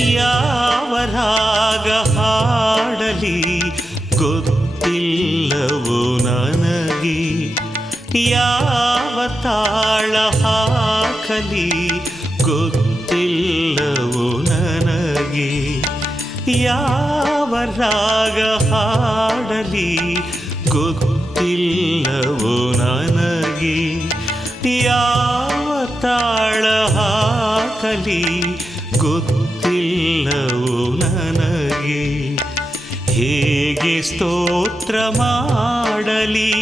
ಯಾವ ರಾಗ ಹಾಡಲಿ ಗೊತ್ತಿಲ್ಲವೋ ನನಗೆ, ಯಾವ ತಾಳ ಹಾಕಲಿ ಗೊತ್ತಿಲ್ಲವೋ ನನಗೆ, ಯಾವ ರಾಗ ಹಾಡಲಿ ಗೊತ್ತಿಲ್ಲವೋ ನನಗೆ, ಯಾವ ತಾಳ ಹಾಕಲಿ ಗೊತ್ತಿಲ್ಲವೋ ನನಗೆ. ಹೇಗೆ ಸ್ತೋತ್ರ ಮಾಡಲಿ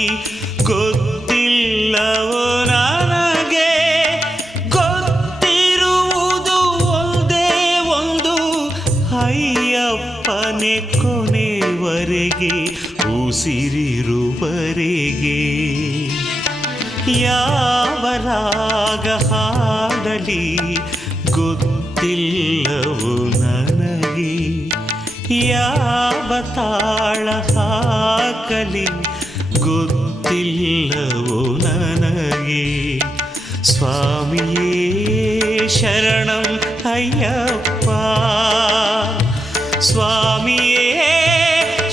ಗೊತ್ತಿಲ್ಲವೋ ನನಗೆ, ಗೊತ್ತಿರುವುದು ಒಂದೇ ಒಂದು ಅಯ್ಯಪ್ಪನೇ ಕೊನೆವರೆಗೆ ಉಸಿರಿರುವರೆಗೆ. ಯಾವ ರಾಗ ಹಾಡಲಿ ಗೊತ್ತಿಲ್ಲವೋ ನನಗೆ, ಯಾವ ತಾಳ ಹಾಕಲಿ ಗೊತ್ತಿಲ್ಲವೋ ನನಗೆ. ಸ್ವಾಮಿಯೇ ಶರಣಂ ಅಯ್ಯಪ್ಪ, ಸ್ವಾಮಿಯೇ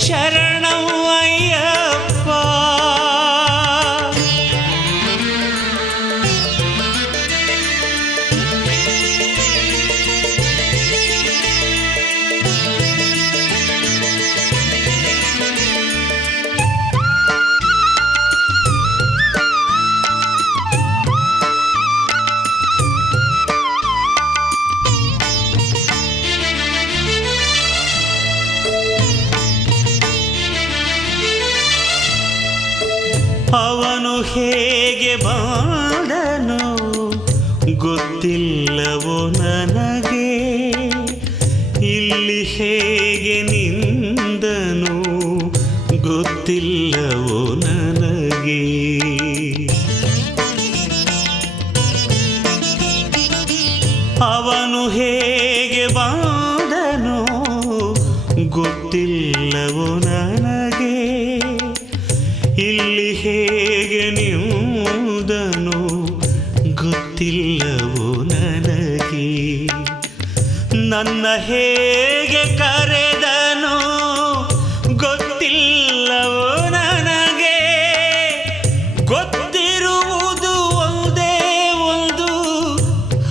ಶರಣಂ ಅಯ್ಯಪ್ಪ. ಅವನು ಹೇಗೆ ಬಂದನು ಗೊತ್ತಿಲ್ಲವೋ ನನಗೆ, ಇಲ್ಲಿ ಹೇಗೆ ನಿಂದನು ಗೊತ್ತಿಲ್ಲವೋ ನನಗೆ. ಅವನು ಹೇಗೆ ಬಂದನು ಗೊತ್ತಿಲ್ಲವೋ ನನಗೆ, ಇಲ್ಲಿ ಹೇಗೆ ನಿಂದನು ಗೊತ್ತಿಲ್ಲವೋ ನನಗೆ. ನನ್ನ ಹೇಗೆ ಕರೆದನು ಗೊತ್ತಿಲ್ಲವೋ ನನಗೆ, ಗೊತ್ತಿರುವುದು ಒಂದೇ ಒಂದು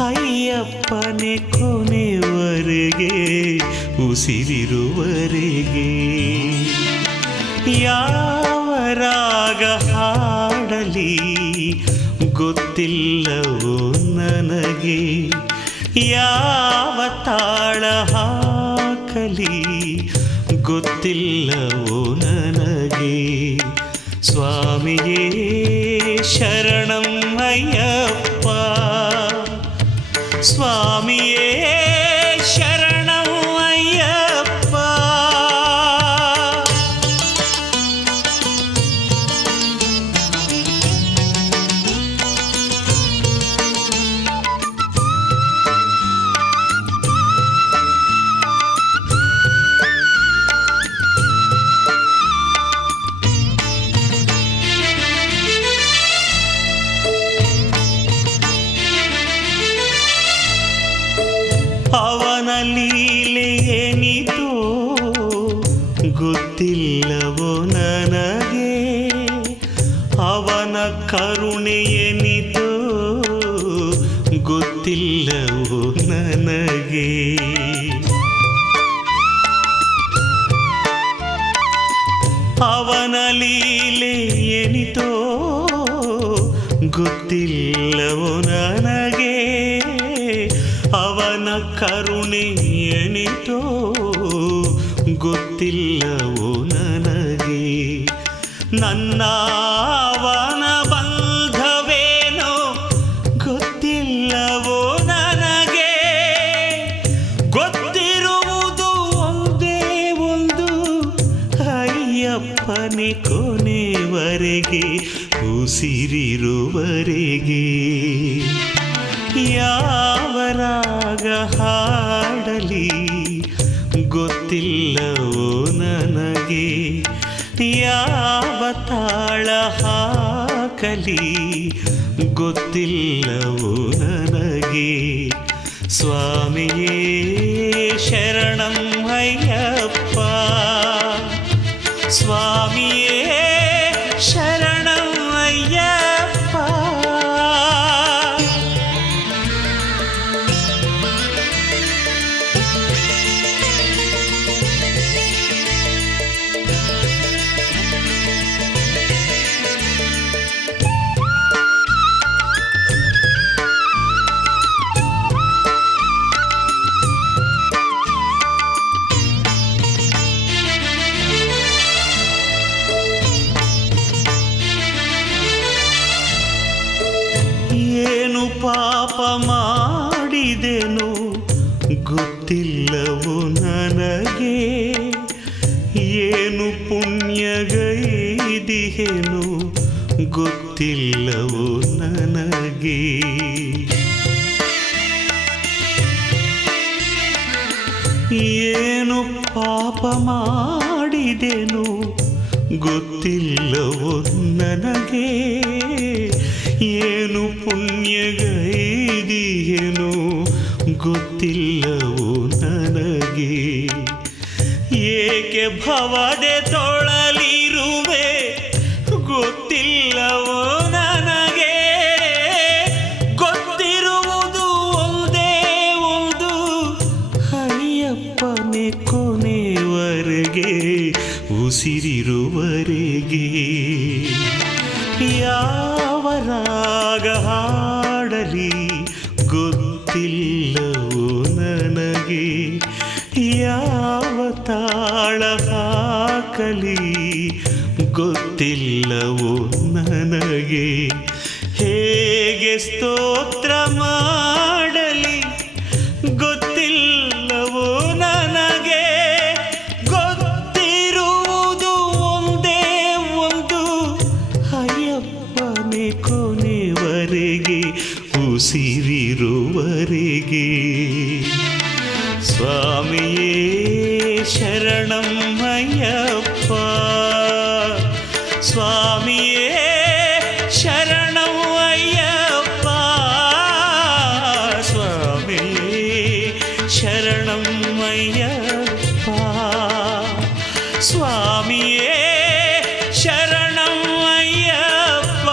ಅಯ್ಯಪ್ಪನೇ ಕೊನೆವರೆಗೆ ಉಸಿರಿರುವರೆಗೆ. ಯಾವ ರಾಗ ಹಾಡಲಿ ಗೊತ್ತಿಲ್ಲವೋ ನನಗೆ, ಯಾವ ತಾಳ ಹಾಕಲಿ ಗೊತ್ತಿಲ್ಲವೋ ನನಗೆ. ಸ್ವಾಮಿಯೇ ಶರಣಂ ಅಯ್ಯಪ್ಪ, ಸ್ವಾಮಿಯೇ ಶರಣಂ ಅಯ್ಯಪ್ಪ. ಅವನ ಲೀಲೆ ಏನಿತೋ ಗೊತ್ತಿಲ್ಲವೋ ನನಗೆ, ಅವನ ಕರುಣೆ ಏನಿತೋ ಗೊತ್ತಿಲ್ಲವೋ ನನಗೆ. ಅವನ ಲೀಲೆ ಏನಿತೋ ಗೊತ್ತಿಲ್ಲವೋ ನನಗೆ, ಅವನ ಕರುಣೆ ಏನಿತೋ ಗೊತ್ತಿಲ್ಲವೋ ನನಗೆ. ನನ್ನ ಅವನ ಬಂಧವೇನೋ ಗೊತ್ತಿಲ್ಲವೋ ನನಗೆ, ಗೊತ್ತಿರುವುದು ಒಂದೇ ಒಂದು ಅಯ್ಯಪ್ಪನೇ ಕೊನೆವರೆಗೆ ಉಸಿರಿರುವರೆಗೆ. ಯಾವ ರಾಗ ಹಾಡಲಿ ಗೊತ್ತಿಲ್ಲವೋ ನನಗೆ, ಯಾವ ತಾಳ ಹಾಕಲಿ ಗೊತ್ತಿಲ್ಲವೋ ನನಗೆ. ಸ್ವಾಮಿಯೇ ಪಾಪ ಮಾಡಿದೆನು ಗೊತ್ತಿಲ್ಲವು ನನಗೆ, ಏನು ಪುಣ್ಯಗೈದಿಹೆನು ಗೊತ್ತಿಲ್ಲವು ನನಗೆ. ಏನು ಪಾಪ ಮಾಡಿದೆನು ಗೊತ್ತಿಲ್ಲವೋ ನನಗೆ, ಏನು ಪುಣ್ಯಗೈದಿಹೆನು ಗೊತ್ತಿಲ್ಲವೋ ನನಗೆ. ಏಕೆ ಭವದೆ ತೊಳಲಿರುವೆ ಗೊತ್ತಿಲ್ಲವೋ ನನಗೆ, ಗೊತ್ತಿರುವುದು ಒಂದೇ ಒಂದು ಅಯ್ಯಪ್ಪನೇ ಕೊನೆವರೆಗೆ ಉಸಿರಿರುವರೆಗೆ. ಯಾವ ರಾಗ ಹಾಡಲಿ ಗೊತ್ತಿಲ್ಲವೋ ನನಗೆ, ಯಾವ ತಾಳ ಹಾಕಲಿ ಗೊತ್ತಿಲ್ಲವೋ ನನಗೆ. ಹೇಗೆ ಸ್ತೋತ್ರ ಮಾಡಲಿ ಗೊತ್ತಿಲ್ಲವೋ ನನಗೆ, ಗೊತ್ತಿರುವುದು ಒಂದೇ ಒಂದು ಅಯ್ಯಪ್ಪನೇ ಕೊನೆವರೆಗೆ ಉಸಿರಿರುವರೆಗೆ. ಸ್ವಾಮಿಯೇ ಶರಣಂ ಅಯ್ಯಪ್ಪ, ಸ್ವಾಮಿಯೇ ಶರಣಂ ಅಯ್ಯಪ್ಪ, ಸ್ವಾಮಿಯೇ ಶರಣಂ ಅಯ್ಯಪ್ಪ, ಸ್ವಾಮಿಯೇ ಶರಣಂ ಅಯ್ಯಪ್ಪ.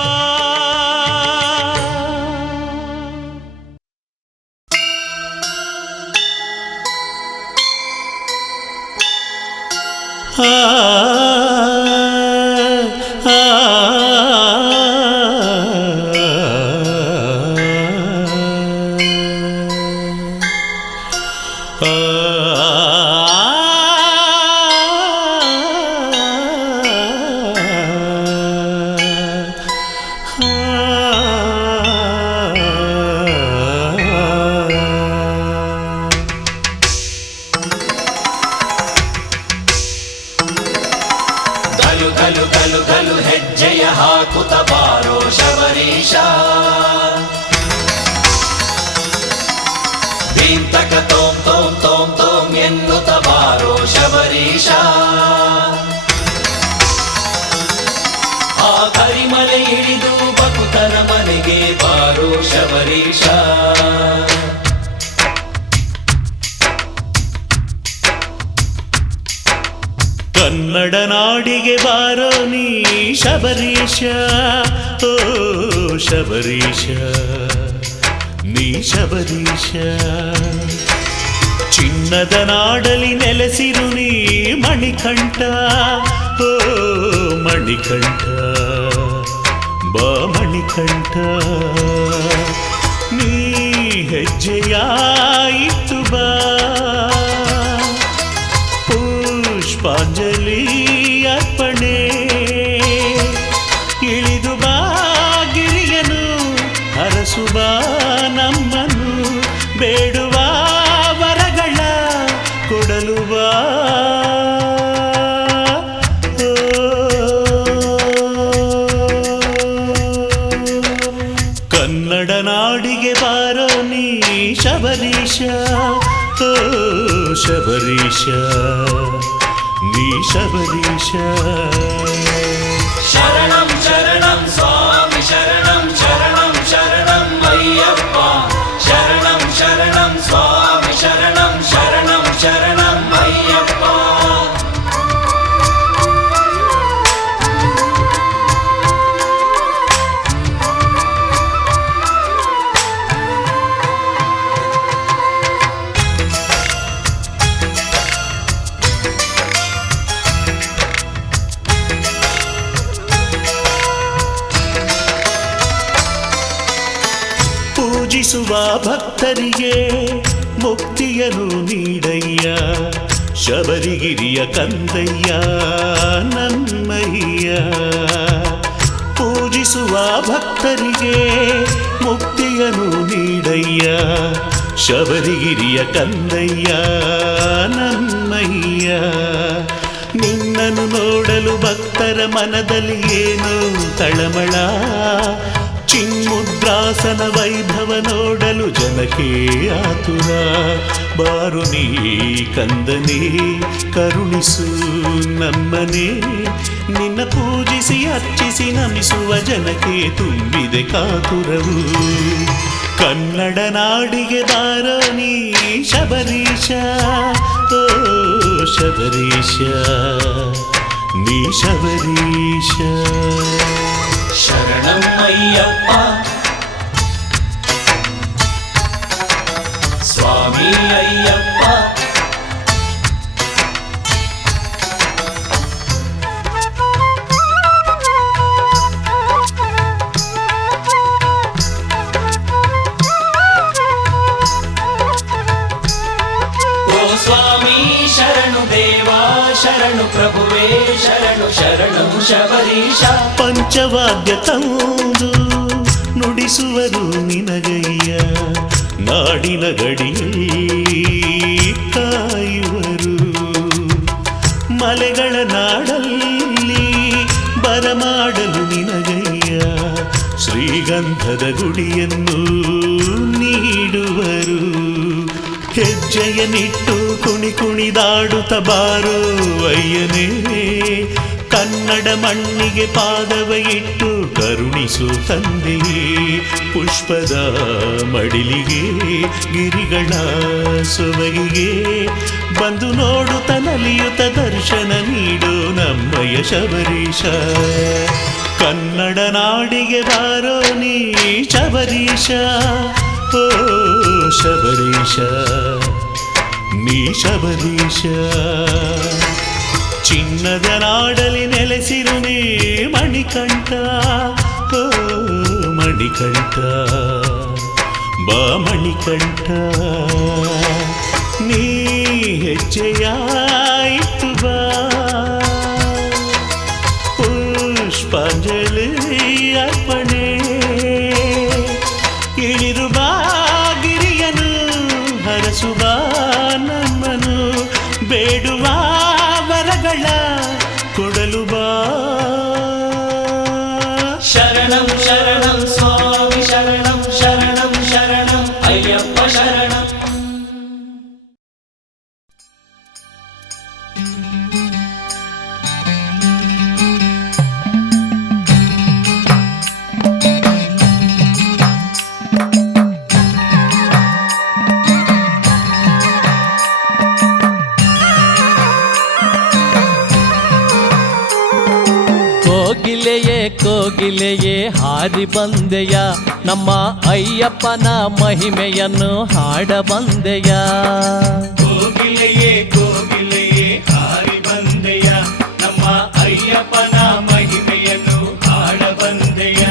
ಗಲು ಗಲು ಗಲು ಹೆಜ್ಜೆಯ ಹಾಕುತ್ತ ಬಾರೋ ಶಬರೀಶ, ಭೀಂತಕ ತೋಂ ತೋಂ ತೋಂ ತೋಂ ಎನ್ನುತ್ತ ಬಾರೋ ಶಬರೀಶ. ಆ ಕರಿಮಲೆ ಇಳಿದು ಬಕುತನ ಮನೆಗೆ ಬಾರೋ ಶಬರೀಶ. ಕನ್ನಡ ನಾಡಿಗೆ ಬಾರೋ ನೀ ಶಬರೀಶ, ಓ ಶಬರೀಶ ನೀ ಶಬರೀಶ. ಚಿನ್ನದ ನಾಡಲಿ ನೆಲೆಸಿರು ನೀ ಮಣಿಕಂಠ, ಓ ಮಣಿಕಂಠ ಬಾ ಮಣಿಕಂಠ. ನೀ ಹೆಜ್ಜೆಯಾಯಿತು ಬಾ ಪುಷ್ಪಾಂಜಲಿ ಅರ್ಪಣೆ, ಇಳಿದು ಬಾ ಗಿರಿಯನು ಹರಸು ಬಾ ನಮ್ಮನು, ಬೇಡುವ ವರಗಳ ಕೊಡಲು ಬಾ. ಕನ್ನಡ ನಾಡಿಗೆ ಬಾರೋ ನೀ ಶಬರೀಶ, ಓ ಶಬರೀಶ ನೀ ಶಬರೀಶ. ಶರಣಂ ಶರಣಂ ಸ್ವಾಮಿ ಶರಣಂ ಶರಣಂ ಶರಣಂ ಅಯ್ಯಪ್ಪ, ಶರಣಂ ಶರಣಂ ಸ್ವಾಮಿ ಶರಣಂ ಶರಣಂ ಶರಣಂ ಅಯ್ಯಪ್ಪ. ಪೂಜಿಸುವ ಭಕ್ತರಿಗೆ ಮುಕ್ತಿಯನ್ನು ನೀಡಯ್ಯ, ಶಬರಿಗಿರಿಯ ಕಂದಯ್ಯ ನನ್ನಯ್ಯ. ಪೂಜಿಸುವ ನುಡಿಸುವ ಭಕ್ತರಿಗೆ ಮುಕ್ತಿಯನ್ನು ನೀಡಯ್ಯ ಶಬರಿಗಿರಿಯ ಕಂದಯ್ಯ ನನ್ನಯ್ಯ. ನಿನ್ನನ್ನು ನೋಡಲು ಭಕ್ತರ ಮನದಲ್ಲಿ ಏನೋ ತಳಮಳ, ಚಿನ್ಮುದ್ರಾಸನ ವೈಭವ ನೋಡಲು ಜನಕ್ಕೆ ಆತುರ. ಬಾರು ನೀ ಕಂದನೇ ಕರುಣಿಸು ನಮ್ಮನೆ, ನಿನ್ನ ಪೂಜಿಸಿ ಅರ್ಚಿಸಿ ನಮಿಸುವ ಜನಕ್ಕೆ ತುಂಬಿದೆ ಕಾತುರವು. ಕನ್ನಡ ನಾಡಿಗೆ ಬಾರೋ ನೀ ಶಬರೀಶ, ಓ ಶಬರೀಶ ನೀ ಶಬರೀಶ. ಶರಣಂ ಅಯ್ಯಪ್ಪ ಸ್ವಾಮಿ ಅಯ್ಯಪ್ಪ. ಓ ಸ್ವಾಮಿ ಶರಣು ದೇವಾ ಶರಣು ಪ್ರಭುವೇ ಶರಣು ಶರಣು ಶಬರೀಶ. ಪಂಚವಾದ್ಯ ತಂದು ನುಡಿಸುವರು ನಿನಗಯ್ಯ, ನಾಡಿನ ಗಡಿಯಲ್ಲಿ ಕಾಯುವರು. ಮಲೆಗಳ ನಾಡಲ್ಲಿ ಬರಮಾಡಲು ನಿನಗಯ್ಯ, ಶ್ರೀಗಂಧದ ಗುಡಿಯನ್ನು ನೀಡುವರು. ಹೆಜ್ಜೆಯನಿಟ್ಟು ಕುಣಿ ಕುಣಿದಾಡುತ್ತ ಬಾರೋ ಅಯ್ಯನೇ, ಕನ್ನಡ ಮಣ್ಣಿಗೆ ಪಾದವ ಇಟ್ಟು ಕರುಣಿಸು ತಂದೆಯೇ. ಪುಷ್ಪದ ಮಡಿಲಿಗೆ ಗಿರಿಗಳ ಸೊಬಗಿಗೆ ಬಂದು ನೋಡುತ್ತ ನಲಿಯುತ್ತ ದರ್ಶನ ನೀಡು ನಮ್ಮಯ್ಯ ಶಬರೀಶ. ಕನ್ನಡ ನಾಡಿಗೆ ಬಾರೋ ನೀ ಶಬರೀಶ, ಓ ಶಬರೀಶ ನೀ ಶಬರೀಶ. ಚಿನ್ನದ ನಾಡಲಿ ನೆಲೆಸಿರು ನೀ ಮಣಿಕಂಠ, ಓ ಮಣಿಕಂಠ ಬಾ ಮಣಿಕಂಠ. ನೀ ಹೆಜ್ಜೆಯಾಯಿತು ಬಾ, ಪುಷ್ಪಾಂಜಲಿ ಅರ್ಪಣೆ. ಇಳಿದು ಬಾ ಗಿರಿಯನು ಹರಸುವ ನಮ್ಮನು, ಬೇಡುವ ವರಗಳ ಕೊಡಲು ಬಾ. ಶರಣಂ ಶರಣಂ ಸ್ವಾಮಿ ಶರಣಂ ಶರಣಂ ಶರಣಂ ಅಯ್ಯಪ್ಪ ಶರಣಂ. ಕೋಗಿಲೆಯೇ ಕೋಗಿಲೆಯೇ ಹಾರಿ ಬಂದೆಯ, ನಮ್ಮ ಅಯ್ಯಪ್ಪನ ಮಹಿಮೆಯನ್ನು ಹಾಡ ಬಂದೆಯ. ಕೋಗಿಲೆಯೇ ಕೋಗಿಲೆಯೇ ಹಾರಿ ಬಂದೆಯ, ನಮ್ಮ ಅಯ್ಯಪ್ಪನ ಮಹಿಮೆಯನ್ನು ಹಾಡ ಬಂದೆಯ.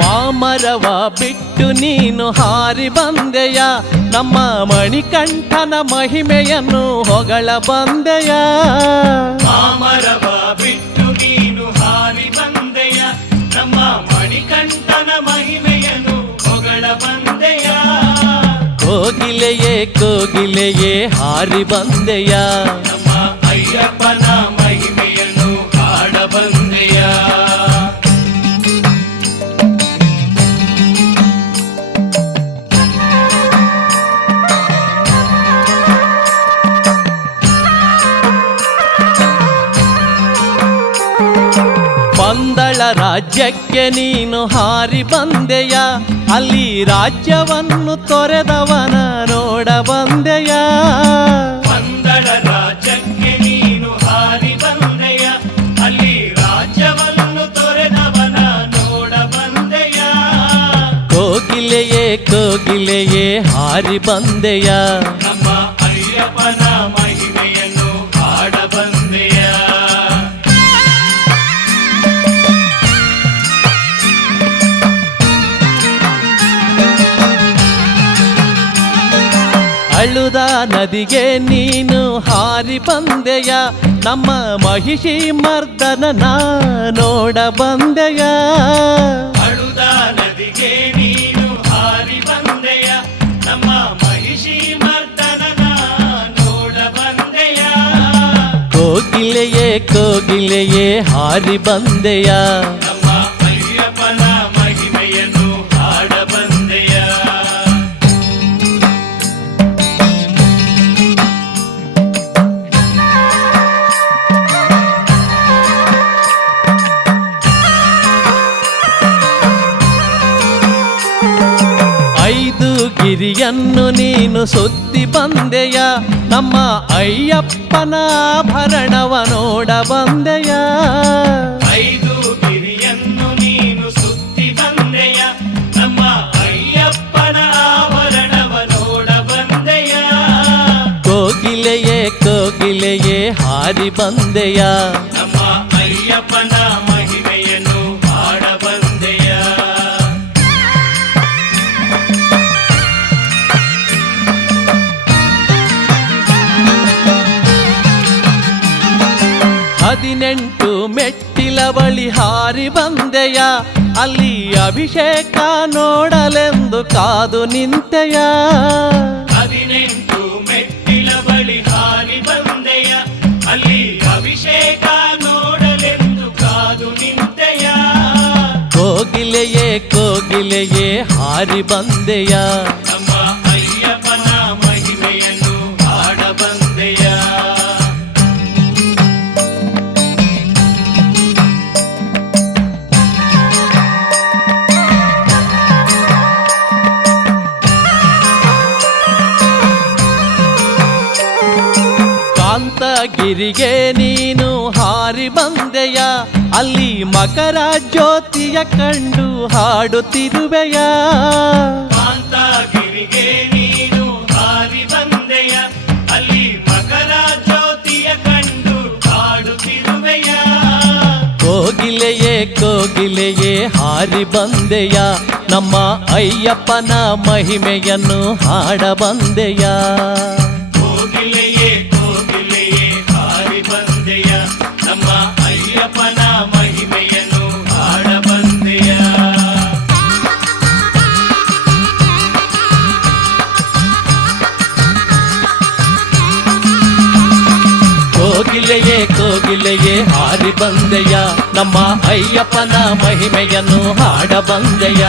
ಮಾಮರವ ಬಿಟ್ಟು ನೀನು ಹಾರಿ ಬಂದೆಯ, ನಮ್ಮ ಮಣಿಕಂಠನ ಮಹಿಮೆಯನ್ನು ಹೊಗಳ ಬಂದೆಯ. ಮಾಮರವ ಬಿಟ್ಟು ನೀನು ಹಾರಿ ಬಂದೆಯ, ನಮ್ಮ ಮಣಿಕಂಠನ ಮಹಿಮೆಯನ್ನು ಹೊಗಳ ಬಂದೆಯ. ಕೋಗಿಲೆಯೇ ಕೋಗಿಲೆಯೇ ಹಾರಿ ಬಂದೆಯ, ನಮ್ಮ ಅಯ್ಯಪ್ಪನ ಮಹಿಮೆಯನ್ನು ಹಾಡ ಬಂದೆಯ. ಪಂದಳ ರಾಜ್ಯಕ್ಕೆ ನೀನು ಹಾರಿ ಬಂದೆಯ, ಅಲ್ಲಿ ರಾಜ್ಯವನ್ನು ತೊರೆದವನ ನೋಡ ಬಂದೆಯ. ಪಂದಳ ರಾಜ್ಯಕ್ಕೆ ನೀನು ಹಾರಿ ಬಂದೆಯ, ಅಲ್ಲಿ ರಾಜ್ಯವನ್ನು ತೊರೆದವನ ನೋಡ ಬಂದೆಯ. ಕೋಗಿಲೆಯೇ ಕೋಗಿಲೆಯೇ ಹಾರಿ ಬಂದೆಯ, ನಮ್ಮ ಅಯ್ಯಪ್ಪನ ಮಹಿಮೆಯನ್ನು ಹಾಡ ಬಂದೆಯ. ನದಿಗೆ ನೀನು ಹಾರಿ ಬಂದೆಯ ನಮ್ಮ ಮಹಿಷಿ ಮರ್ದನನ ನೋಡ ಬಂದೆಯ ಅಳುದ ನದಿಗೆ ನೀನು ಹಾರಿ ಬಂದೆಯ ನಮ್ಮ ಮಹಿಷಿ ಮರ್ದನನ ನೋಡ ಬಂದೆಯ ಕೋಗಿಲೆಯೇ ಕೋಗಿಲೆಯೇ ಹಾರಿ ಬಂದೆಯ ನಮ್ಮ ಅಯ್ಯಪ್ಪನ ಮಹಿಮೆಯನ್ನು ಹಾಡ ಬಂದೆಯ 5 ಗಿರಿಯನ್ನು ನೀನು ಸುತ್ತಿ ಬಂದೆಯ ನಮ್ಮ ಅಯ್ಯಪ್ಪನ ಆಭರಣವ ನೋಡ ಬಂದೆಯ 5 ಗಿರಿಯನ್ನು ನೀನು ಸುತ್ತಿ ಬಂದೆಯ ನಮ್ಮ ಅಯ್ಯಪ್ಪನ ಆಭರಣವ ನೋಡ ಬಂದೆಯ ಕೋಗಿಲೆಯೇ ಕೋಗಿಲೆಯೇ ಹಾರಿ ಬಂದೆಯ ನಮ್ಮ ಅಯ್ಯಪ್ಪನ ಮಹಿಮೆಯನ್ನು ಹಾಡ ಬಂದೆಯ ಹದಿನೆಂಟು ಮೆಟ್ಟಿಲ ಬಳಿ ಹಾರಿ ಬಂದೆಯ ಅಲ್ಲಿ ಅಭಿಷೇಕ ನೋಡಲೆಂದು ಕಾದು ನಿಂತೆಯ 18 ಮೆಟ್ಟಿಲ ಬಳಿ ಹಾರಿ ಬಂದೆಯ ಅಲ್ಲಿ ಅಭಿಷೇಕ ನೋಡಲೆಂದು ಕಾದು ನಿಂತೆಯ ಕೋಗಿಲೆಯೇ ಕೋಗಿಲೆಯೇ ಹಾರಿ ಬಂದೆಯ ನಮ್ಮ ಅಯ್ಯಪ್ಪನ ಮಹಿಮೆಯನ್ನು ಹಾಡ ಬಂದೆಯ ಕಾಂತಗಿರಿಗೆ ನೀನು ಹಾರಿ ಬಂದೆಯ ಅಲ್ಲಿ ಮಕರ ಜ್ಯೋತಿಯ ಕಂಡು ಹಾಡುತ್ತಿರುವೆಯ ಕಾಂತಗಿರಿಗೆ ನೀನು ಹಾರಿ ಬಂದೆಯ ಅಲ್ಲಿ ಮಕರ ಜ್ಯೋತಿಯ ಕಂಡು ಹಾಡುತ್ತಿರುವೆಯ ಕೋಗಿಲೆಯೇ ಕೋಗಿಲೆಯೇ ಹಾರಿ ಬಂದೆಯ ನಮ್ಮ ಅಯ್ಯಪ್ಪನ ಮಹಿಮೆಯನ್ನು ಹಾಡ ಬಂದೆಯ ಕೋಗಿಲೆಯೇ ಕೋಗಿಲೆಯೇ ಹಾರಿ ಬಂದೆಯ ನಮ್ಮ ಅಯ್ಯಪ್ಪನ ಮಹಿಮೆಯನ್ನು ಹಾಡ ಬಂದೆಯ ಕೋಗಿಲೆಯೇ ಕೋಗಿಲೆಯೇ ಹಾರಿ ಬಂದೆಯ ನಮ್ಮ ಅಯ್ಯಪ್ಪನ ಮಹಿಮೆಯನ್ನು ಹಾಡ ಬಂದೆಯ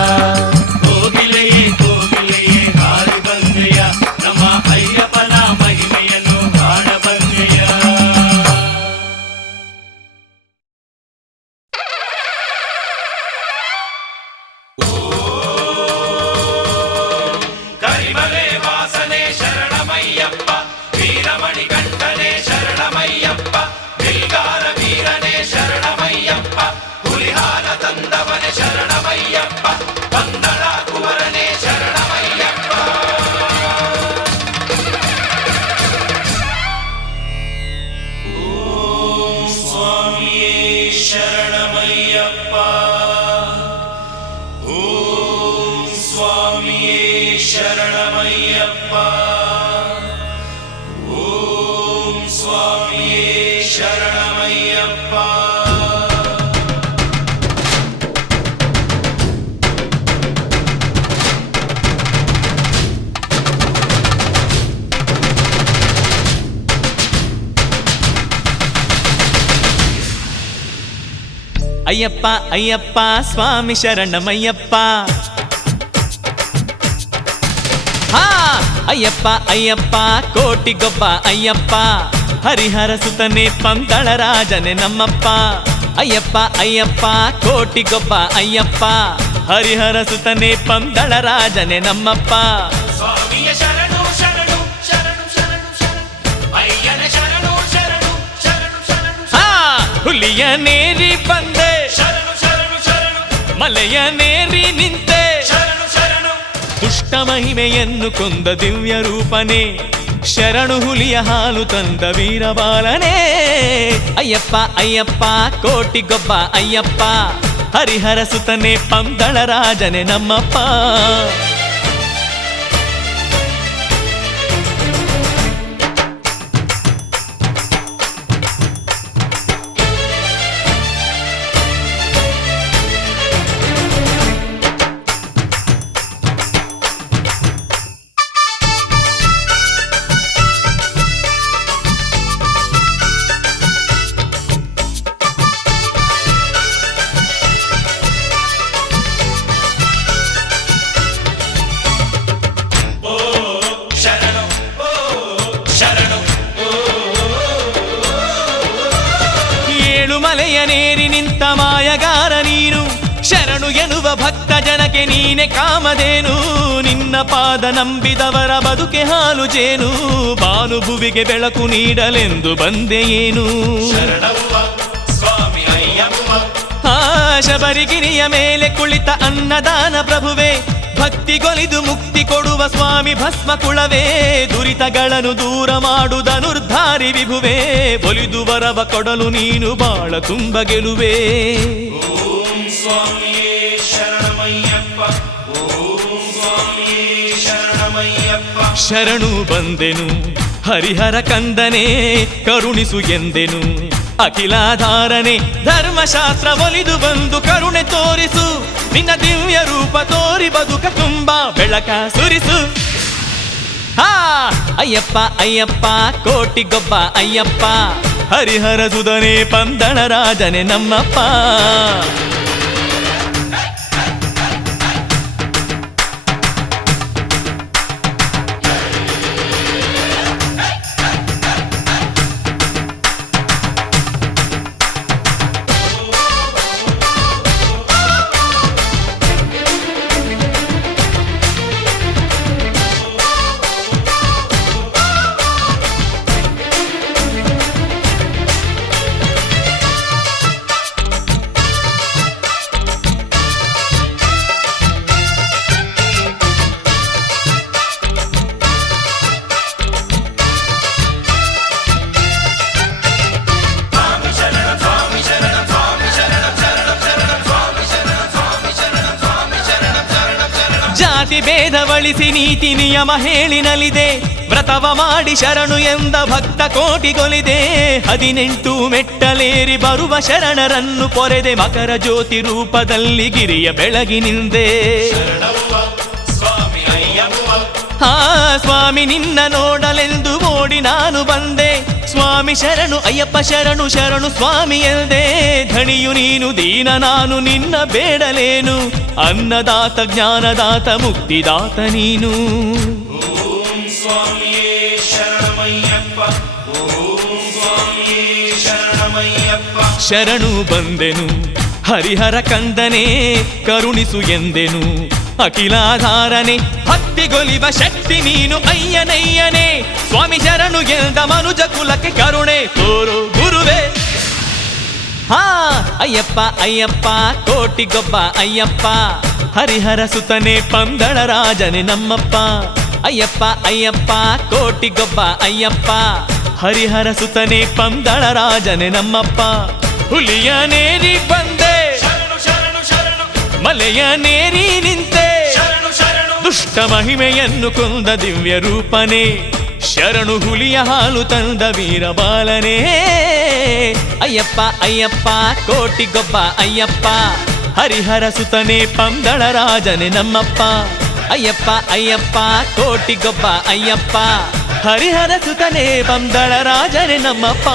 ಕೋಗಿಲೆಯೇ ಕೋಗಿಲೆಯೇ ಹಾರಿ ಬಂದೆಯ ನಮ್ಮ ಅಯ್ಯಪ್ಪನ ಮಹಿಮೆಯನ್ನು ಹಾಡ ಬಂದೆಯ ಕರಿಮಲೆ ವಾಸನೆ ಶರಣಮಯ್ಯಪ್ಪ ವೀರಮಣಿ ಕಂಠನೆ ಶರಣಮಯ್ಯಪ್ಪ ಬಿಲ್ಗಾರ ವೀರನೇ ಶರಣಮಯ್ಯಪ್ಪ ಹುಲಿಹಾರ ತಂದವನೆ ಶರಣಮಯ್ಯಪ್ಪ ಪಂದಳ ಕುವರನೇ ಶರಣಮಯ್ಯಪ್ಪ ಓಂ ಸ್ವಾಮಿಯೇ ಶರಣಮಯ್ಯಪ್ಪ ಓಂ ಸ್ವಾಮಿಯೇ ಶರಣಮಯ್ಯಪ್ಪ ಓಂ ಸ್ವಾಮಿಯೇ ಶರಣಮಯ್ಯಪ್ಪ ಅಯ್ಯಪ್ಪ ಅಯ್ಯಪ್ಪ ಸ್ವಾಮಿ ಶರಣಮಯ್ಯಪ್ಪ ಹಾ ಅಯ್ಯಪ್ಪ ಅಯ್ಯಪ್ಪ ಕೋಟಿಗೊಬ್ಬ ಅಯ್ಯಪ್ಪ ಹರಿಹರ ಸುತನೆ ಪಂದಳ ರಾಜನೆ ನಮ್ಮಪ್ಪ ಅಯ್ಯಪ್ಪ ಅಯ್ಯಪ್ಪ ಕೋಟಿಗೊಬ್ಬ ಅಯ್ಯಪ್ಪ ಹರಿಹರ ಸುತನೆ ಪಂದಳ ರಾಜನೆ ನಮ್ಮಪ್ಪ ಸ್ವಾಮಿಯ ಶರಣು ಶರಣು ಶರಣು ಶರಣು ಶರಣು ಅಯ್ಯನ ಶರಣು ಶರಣು ಶರಣು ಶರಣು ಹಾ ಹುಲಿಯ ನೇರಿ ಬಂದೆ ಶರಣು ಶರಣು ಶರಣು ಮಲೆಯ ನೇರಿ ನಿಂತೆ ಶರಣು ಶರಣು ದುಷ್ಟ ಮಹಿಮೆಯನ್ನು ಕೊಂದ ದಿವ್ಯ ರೂಪನೇ ಶರಣು ಹುಲಿಯ ಹಾಲು ತಂದ ವೀರಬಾಲನೇ ಅಯ್ಯಪ್ಪ ಅಯ್ಯಪ್ಪ ಕೋಟಿಗೊಬ್ಬ ಅಯ್ಯಪ್ಪ ಹರಿಹರ ಸುತನೆ ಪಂದಳ ರಾಜನೆ ನಮ್ಮಪ್ಪ ಮಲೆಯನೇರಿ ನಿಂತ ಮಾಯಗಾರ ನೀನು, ಶರಣು ಎನ್ನುವ ಭಕ್ತ ಜನಕ್ಕೆ ನೀನೆ ಕಾಮಧೇನು. ನಿನ್ನ ಪಾದ ನಂಬಿದವರ ಬದುಕೆ ಹಾಲು ಜೇನು, ಭಾನುಭುವಿಗೆ ಬೆಳಕು ನೀಡಲೆಂದು ಬಂದೆಯೇನು. ಶರಣವ್ವ ಸ್ವಾಮಿ ಅಯ್ಯಪ್ಪ, ಆ ಶಬರಿಗಿರಿಯ ಮೇಲೆ ಕುಳಿತ ಅನ್ನದಾನ ಪ್ರಭುವೆ, ಭಕ್ತಿಗೊಲಿದು ಮುಕ್ತಿ ಕೊಡುವ ಸ್ವಾಮಿ ಭಸ್ಮ ಕುಳವೇ, ದುರಿತಗಳನ್ನು ದೂರ ಮಾಡುವುದನುರ್ಧಾರಿ ವಿಭುವೆ, ಒಲಿದು ವರವ ಕೊಡಲು ನೀನು ಬಾಳ ತುಂಬ ಗೆಲುವೆ. ಓಂ ಸ್ವಾಮಿಯೇ ಶರಣಮಯ್ಯಪ್ಪ, ಓಂ ಸ್ವಾಮಿಯೇ ಶರಣಮಯ್ಯಪ್ಪ. ಶರಣು ಬಂದೆನು ಹರಿಹರ ಕಂದನೆ, ಕರುಣಿಸು ಎಂದೆನು ಅಖಿಲಾಧಾರನೆ, ಧರ್ಮಶಾಸ್ತ್ರ ಒಲಿದು ಬಂದು ಕರುಣೆ ತೋರಿಸು, ನಿನ್ನ ದಿವ್ಯ ರೂಪ ತೋರಿ ಬದುಕ ತುಂಬ ಬೆಳಕ ಸುರಿಸು. ಹಾ ಅಯ್ಯಪ್ಪ ಅಯ್ಯಪ್ಪ ಕೋಟಿಗೊಬ್ಬ ಅಯ್ಯಪ್ಪ, ಹರಿಹರ ಸುಧನೆ ಪಂದಳ ರಾಜನೆ ನಮ್ಮಪ್ಪ. ಜಾತಿ ಭೇದವಳಿಸಿ ನೀತಿ ನಿಯಮ ಹೇಳಿನಲಿದೆ, ವ್ರತವ ಮಾಡಿ ಶರಣು ಎಂದ ಭಕ್ತ ಕೋಟಿಗೊಲಿದೆ. 18 ಮೆಟ್ಟಲೇರಿ ಬರುವ ಶರಣರನ್ನು ಪೊರೆದೆ, ಮಕರ ಜ್ಯೋತಿ ರೂಪದಲ್ಲಿ ಗಿರಿಯ ಬೆಳಗಿನಿಂದೆ. ಶರಣವ್ವ ಸ್ವಾಮಿ ಅಯ್ಯಪ್ಪ, ಹಾ ಸ್ವಾಮಿ ನಿನ್ನ ನೋಡಲೆಂದು ಓಡಿ ನಾನು ಬಂದೆ, ಸ್ವಾಮಿ ಶರಣು ಅಯ್ಯಪ್ಪ ಶರಣು ಶರಣು ಸ್ವಾಮಿ ಎಂದೆ. ಧಣಿಯು ನೀನು ದೀನ ನಾನು ನಿನ್ನ ಬೇಡಲೇನು, ಅನ್ನದಾತ ಜ್ಞಾನದಾತ ಮುಕ್ತಿದಾತ ನೀನು. ಓಂ ಸ್ವಾಮಿಯೇ ಶರಣಮಯ್ಯಪ್ಪ, ಓಂ ಸ್ವಾಮಿಯೇ ಶರಣಮಯ್ಯಪ್ಪ. ಶರಣು ಬಂದೆನು ಹರಿಹರ ಕಂದನೆ, ಕರುಣಿಸು ಎಂದೆನು ಅಖಿಲಾಧಾರನೆ, ಭಕ್ತಿಗೊಲಿವ ಶಕ್ತಿ ನೀನು ಅಯ್ಯನಯ್ಯನೇ. ಸ್ವಾಮಿ ಶರಣು ಗೆಲ್ದ ಮನುಜ ಕುಲಕ್ಕೆ ಕರುಣೆ ತೋರು ಗುರುವೇ. ಹಾ ಅಯ್ಯಪ್ಪ ಅಯ್ಯಪ್ಪ ಕೋಟಿಗೊಬ್ಬ ಅಯ್ಯಪ್ಪ, ಹರಿಹರ ಸುತನೆ ಪಂದಳ ರಾಜನೆ ನಮ್ಮಪ್ಪ. ಅಯ್ಯಪ್ಪ ಅಯ್ಯಪ್ಪ ಕೋಟಿಗೊಬ್ಬ ಅಯ್ಯಪ್ಪ, ಹರಿಹರ ಸುತನೆ ಪಂದಳ ರಾಜನೆ ನಮ್ಮಪ್ಪ. ಹುಲಿಯ ನೇರಿ ಬಂದೆ ಶರಣು ಶರಣು ಶರಣು, ಮಲೆಯ ನೇರಿ ನಿಂತೆ, ಶರಣು ಶರಣು ದುಷ್ಟ ಮಹಿಮೆಯನ್ನು ಕೊಂದ ದಿವ್ಯ ರೂಪನೇ, ಶರಣು ಹುಲಿಯ ಹಾಲು ತಂದ ವೀರಬಾಲನೇ. ಅಯ್ಯಪ್ಪ ಅಯ್ಯಪ್ಪ ಕೋಟಿಗೊಬ್ಬ ಅಯ್ಯಪ್ಪ, ಹರಿಹರ ಸುತನೆ ಪಂದಳ ರಾಜನೆ ನಮ್ಮಪ್ಪ. ಅಯ್ಯಪ್ಪ ಅಯ್ಯಪ್ಪ ಕೋಟಿಗೊಬ್ಬ ಅಯ್ಯಪ್ಪ, ಹರಿಹರ ಸುತನೆ ಪಂದಳ ರಾಜನೆ ನಮ್ಮಪ್ಪ.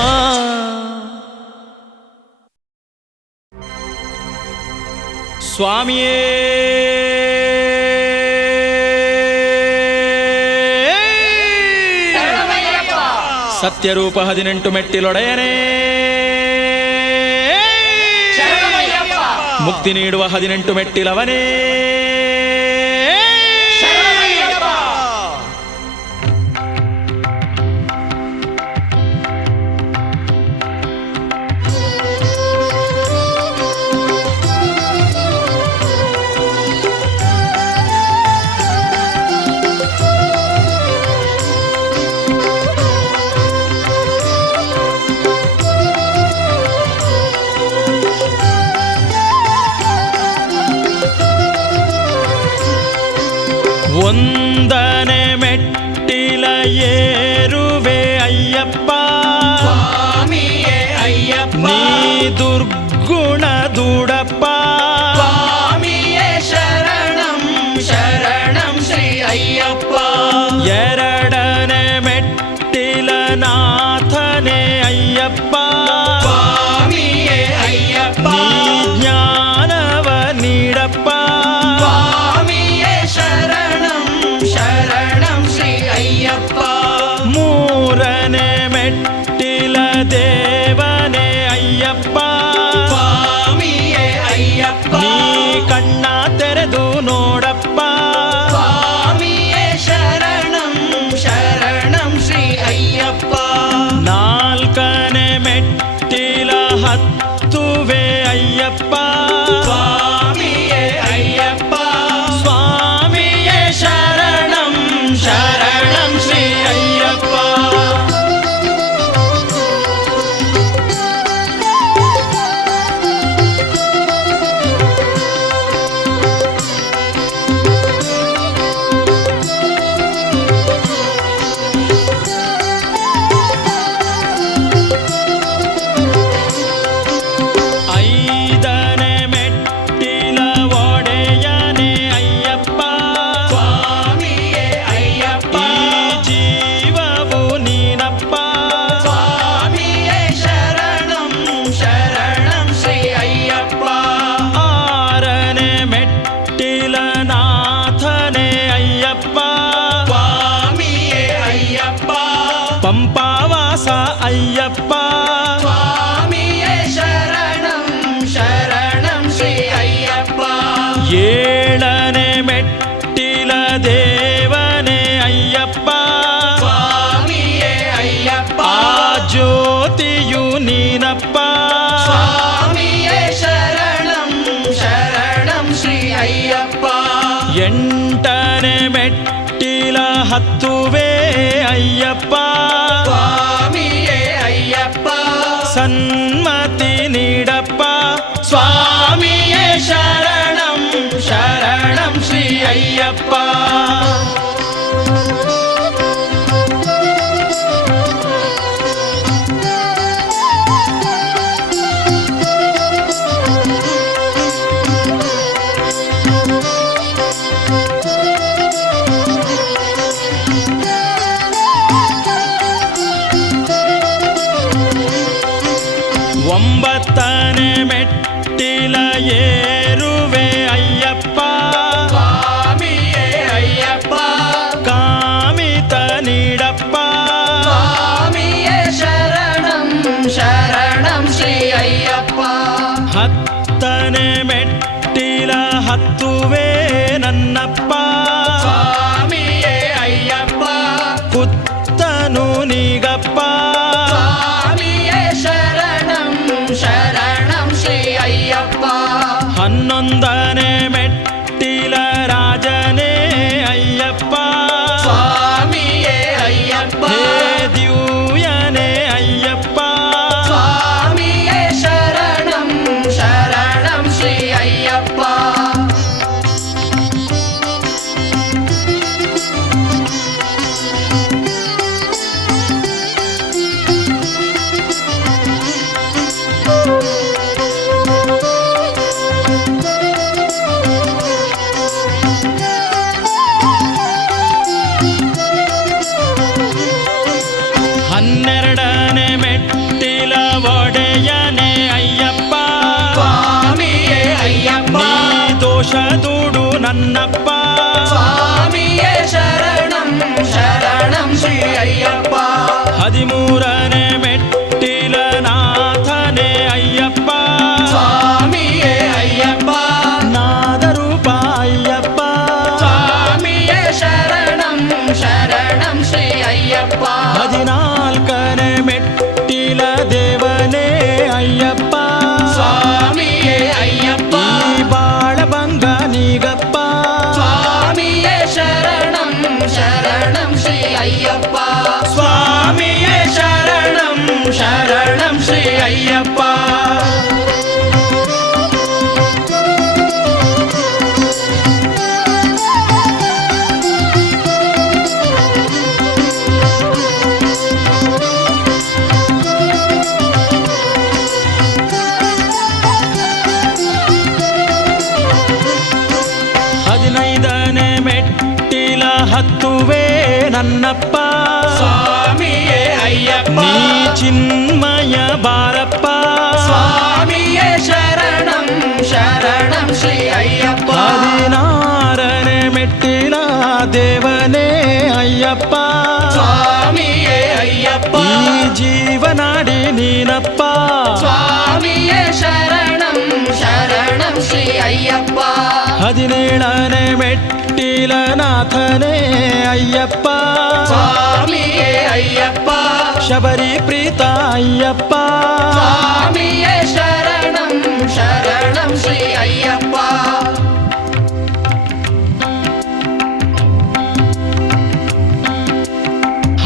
ಸ್ವಾಮಿಯೇ ಸತ್ಯರೂಪ 18 ಮೆಟ್ಟಿಲೊಡೆಯನೇ, ಮುಕ್ತಿ ನೀಡುವ 18 ಮೆಟ್ಟಿಲವನೇ. ಒಂದನೆ ಮೆಟ್ಟಿಲ ಏರುವೆ ಅಯ್ಯಪ್ಪ, ಸ್ವಾಮಿಯೇ ಅಯ್ಯಪ್ಪ, ನೀ ದುರ್ಗುಣ ದುಡಪ್ಪ. ಸ್ವಾಮಿಯೇ ಶರಣಂ ಶರಣಂ ಶ್ರೀ ಅಯ್ಯಪ್ಪ. ಎರಡನೆ ಮೆಟ್ಟಿಲ ನಾಥನೆ ಅಯ್ಯಪ್ಪ, ಸ್ವಾಮಿಯೇ ಅಯ್ಯಪ್ಪ, ನೀ ಜ್ಞಾನವ ನೀಡಪ್ಪ. ಸ್ವಾಮಿಯೇ ಶರಣಂ ಶರಣಂ ಶ್ರೀ ಅಯ್ಯಪ್ಪ. ಮೂರನೆ ಮೆಟ್ಟಿಲ ದೇವನೇ ಅಯ್ಯಪ್ಪ, ಜ್ಯೋತಿಯು ನೀನಪ್ಪ ಸ್ವಾಮಿಯೇ ಶರಣಂ ಶರಣಂ ಶ್ರೀ ಅಯ್ಯಪ್ಪ. ಎಂಟನೇ ಮೆಟ್ಟಿಲ ಹತ್ತುವೆ ಅಯ್ಯಪ್ಪ ಸ್ವಾಮಿಯೇ ಅಯ್ಯಪ್ಪ. ಸನ್ಮತಿ ನೀಡಪ್ಪ ಸ್ವಾಮಿಯೇ ಶರಣಂ ಶರಣಂ ಶ್ರೀ ಅಯ್ಯಪ್ಪ. ಒಂಬತ್ತನೇ ಮೆಟ್ಟಿಲ ಏರುವೆ ಅಯ್ಯಪ್ಪ ಸ್ವಾಮಿಯೇ ಅಯ್ಯಪ್ಪ. ಕಾಮಿತ ನೀಡಪ್ಪ ಸ್ವಾಮಿಯೇ ಶರಣಂ ಶರಣಂ ಶ್ರೀ ಅಯ್ಯಪ್ಪ. ಹತ್ತನೇ ಮೆಟ್ಟಿಲ ಹತ್ತುವೆ ನನ್ನಪ್ಪ ಸ್ವಾಮಿಯೇ ಅಯ್ಯಪ್ಪ. ಕುತ್ತನು ನೀಗಪ್ಪ ಸ್ವಾಮಿಯೇ ಶರಣಂ ಶರಣಂ ಶ್ರೀ ಅಯ್ಯಪ್ಪ. ಹನ್ನೊಂದನೇ ಮೆಟ್ಟಿಲ ರಾಜನೇ ಅಯ್ಯಪ್ಪ ಸ್ವಾಮಿಯೇ ಅಯ್ಯಪ್ಪ. ಹೇ ದಿವ್ಯನೇ ಅಯ್ಯಪ್ಪ ಸ್ವಾಮಿಯೇ ಶರಣಂ ಶರಣಂ ಶ್ರೀ ಅಯ್ಯಪ್ಪ. ಹನ್ನೆರಡನೇ ಮೆಟ್ಟಿಲ ಒಡೆಯನೇ ಅಯ್ಯಪ್ಪ ಸ್ವಾಮಿಯೇ ಅಯ್ಯಪ್ಪ. ನೀ ದೋಷ ದೂಡು ನನ್ನಪ್ಪ ಸ್ವಾಮಿಯೇ ಶರಣಂ ಶರಣಂ ಶ್ರೀ ಅಯ್ಯಪ್ಪ. ಹದಿಮೂರನೇ ಮೆಟ್ಟಿಲ ನಾಥನೇ ಅಯ್ಯಪ್ಪ ಸ್ವಾಮಿಯೇ ಅಯ್ಯಪ್ಪ. ನಾದರೂಪ ಅಯ್ಯಪ್ಪ ಸ್ವಾಮಿಯೇ ಶರಣಂ ಶರಣಂ ಶ್ರೀ ಅಯ್ಯಪ್ಪ. ಹದಿನಾಲ್ಕನೇ ಮೆಟ್ಟಿಲ ದೇವನೇ ಅಯ್ಯಪ್ಪ ಸ್ವಾಮಿಯೇ ಅಯ್ಯಪ್ಪ. ಈ ಬಾಳಭಂಗ ನೀಗಪ್ಪ ಸ್ವಾಮಿಯೇ ಶರಣಂ ಶರಣಂ ಶ್ರೀ ಅಯ್ಯಪ್ಪ. ಸ್ವಾಮಿಯೇ ಶರಣಂ ಶರಣಂ ಶ್ರೀ ಅಯ್ಯಪ್ಪ. ಹದಿನೈದನೇ ಮೆಟ್ಟಿಲ ಹತ್ತುವೆ ನನ್ನಪ್ಪ ಸ್ವಾಮಿಯೇ ಅಯ್ಯಪ್ಪ. ನೀ ಚಿನ್ಮಯ ಬಾರಪ್ಪ ಸ್ವಾಮಿಯೇ ಶರಣಂ ಶರಣಂ ಶ್ರೀ ಅಯ್ಯಪ್ಪ. ಹದಿನಾರನೇ ಮೆಟ್ಟಿಲ ದೇವನೇ ಅಯ್ಯಪ್ಪ ಸ್ವಾಮಿಯೇ ಅಯ್ಯಪ್ಪ. ಈ ಜೀವನಾಡಿ ನೀನಪ್ಪ ಸ್ವಾಮಿಯೇ ಶರಣಂ ಶರಣಂ ಶ್ರೀ ಅಯ್ಯಪ್ಪ. ಹದಿನೇಳನೇ ಮೆಟ್ಟಿಲ ನಾಥನೇ ಅಯ್ಯಪ್ಪ ಸ್ವಾಮಿಯೇ ಅಯ್ಯಪ್ಪ. ಶಬರಿ ಪ್ರೀತ ಅಯ್ಯಪ್ಪ ಸ್ವಾಮಿಯೇ ಶರಣಂ ಶರಣಂ ಶ್ರೀ ಅಯ್ಯಪ್ಪ.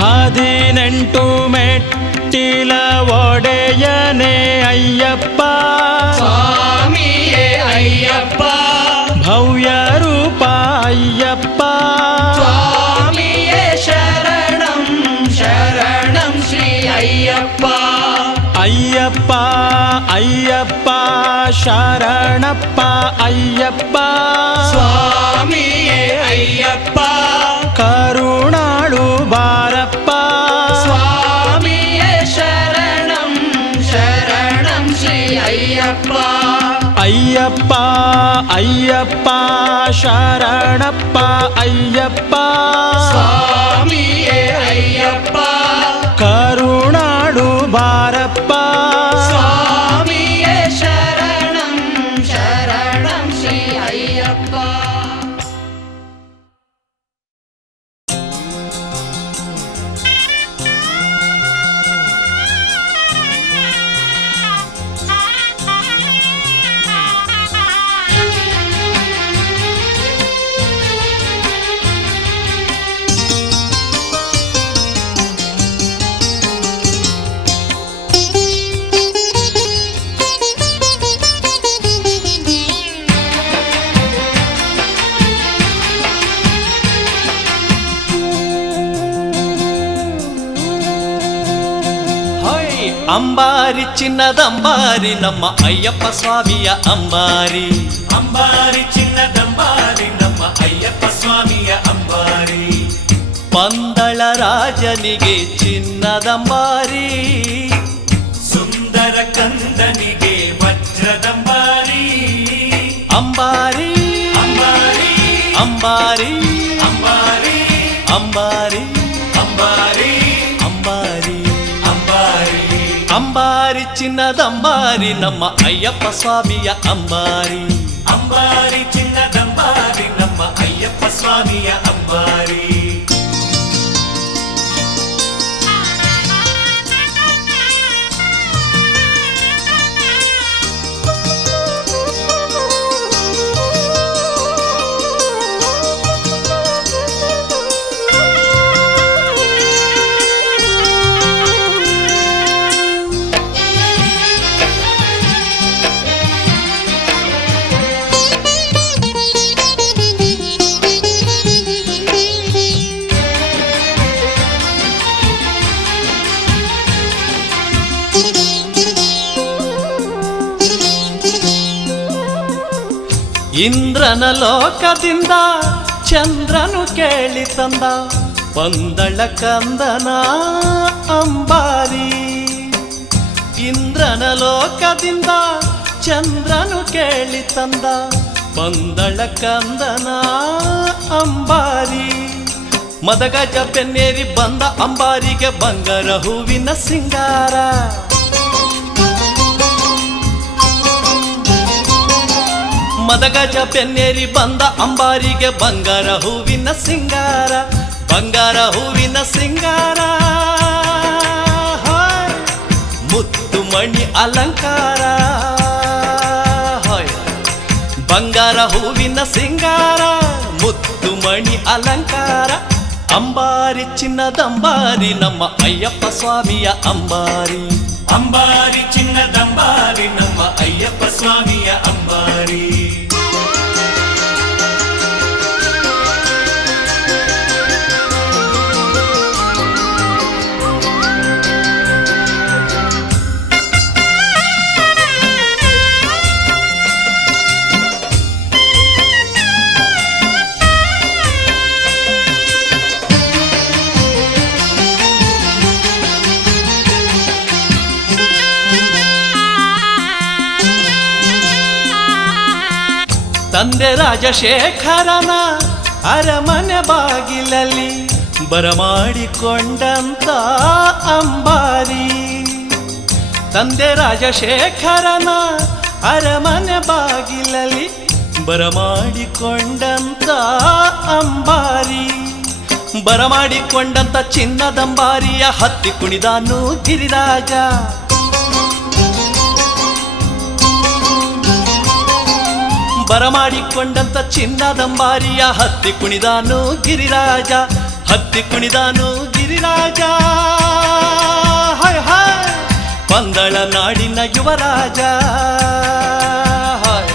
ಹದಿನೆಂಟು ಮೆಟ್ಟಿಲ ಒಡೆಯನೇ ಅಯ್ಯಪ್ಪ ಸ್ವಾಮಿಯೇ ಅಯ್ಯಪ್ಪ. ಭವ್ಯ ರೂಪ ಅಯ್ಯಪ್ಪ ಸ್ವಾಮಿಯೇ ಶರಣಂ ಶರಣಂ ಶ್ರೀ ಅಯ್ಯಪ್ಪ. ಅಯ್ಯಪ್ಪ ಅಯ್ಯಪ್ಪ ಶರಣಪ್ಪ ಅಯ್ಯಪ್ಪ ಸ್ವಾಮಿಯೇ ಅಯ್ಯಪ್ಪ. ಕರುಣಾಳು ಬಾರಪ್ಪ ಸ್ವಾಮಿಯೇ ಶರಣಂ ಶರಣಂ ಶ್ರೀ ಅಯ್ಯಪ್ಪ. ಅಯ್ಯಪ್ಪ ಅಯ್ಯಪ್ಪ ಶರಣಪ್ಪ ಅಯ್ಯಪ್ಪ ಸ್ವಾಮಿಯೇ ಅಯ್ಯಪ್ಪ. ಕರುಣಾಳು ಬಾರಪ್ಪ ಸ್ವಾಮಿಯೇ ಶರಣಂ ಶರಣಂ ಶ್ರೀ ಅಯ್ಯಪ್ಪ. ಅಂಬಾರಿ ಚಿನ್ನದಂಬಾರಿ ನಮ್ಮ ಅಯ್ಯಪ್ಪ ಸ್ವಾಮಿಯ ಅಂಬಾರಿ. ಅಂಬಾರಿ ಚಿನ್ನದಂಬಾರಿ ನಮ್ಮ ಅಯ್ಯಪ್ಪ ಸ್ವಾಮಿಯ ಅಂಬಾರಿ. ಪಂದಳ ರಾಜನಿಗೆ ಚಿನ್ನದಂಬಾರಿ, ಸುಂದರ ಕಂದನಿಗೆ ವಜ್ರದಂಬಾರಿ. ಅಂಬಾರಿ ಅಂಬಾರಿ ಅಂಬಾರಿ ಅಂಬಾರಿ ಅಂಬಾರಿ ಅಂಬಾರಿ ಅಂಬಾರಿ ಅಂಬಾರಿ. ಅಂಬಾರಿ ಚಿನ್ನದಂಬಾರಿ ನಮ್ಮ ಅಯ್ಯಪ್ಪ ಸ್ವಾಮಿಯ ಅಂಬಾರಿ. ಅಂಬಾರಿ ಚಿನ್ನದಂಬಾರಿ ನಮ್ಮ ಅಯ್ಯಪ್ಪ ಸ್ವಾಮಿಯ ಅಂಬಾರಿ. ಇಂದ್ರನ ಲೋಕದಿಂದ ಚಂದ್ರನು ಕೇಳಿ ತಂದ ಪಂದಳ ಕಂದನ ಅಂಬಾರಿ. ಇಂದ್ರನ ಲೋಕದಿಂದ ಚಂದ್ರನು ಕೇಳಿ ತಂದ ಪಂದಳ ಕಂದನ ಅಂಬಾರಿ. ಮದಗಜ ಬೆನ್ನೇರಿ ಬಂದ ಅಂಬಾರಿಗೆ ಬಂಗಾರ ಹೂವಿನ ಸಿಂಗಾರ. ಮದಗಜ ಬೆನ್ನೇರಿ ಬಂದ ಅಂಬಾರಿಗೆ ಬಂಗಾರ ಹೂವಿನ ಸಿಂಗಾರ. ಬಂಗಾರ ಹೂವಿನ ಸಿಂಗಾರ, ಹಾಯ್. ಮುತ್ತು ಮಣಿ ಅಲಂಕಾರ, ಹಾಯ್. ಬಂಗಾರ ಹೂವಿನ ಸಿಂಗಾರ, ಮುತ್ತು ಮಣಿ ಅಲಂಕಾರ. ಅಂಬಾರಿ ಚಿನ್ನದಂಬಾರಿ ನಮ್ಮ ಅಯ್ಯಪ್ಪ ಸ್ವಾಮಿಯ ಅಂಬಾರಿ. ಅಂಬಾರಿ ಚಿನ್ನದಂಬಾರಿ ನಮ್ಮ ಅಯ್ಯಪ್ಪ ಸ್ವಾಮಿಯ ಅಂಬಾರಿ. ತಂದೆ ರಾಜಶೇಖರನ ಅರಮನೆ ಬಾಗಿಲಲ್ಲಿ ಬರಮಾಡಿಕೊಂಡಂತ ಅಂಬಾರಿ. ತಂದೆ ರಾಜಶೇಖರನ ಅರಮನೆ ಬಾಗಿಲಲ್ಲಿ ಬರಮಾಡಿಕೊಂಡಂತ ಅಂಬಾರಿ. ಬರಮಾಡಿಕೊಂಡಂತ ಚಿನ್ನದಂಬಾರಿಯ ಹತ್ತಿ ಕುಣಿದಾನು ಗಿರಿರಾಜ. ಬರಮಾಡಿಕೊಂಡಂತ ಚಿನ್ನದಂಬಾರಿಯ ಹತ್ತಿ ಕುಣಿದಾನು ಗಿರಿರಾಜ. ಹತ್ತಿ ಕುಣಿದಾನು ಗಿರಿರಾಜ, ಹಾಯ್ ಹಾಯ್. ಪಂದಳ ನಾಡಿನ ಯುವರಾಜ, ಹಾಯ್.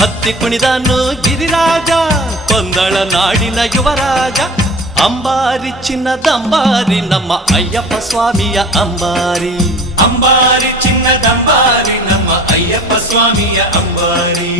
ಹತ್ತಿ ಕುಣಿದಾನು ಗಿರಿರಾಜ, ಪಂದಳ ನಾಡಿನ ಯುವರಾಜ. ಅಂಬಾರಿ ಚಿನ್ನದಂಬಾರಿ ನಮ್ಮ ಅಯ್ಯಪ್ಪ ಸ್ವಾಮಿಯ ಅಂಬಾರಿ. ಅಂಬಾರಿ ಚಿನ್ನದಂಬಾರಿ ನಮ್ಮ ಅಯ್ಯಪ್ಪ ಸ್ವಾಮಿಯ ಅಂಬಾರಿ.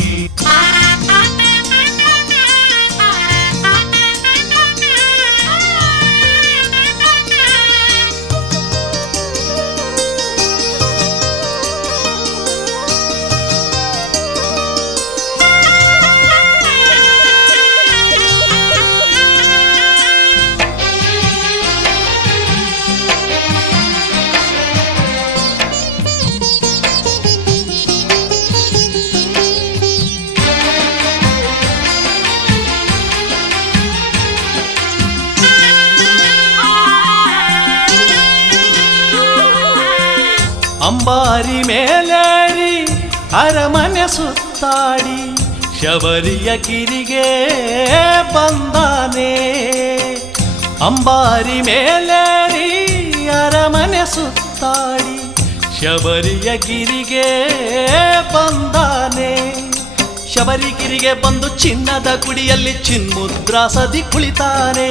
ಅಂಬಾರಿ ಮೇಲೇರಿ ಅರಮನೆ ಸುತ್ತಾಡಿ ಶಬರಿಯ ಗಿರಿಗೆ ಬಂದಾನೆ. ಅಂಬಾರಿ ಮೇಲೇರಿ ಅರಮನೆ ಸುತ್ತಾಡಿ ಶಬರಿಯ ಗಿರಿಗೆ ಬಂದಾನೆ. ಶಬರಿಗಿರಿಗೆ ಬಂದು ಚಿನ್ನದ ಗುಡಿಯಲ್ಲಿ ಚಿನ್ಮುದ್ರಾಸದಿ ಕುಳಿತಾನೆ.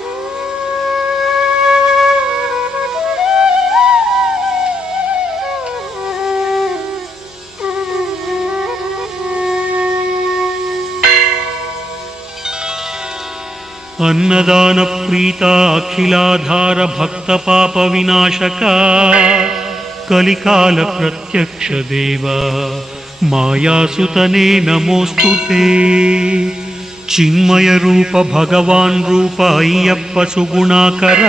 ಅನ್ನದಾನ ಪ್ರೀತ ಅಖಿಲಾಧಾರ ಭಕ್ತ ಪಾಪ ವಿನಾಶಕ ಕಲಿಕಾಲ ಪ್ರತ್ಯಕ್ಷ ದೇವ ಮಾಯಾಸುತನೇ ನಮೋಸ್ತುತೇ. ಚಿನ್ಮಯ ರೂಪ ಭಗವಾನ್ ರೂಪ ಅಯ್ಯಪ್ಪ ಸುಗುಣಾಕರ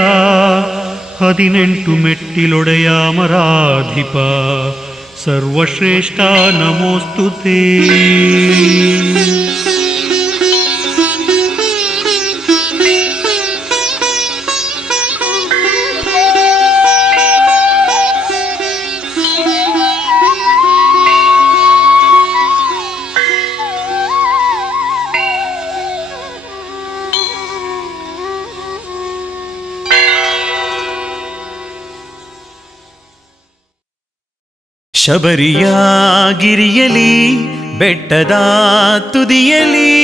18 ಮೆಟ್ಟಿಲೊಡೆಯ ಅಮರಾಧಿಪ ಸರ್ವಶ್ರೇಷ್ಠ ನಮೋಸ್ತುತೇ. ಶಬರಿಯ ಗಿರಿಯಲಿ ಬೆಟ್ಟದ ತುದಿಯಲಿ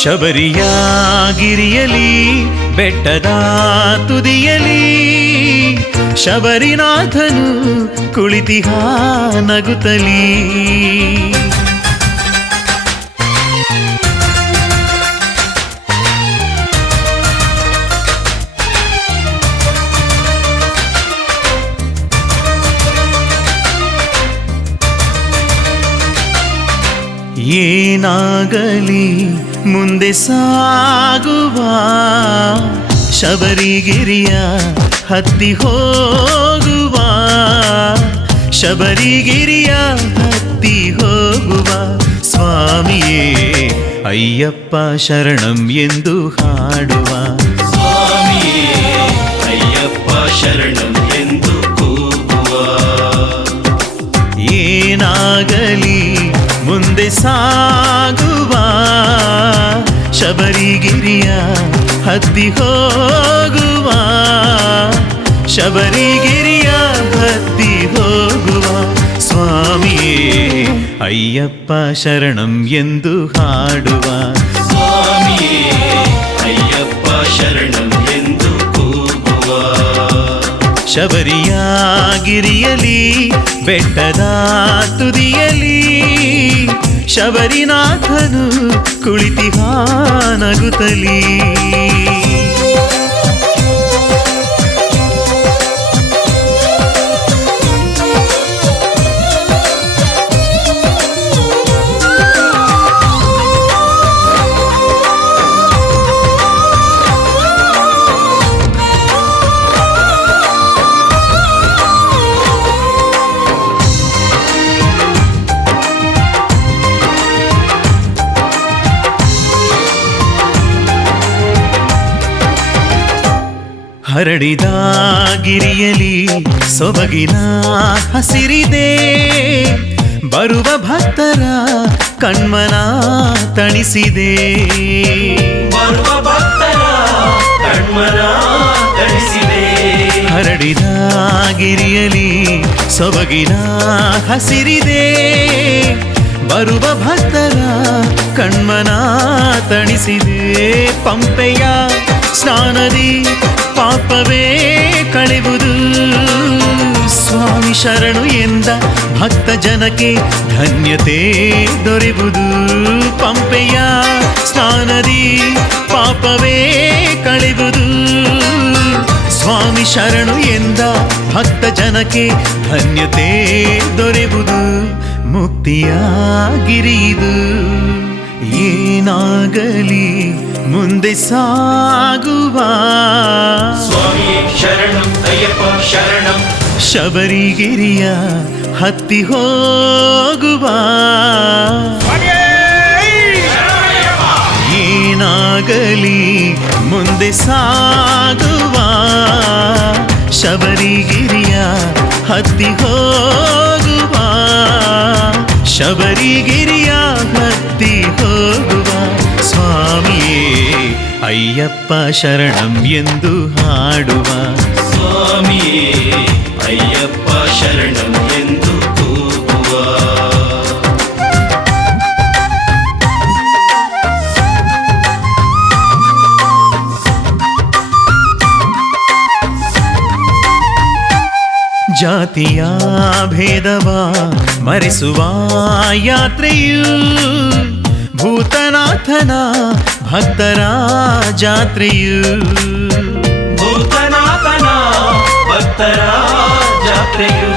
ಶಬರಿಯ ಗಿರಿಯಲಿ ಬೆಟ್ಟದ ತುದಿಯಲಿ ಶಬರಿನಾಥನು ಕುಳಿತಿಹ ನಗುತ್ತಲಿ. ಏನಾಗಲಿ ಮುಂದೆ ಸಾಗುವ ಶಬರಿಗಿರಿಯ ಹತ್ತಿ ಹೋಗುವ ಶಬರಿಗಿರಿಯ ಹತ್ತಿ ಹೋಗುವ ಸ್ವಾಮಿಯೇ ಅಯ್ಯಪ್ಪ ಶರಣಂ ಎಂದು ಹಾಡುವ ಸ್ವಾಮಿಯೇ ಅಯ್ಯಪ್ಪ ಶರಣಂ ಎಂದು ಕೂಗುವ. ಏನಾಗಲಿ ಮುಂದೆ ಸಾಗುವ ಶಬರಿಗಿರಿಯ ಹತ್ತಿ ಹೋಗುವ ಶಬರಿಗಿರಿಯ ಹತ್ತಿ ಹೋಗುವ ಸ್ವಾಮಿಯೇ ಅಯ್ಯಪ್ಪ ಶರಣಂ ಎಂದು ಹಾಡುವ ಸ್ವಾಮಿಯೇ ಅಯ್ಯಪ್ಪ ಶರಣಂ ಎಂದು ಕೂಗುವ. ಶಬರಿಯ ಗಿರಿಯಲಿ ಬೆಟ್ಟದ ತುದಿಯಲಿ ಶಬರಿನಾಥನು ಕುಳಿತಿಹ ನಗುತ್ತಲಿ. ಹರಡಿದ ಗಿರಿಯಲಿ ಸೊಬಗಿನ ಹಸಿರಿದೆ ಬರುವ ಭಕ್ತರ ಕಣ್ಮನ ತಣಿಸಿದೆ ಬರುವ ಭಕ್ತರ ಕಣ್ಮನ ತಣಿಸಿದೆ. ಹರಡಿದ ಗಿರಿಯಲಿ ಸೊಬಗಿನ ಹಸಿರಿದೆ ಬರುವ ಭಕ್ತರ ಕಣ್ಮನ ತಣಿಸಿದೆ. ಪಂಪೆಯ ಸ್ನಾನದಿ ಪಾಪವೇ ಕಳೆವುದು ಸ್ವಾಮಿ ಶರಣು ಎಂದ ಭಕ್ತ ಜನಕ್ಕೆ ಧನ್ಯತೆ ದೊರೆಯುವುದು. ಪಂಪೆಯ ಸ್ನಾನದಿ ಪಾಪವೇ ಕಳೆವುದು ಸ್ವಾಮಿ ಶರಣು ಎಂದ ಭಕ್ತ ಜನಕ್ಕೆ ಧನ್ಯತೆ ದೊರೆಯುವುದು. ಮುಕ್ತಿಯ ಗಿರಿದು ಏನಾಗಲಿ ಮುಂದೆ ಸಾಗುವ ಸ್ವಾಮಿಯೇ ಶರಣಂ ಅಯ್ಯಪ್ಪ ಶರಣಂ ಶಬರಿಗಿರಿಯ ಹತ್ತಿ ಹೋಗುವ ಏನಾಗಲಿ ಮುಂದೆ ಸಾಗುವ ಶಬರಿಗಿರಿಯ ಹತ್ತಿ ಹೋಗುವ ಶಬರಿಗಿರಿಯ ಹತ್ತಿ ಹೋಗುವ ಸ್ವಾಮಿಯೇ ಅಯ್ಯಪ್ಪ ಶರಣಂ ಎಂದು ಹಾಡುವ ಸ್ವಾಮಿಯೇ ಅಯ್ಯಪ್ಪ ಶರಣಂ ಎಂದು ಕೂಗುವ. ಜಾತಿಯ ಭೇದವ ಮರೆಸುವ ಯಾತ್ರೆಯು ಭೂತನಾಥನ ಭಕ್ತರ ಜಾತ್ರೆಯು ಭೂತನಾಥನ ಭಕ್ತರ ಜಾತ್ರೆಯು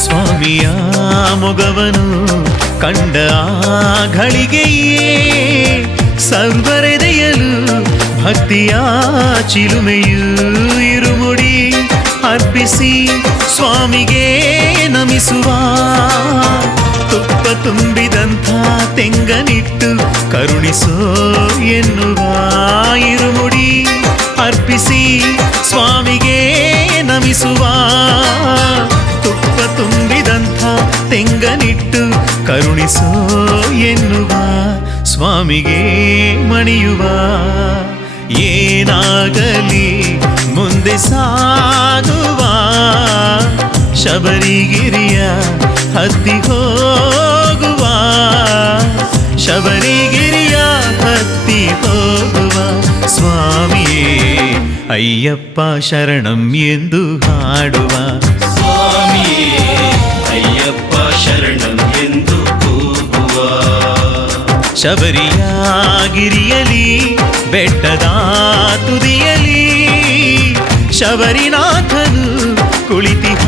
ಸ್ವಾಮಿಯ ಮೊಗವನು ಕಂಡ ಘಳಿಗೆಯೇ ಸರ್ವರೆದೆಯಲು ಭಕ್ತಿಯ ಚಿಲುಮೆಯು ಇರುಮುಡಿ ಅರ್ಪಿಸಿ ಸ್ವಾಮಿಗೆ ನಮಿಸುವ ತುಪ್ಪ ತುಂಬಿದಂಥ ತೆಂಗನಿಟ್ಟು ಕರುಣಿಸೋ ಎನ್ನುವ ಇರುಮುಡಿ ಅರ್ಪಿಸಿ ಸ್ವಾಮಿಗೆ ನಮಿಸುವ ತುಪ್ಪ ತುಂಬಿದಂಥ ತೆಂಗನಿಟ್ಟು ಕರುಣಿಸೋ ಎನ್ನುವ ಸ್ವಾಮಿಗೆ ಮಣಿಯುವ ಏನಾಗಲಿ ಮುಂದೆ ಸಾಗುವ ಶಬರಿಗಿರಿಯ ಹತ್ತಿ ಹೋಗುವ ಶಬರಿಗಿರಿಯ ಹತ್ತಿ ಹೋಗುವ ಸ್ವಾಮಿಯೇ ಅಯ್ಯಪ್ಪ ಶರಣಂ ಎಂದು ಹಾಡುವ ಸ್ವಾಮಿಯೇ ಅಯ್ಯಪ್ಪ ಶರಣಂ ಎಂದು ಕೂಗುವ ಶಬರಿಯ ಗಿರಿಯಲಿ ಬೆಟ್ಟದ ತುದಿಯಲಿ ಶಬರಿನಾಥನು ಕುಳಿತಿಹ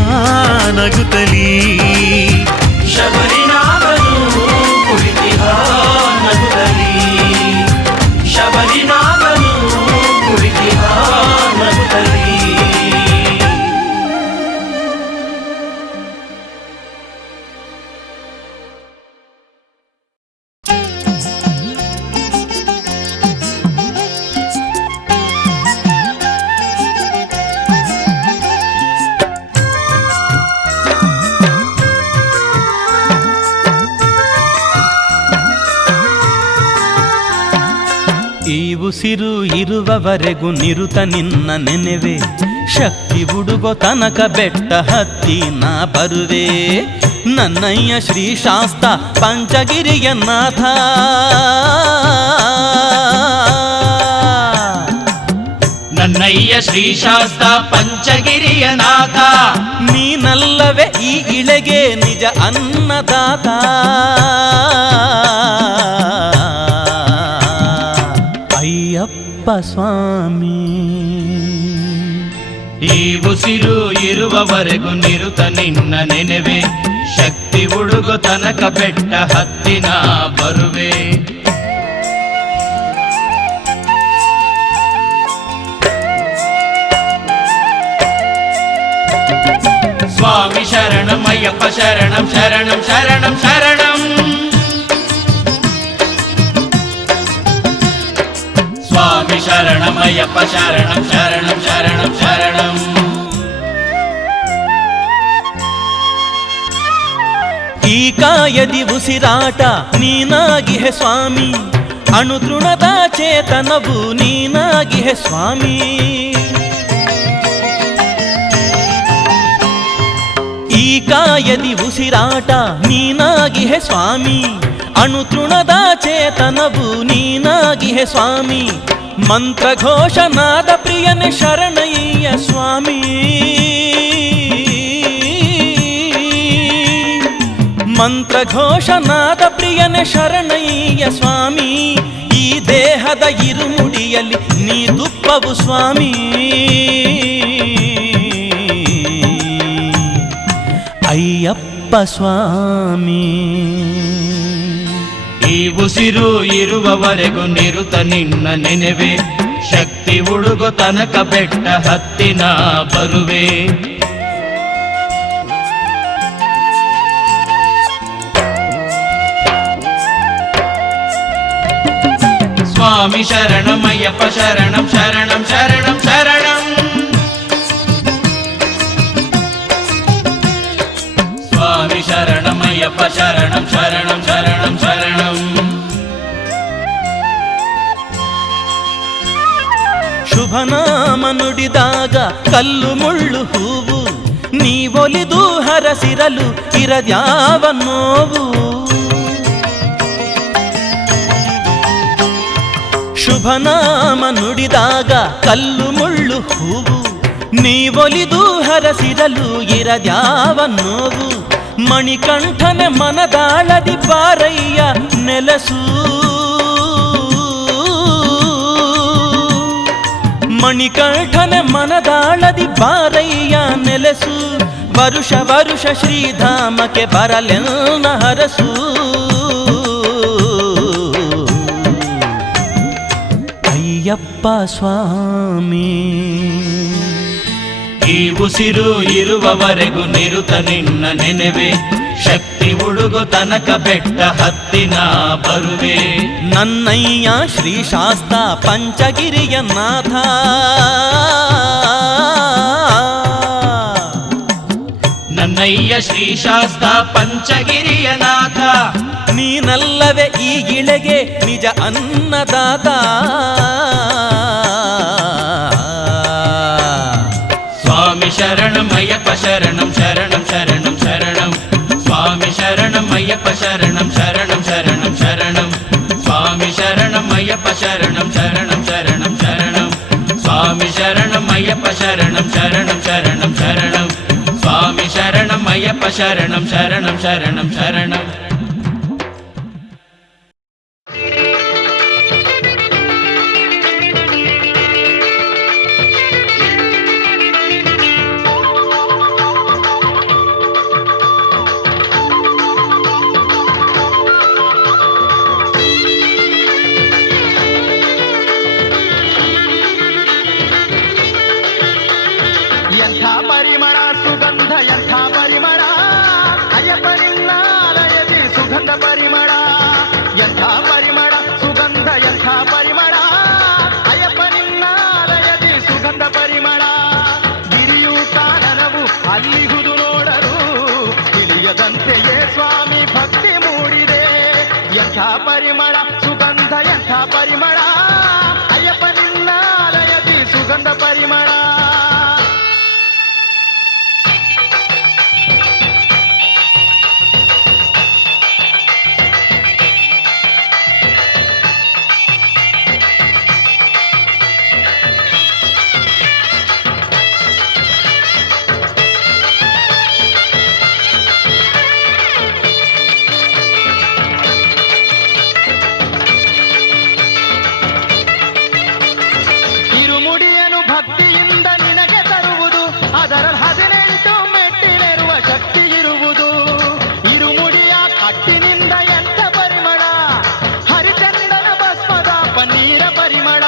ನಗುತ್ತಲಿ ಶಬರಿನಾಥನು ಕುಳಿತಿಹ ನಗುತ್ತಲಿ ಶಬರಿನಾಥನು ಕುಳಿತಿಹ ನಗುತ್ತಲಿ ಈ ಉಸಿರು ಇರುವವರೆಗೂ ನಿರುತ ನಿನ್ನ ನೆನೆವೆ ಶಕ್ತಿ ಹುಡುಗೋ ತನಕ ಬೆಟ್ಟ ಹತ್ತಿ ನಾ ಬರುವೆ ನನ್ನಯ್ಯ ಶ್ರೀ ಶಾಸ್ತ ಪಂಚಗಿರಿಯ ನಾಥ ನನ್ನಯ್ಯ ಶ್ರೀಶಾಸ್ತ ಪಂಚಗಿರಿಯ ನಾಥ ನೀನಲ್ಲವೇ ಈ ಇಳೆಗೆ ನಿಜ ಅನ್ನದಾತ ಅಯ್ಯಪ್ಪ ಸ್ವಾಮಿ ಈ ಉಸಿರು ಇರುವವರೆಗೂ ನಿರುತ ನಿನ್ನ ನೆನೆವೆ ಶಕ್ತಿ ಹುಡುಗೋ ತನಕ ಬೆಟ್ಟ ಹತ್ತಿನ ಬರುವೆ ಸ್ವಾಮಿ ಶರಣಂ ಅಯ್ಯಪ್ಪ ಶರಣಂ ಶರಣಂ ಶರಣಂ ಶರಣಂ ಸ್ವಾಮಿ ಶರಣಂ ಅಯ್ಯಪ್ಪ ಶರಣಂ ಶರಣಂ ಶರಣಂ ಶರಣಂ ಈ ಕಾಯದಿ ಉಸಿರಾಟ ನೀನಾಗಿಹೆ ಸ್ವಾಮಿ ಅಣುತೃಣದ ಚೇತನವು ನೀನಾಗಿಹೆ ಸ್ವಾಮಿ ಈ ಕಾಯದಿ ಉಸಿರಾಟ ನೀನಾಗಿಹೆ ಸ್ವಾಮಿ ಅಣುತೃಣದ ಚೇತನವು ನೀನಾಗಿಹೆ ಸ್ವಾಮಿ ಮಂತ್ರಘೋಷನಾದ ಪ್ರಿಯನೆ ಶರಣಯ್ಯ ಸ್ವಾಮಿ ಮಂತ್ರಘೋಷನಾದ ಪ್ರಿಯನೆ ಶರಣಯ್ಯ ಸ್ವಾಮಿ ಈ ದೇಹದ ಇರುಮುಡಿಯಲ್ಲಿ ನೀ ತುಪ್ಪವು ಸ್ವಾಮಿ ಅಯ್ಯಪ್ಪ ಸ್ವಾಮಿ ಈ ಉಸಿರು ಇರುವವರೆಗೂ ನಿರುತ ನಿನ್ನ ನೆನೆವೆ ಶಕ್ತಿ ಹುಡುಗೋ ತನಕ ಬೆಟ್ಟ ಹತ್ತಿನ ಬರುವೆ ಸ್ವಾಮಿ ಶರಣಂ ಅಯ್ಯಪ್ಪ ಶರಣಂ ಶರಣಂ ಶರಣಂ ಶರಣಂ ಸ್ವಾಮಿ ಶರಣಂ ಅಯ್ಯಪ್ಪ ಶರಣಂ ಶರಣಂ ಶರಣಂ ಶರಣಂ ಶುಭನಾಮ ನುಡಿದಾಗ ಕಲ್ಲು ಮುಳ್ಳು ಹೂವು ನೀವೊಲಿದು ಹರಸಿರಲು ಇರದ್ಯಾವ ನೋವು ಶುಭನಾಮ ನುಡಿದಾಗ ಕಲ್ಲು ಮುಳ್ಳು ಹೂವು ನೀವೊಲಿದು ಹರಸಿರಲು ಇರದ್ಯಾವ ನೋವು, ಮಣಿಕಂಠನ ಮನದಾಳದಿ ಬಾರಯ್ಯ ನೆಲಸು. ಮಣಿಕಂಠನ ಮನದಾಳದಿ ಬಾರಯ್ಯ ನೆಲಸು, ವರುಷ ವರುಷ ಶ್ರೀಧಾಮಕ್ಕೆ ಬರಲೆನ್ನ ಹರಸು. ಅಯ್ಯಪ್ಪ ಸ್ವಾಮಿ ಈ ಉಸಿರು ಇರುವವರೆಗೂ ನಿರುತ ನಿನ್ನ ನೆನೆವೆ, ಶಕ್ತಿ ಹುಡುಗು ತನಕ ಬೆಟ್ಟ ಹತ್ತಿನ ಬರುವೆ. ನನ್ನಯ್ಯ ಶ್ರೀ ಶಾಸ್ತ ಪಂಚಗಿರಿಯ ನಾಥ, ನನ್ನಯ್ಯ ಶ್ರೀ ಶಾಸ್ತ ಪಂಚಗಿರಿಯ ನಾಥ, ನೀನಲ್ಲವೇ ಈ ಗಿಳೆಗೆ ನಿಜ ಅನ್ನದಾತ. ಸ್ವಾಮಿ ಶರಣಂ ಅಯ್ಯಪ್ಪ ಶರಣಂ ಶರಣಂ ಶರಣಂ ಶರಣಂ, ಸ್ವಾಮಿ ಶರಣಂ ಅಯ್ಯಪ್ಪ ಶರಣಂ ಶರಣಂ ಶರಣಂ ಶರಣಂ, ಸ್ವಾಮಿ ಶರಣಂ ಅಯ್ಯಪ್ಪ ಶರಣಂ ಶರಣಂ ಶರಣಂ ಶರಣಂ, ಸ್ವಾಮಿ ಶರಣಂ ಅಯ್ಯಪ್ಪ ಶರಣಂ ಶರಣಂ ಶರಣಂ ಶರಣಂ, ಸ್ವಾಮಿ ಶರಣಂ ಅಯ್ಯಪ್ಪ ಶರಣಂ ಶರಣಂ ಶರಣಂ ಶರಣಂ. ಎಂಥ ಪರಿಮಳ ಸುಗಂಧ, ಎಂಥ ಪರಿಮಳ ಅಯ್ಯಪ್ಪ ನಿನ್ನಾಲಯದಿ ಸುಗಂಧ ಪರಿಮಳ. ಎಂಥ ಪರಿಮಳ ಸುಗಂಧ, ಎಂಥ ಪರಿಮಳ ಅಯ್ಯಪ್ಪ ನಿನ್ನಾಲಯದಿ ಸುಗಂಧ ಪರಿಮಳ. ಗಿರಿಯು ಕಾನನವು ಅಲ್ಲಿಗುದು ನೋಡಲು ತಿಳಿಯದಂತೆಯೇ ಸ್ವಾಮಿ ಭಕ್ತಿ ಮೂಡಿದೆ. ಎಂಥ ಪರಿಮಳ ಸುಗಂಧ, ಎಂಥ ಪರಿಮಳ ಅಯ್ಯಪ್ಪ ನಿನ್ನಾಲಯದಿ ಸುಗಂಧ ಪರಿಮಳ. ಇರುಮುಡಿಯನು ಭಕ್ತಿಯಿಂದ ನಿನಗೆ ತರುವುದು, ಅದರ 18 ಮೆಟ್ಟಿಲಿರುವ ಶಕ್ತಿ ಇರುವುದು. ಇರುಮುಡಿಯ ಕಟ್ಟಿನಿಂದ ಎಂಥ ಪರಿಮಳ, ಹರಿಚಂದನ ಭಸ್ಮದ ಪನ್ನೀರ ಪರಿಮಳ.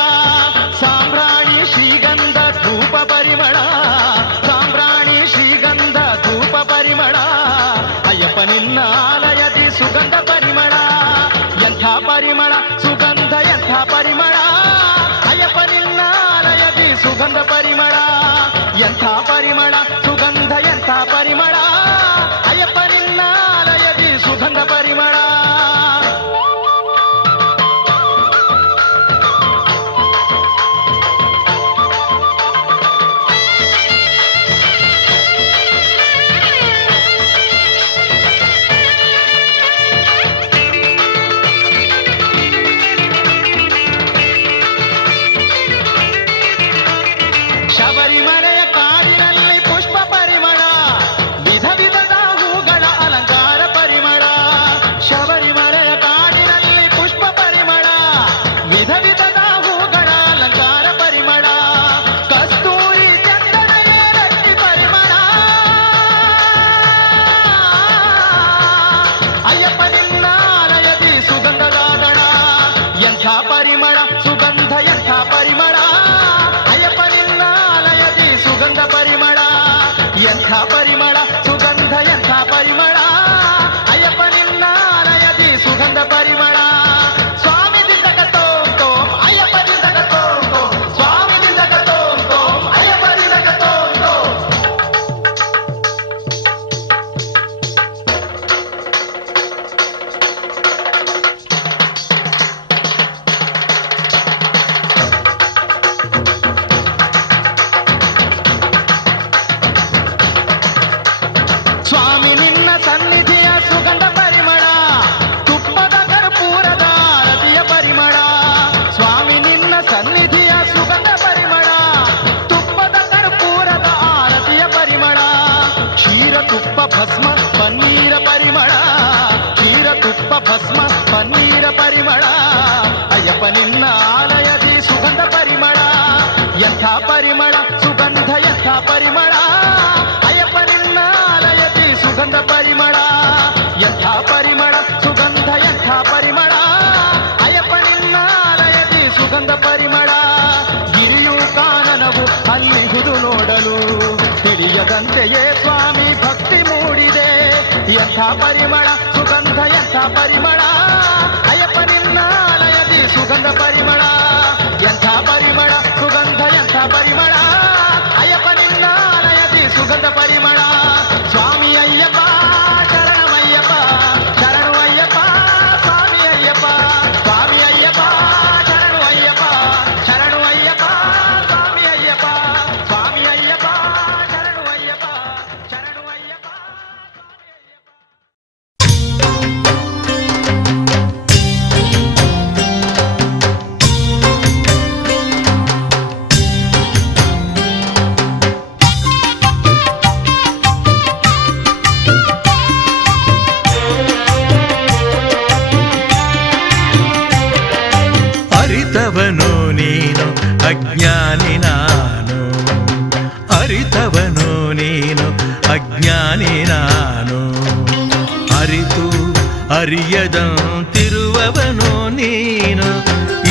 ಸಾಂಬ್ರಾಣಿ ಶ್ರೀಗಂಧ ಧೂಪ ಪರಿಮಳ, ಸಾಂಬ್ರಾಣಿ ಶ್ರೀಗಂಧ ಧೂಪ ಪರಿಮಳ ಅಯ್ಯಪ್ಪ ನಿನ್ನ ಆಲಯದಿ ಸುಗಂಧ ಪರಿಮಳ. ಎಂಥ ಪರಿಮಳ ಸುಗಂಧ, ಎಂಥ ಪರಿಮಳ ಅಯ್ಯಪ್ಪ ನಿನ್ನಾಲಯದಿ ಸುಗಂಧ ಪರಿಮಳ. ಎಂಥ ಪರಿಮಳ ಸುಗಂಧ, ಎಂಥ ಪರಿಮಳ ಅಯ್ಯಪ್ಪ ನಿನ್ನಾಲಯದಿ ಸುಗಂಧ ಪರಿಮಳ. ಶಬರಿಮಲೆಯ ಕಾಡಿನಲ್ಲಿ ಪುಷ್ಪ ಪರಿಮಳ, ವಿಧ ವಿಧದ ಹೂಗಳ ಅಲಂಕಾರ ಪರಿಮಳ. ಶಬರಿಮಲೆಯ ಕಾಡಿನಲ್ಲಿ ಪುಷ್ಪ ಪರಿಮಳ, ವಿಧ ವಿಧದ ಹೂಗಳ ಅಲಂಕಾರ ಪರಿಮಳ. ಕಸ್ತೂರಿ ಚಂದನ ಏಲಕ್ಕಿ ಪರಿಮಳ ಅಯ್ಯಪ್ಪ ನಿನ್ನಾಲಯದಿ ಸುಗಂಧಗಾದಣ. ಎಂಥ ಪರಿಮಳ ಸುಗಂಧ, ಎಂಥ ಪರಿಮಳ ಅಯ್ಯಪ್ಪ ನಿನ್ನಾಲಯದಿ ಸುಗಂಧ ಪರಿಮಳ. ಎಂಥ ಪರಿಮಳ ಸುಗಂಧ, ಎಂಥ ಪರಿಮಳ ಅಯ್ಯಪ್ಪ ನಿನ್ನಾಲಯದಿ ಸುಗಂಧ ಪರಿಮಳ. ಸ್ವಾಮಿ ದಿಂದಗ ತೋಂ ತೋಂ ಅಯ್ಯಪ್ಪ ದಿಂದಗ ತೋಂ ತೋಂ, ಸ್ವಾಮಿ ದಿಂದಗ ತೋಂ ತೋಂ ಅಯ್ಯಪ್ಪ ದಿಂದಗ ತೋಂ ತೋಂ. ಅಯ್ಯಪ್ಪ ನಿನ್ನ ಆಲಯದಿ ಸುಗಂಧ ಪರಿಮಳ ಎಂಥ ಪರಿಮಳ ಸುಗಂಧ ಎಂಥ ಪರಿಮಳ ಅಯ್ಯಪ್ಪ ನಿನ್ನ ಆಲಯದಿ ಸುಗಂಧ ಪರಿಮಳ ಎಂಥ ಪರಿಮಳ ಸುಗಂಧ ಎಂಥ ಪರಿಮಳ ಅಯ್ಯಪ್ಪ ನಿನ್ನ ಆಲಯದಿ ಸುಗಂಧ ಪರಿಮಳ ಗಿರಿಯು ಕಾನನವು ಅಲ್ಲಿಹುದು ನೋಡಲು ತಿಳಿಯದಂತೆಯೇ ಸ್ವಾಮಿ ಭಕ್ತಿ ಮೂಡಿದೆ ಎಂಥ ಪರಿಮಳ ಸುಗಂಧ ಎಂಥ ಪರಿಮಳ ಅಯ್ಯಪ್ಪ ನಿನ್ನ ಆಲಯದಿ ಸುಗಂಧ ಪರಿಮಳ ಎಂಥ ಪರಿಮಳ ಸುಗಂಧ ಎಂಥ ಪರಿಮಳ ಅಯ್ಯಪ್ಪ ನಿನ್ನ ಆಲಯದಿ ಸುಗಂಧ ಪರಿಮಳ ಸ್ವಾಮಿ ಅಯ್ಯಪ್ಪ ಶರಣಮಯ್ಯಪ್ಪ ಶರಣು ಅಯ್ಯಪ್ಪ ಸ್ವಾಮಿ ಅಯ್ಯಪ್ಪ ಸ್ವಾಮಿ ಅಯ್ಯಪ್ಪ ಶರಣು ಅಯ್ಯಪ್ಪ ಶರಣು ಅಯ್ಯಪ್ಪ ಸ್ವಾಮಿ ಅಯ್ಯಪ್ಪ ಸ್ವಾಮಿ ಅಯ್ಯಪ್ಪ ಶರಣು ಅಯ್ಯಪ್ಪ ಶರಣು ಅಯ್ಯಪ್ಪ ಸ್ವಾಮಿ ಅಯ್ಯಪ್ಪ. ಅರಿತವನು ನೀನು ಅಜ್ಞಾನಿ ನಾನು ಅರಿತವನು ನೀನು ಅಜ್ಞಾನಿ ನಾನು ಅರಿತು ಅರಿಯದಂತಿರುವವನು ನೀನು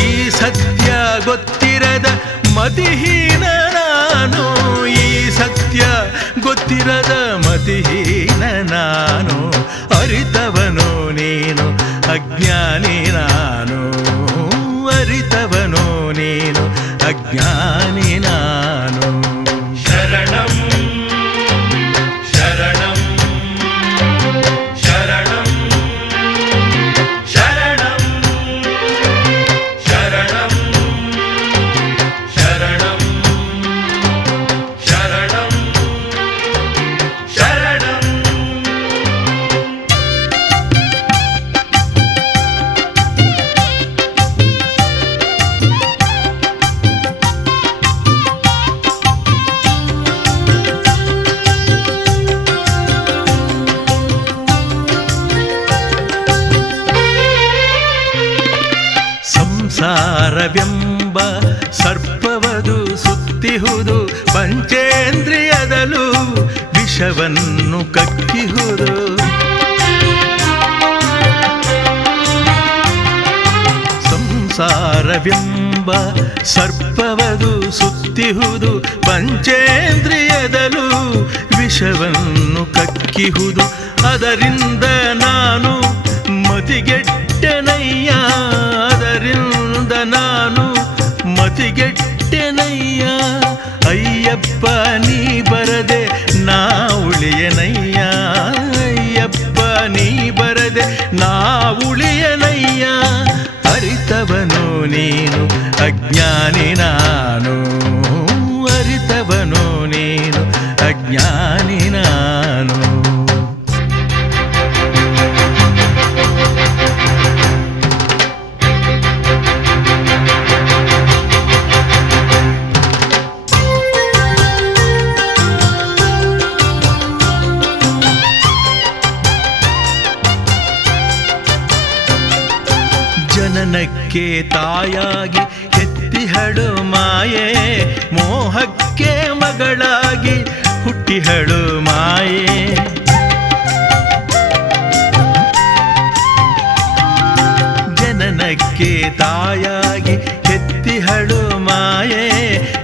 ಈ ಸತ್ಯ ಗೊತ್ತಿರದ ಮತಿಹೀನ ನಾನು ಈ ಸತ್ಯ ಗೊತ್ತಿರದ ಮತಿಹೀನ ನಾನು ಅರಿತವನು ನೀನು ಅಜ್ಞಾನಿ ನಾನು ಅರಿತವನು ನೀನು ಅಜ್ಞಾನಿ ನಾನು ಶರಣಂ ಶರಣಂ ಶರಣಂ ಶರಣಂ ಶರಣಂ ಶರಣಂ ಶರಣಂ ಶರಣಂ ಸಂಸಾರವೆಂಬ ಸರ್ಪವದು ಸುತ್ತಿಹುದು ಪಂಚೇಂದ್ರಿಯದಲು ವಿಷವನ್ನು ಕಕ್ಕಿಹುದು ಸಂಸಾರವೆಂಬ ಸರ್ಪವದು ಸುತ್ತಿಹುದು ಪಂಚೇಂದ್ರಿಯದಲು ವಿಷವನ್ನು ಕಕ್ಕಿಹುದು ಅದರಿಂದ ನಾನು ಮತಿಗೆಟ್ಟೆನಯ್ಯ ಅದರಿಂದ ನಾನು ಮತಿಗೆಟ್ಟೆನಯ್ಯ ಅಯ್ಯಪ್ಪ ನೀ ಬರದೆ ನಾ ಉಳಿಯನಯ್ಯ ಅಯ್ಯಪ್ಪ ನೀ ಬರದೆ ನಾ ಉಳಿಯನಯ್ಯ ಅರಿತವನು ನೀನು ಅಜ್ಞಾನಿ ನಾನು ಅರಿತವನು ನೀನು ಅಜ್ಞಾನಿ ನಾನು ಜನನಕ್ಕೆ ತಾಯಾಗಿ ಎತ್ತಿಹಳು ಮಾಯೆ ಮೋಹಕ್ಕೆ ಮಗಳಾಗಿ ಹುಟ್ಟಿಹಳು ಮಾಯೆ ಜನನಕ್ಕೆ ತಾಯಾಗಿ ಎತ್ತಿಹಳು ಮಾಯೆ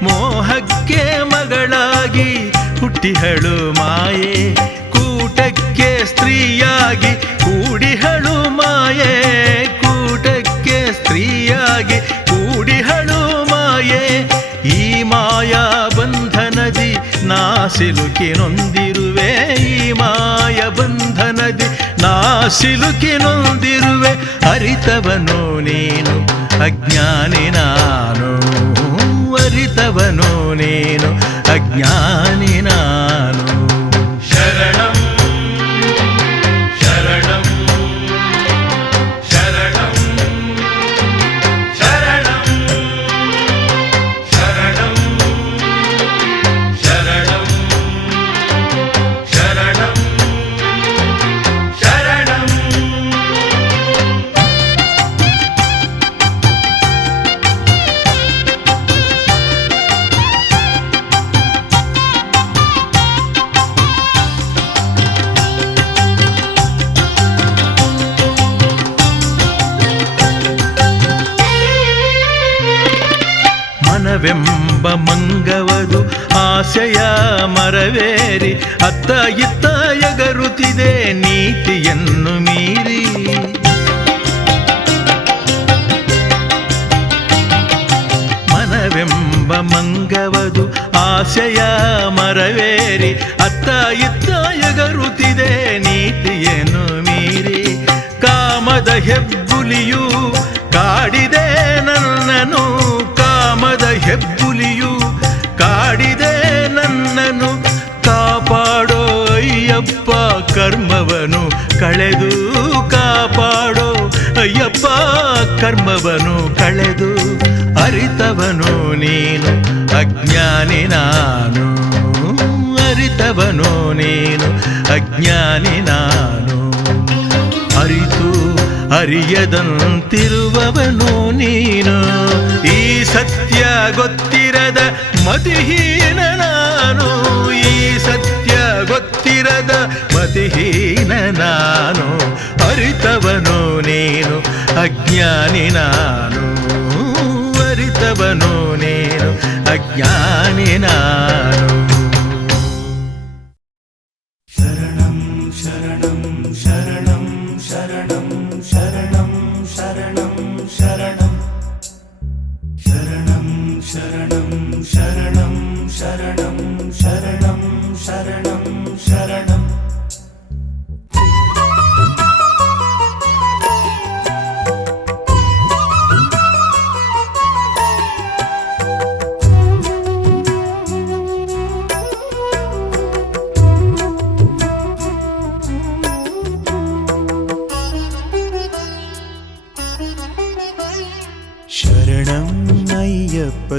ಮೋಹಕ್ಕೆ ಮಗಳಾಗಿ ಹುಟ್ಟಿಹಳು ಮಾಯೆ ಕೂಟಕ್ಕೆ ಸ್ತ್ರೀಯಾಗಿ ಕೂಡಿಹಳು ಮಾಯೆ ಕೂಟಕ್ಕೆ ಸ್ತ್ರೀಯಾಗಿ ಕೂಡಿಹಳು ಮಾಯೆ ಈ ಮಾಯಾ ಬಂಧನದಿ ನಾ ಸಿಲುಕಿ ನೊಂದಿರುವೆ ಈ ಮಾಯ ಬಂಧನದಿ ನಾ ಸಿಲುಕಿ ನೊಂದಿರುವೆ ಅರಿತವನು ನೀನು ಅಜ್ಞಾನಿ ನಾನು ಅರಿತವನು ನೀನು ಅಜ್ಞಾನಿ ನಾನು ಶರಣಂ ಶರಣಂ ಶರಣಂ ಶರಣಂ ಶರಣಂ ಶರಣಂ ಶರಣಂ ಶರಣಂ ಮನವೆಂಬ ಮಂಗವದು ಆಸೆಯ ಮರವೇರಿ ಅತ್ತ ಇತ್ತ ಎಗರುತ್ತಿದೆ ನೀತಿಯನ್ನು ಮೀರಿ. ಮನವೆಂಬ ಮಂಗವದು ಆಸೆಯ ಮರವೇರಿ ಅತ್ತ ಇತ್ತ ಎಗರುತ್ತಿದೆ ನೀತಿಯನ್ನು ಮೀರಿ. ಕಾಮದ ಹೆಬ್ಬುಲಿಯು ಕಾಡಿದೆ ನನ್ನನು, ಕಾಮದ ಹೆಬ್ಬುಲಿಯು ಕಾಡಿದೆ ನನ್ನನು. ಕಾಪಾಡೋ ಅಯ್ಯಪ್ಪ ಕರ್ಮವನು ಕಳೆದು, ಕಾಪಾಡೋ ಅಯ್ಯಪ್ಪ ಕರ್ಮವನು ಕಳೆದು. ಅರಿತವನು ನೀನು ಅಜ್ಞಾನಿ ನಾನು, ಅರಿತವನು ನೀನು ಅಜ್ಞಾನಿ ನಾನು. ಅರಿತು ಅರಿಯದಂತಿರುವವನು ನೀನು, ಈ ಸತ್ಯ ಗೊತ್ತಿರದ ಮತಿಹೀನ ನಾನು, ಈ ಸತ್ಯ ಗೊತ್ತಿರದ ಮತಿಹೀನ ನಾನು. ಅರಿತವನು ನೀನು ಅಜ್ಞಾನಿ ನಾನು, ಅರಿತವನು ನೀನು ಅಜ್ಞಾನಿ ನಾನು.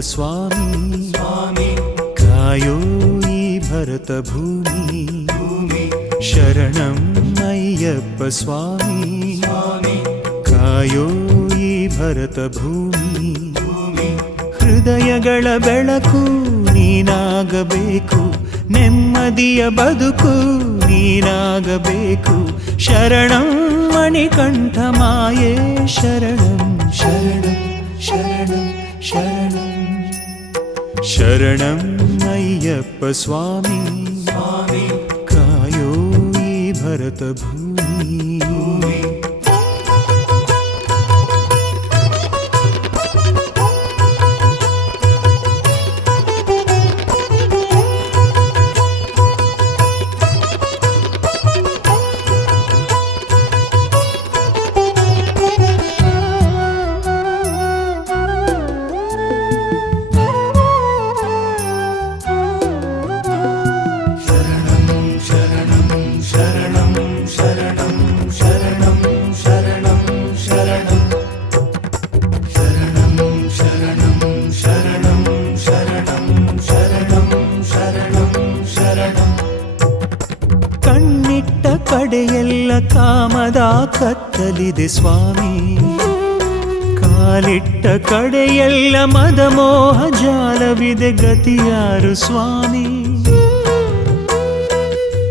स्वामी कायो ई भरत भूमि शरणं अय्यप्प स्वामी कायो ई भरत भूमि ಹೃದಯಗಳ ಬೆಳಕು ನೀನಾಗಬೇಕು, ನೆಮ್ಮದಿಯ ಬದುಕು ನೀನಾಗಬೇಕು. ಶರಣಂ ಮಣಿಕಂಠ ಮಾಯೇ ಶರಣಂ ಶರಣಂ ಶರಣಂ ಶರಣಂ ಶರಣಂ ಅಯ್ಯಪ್ಪ ಸ್ವಾಮಿ ಕಾಯೋ ಈ ಭರತ ಭೂಮಿ. ಕಡೆಯೆಲ್ಲ ಕಾಮದ ಕತ್ತಲಿದೆ ಸ್ವಾಮಿ, ಕಾಲಿಟ್ಟ ಕಡೆಯೆಲ್ಲ ಮದ ಮೋಹ ಜಾಲವಿದೆ ಗತಿಯಾರು ಸ್ವಾಮಿ.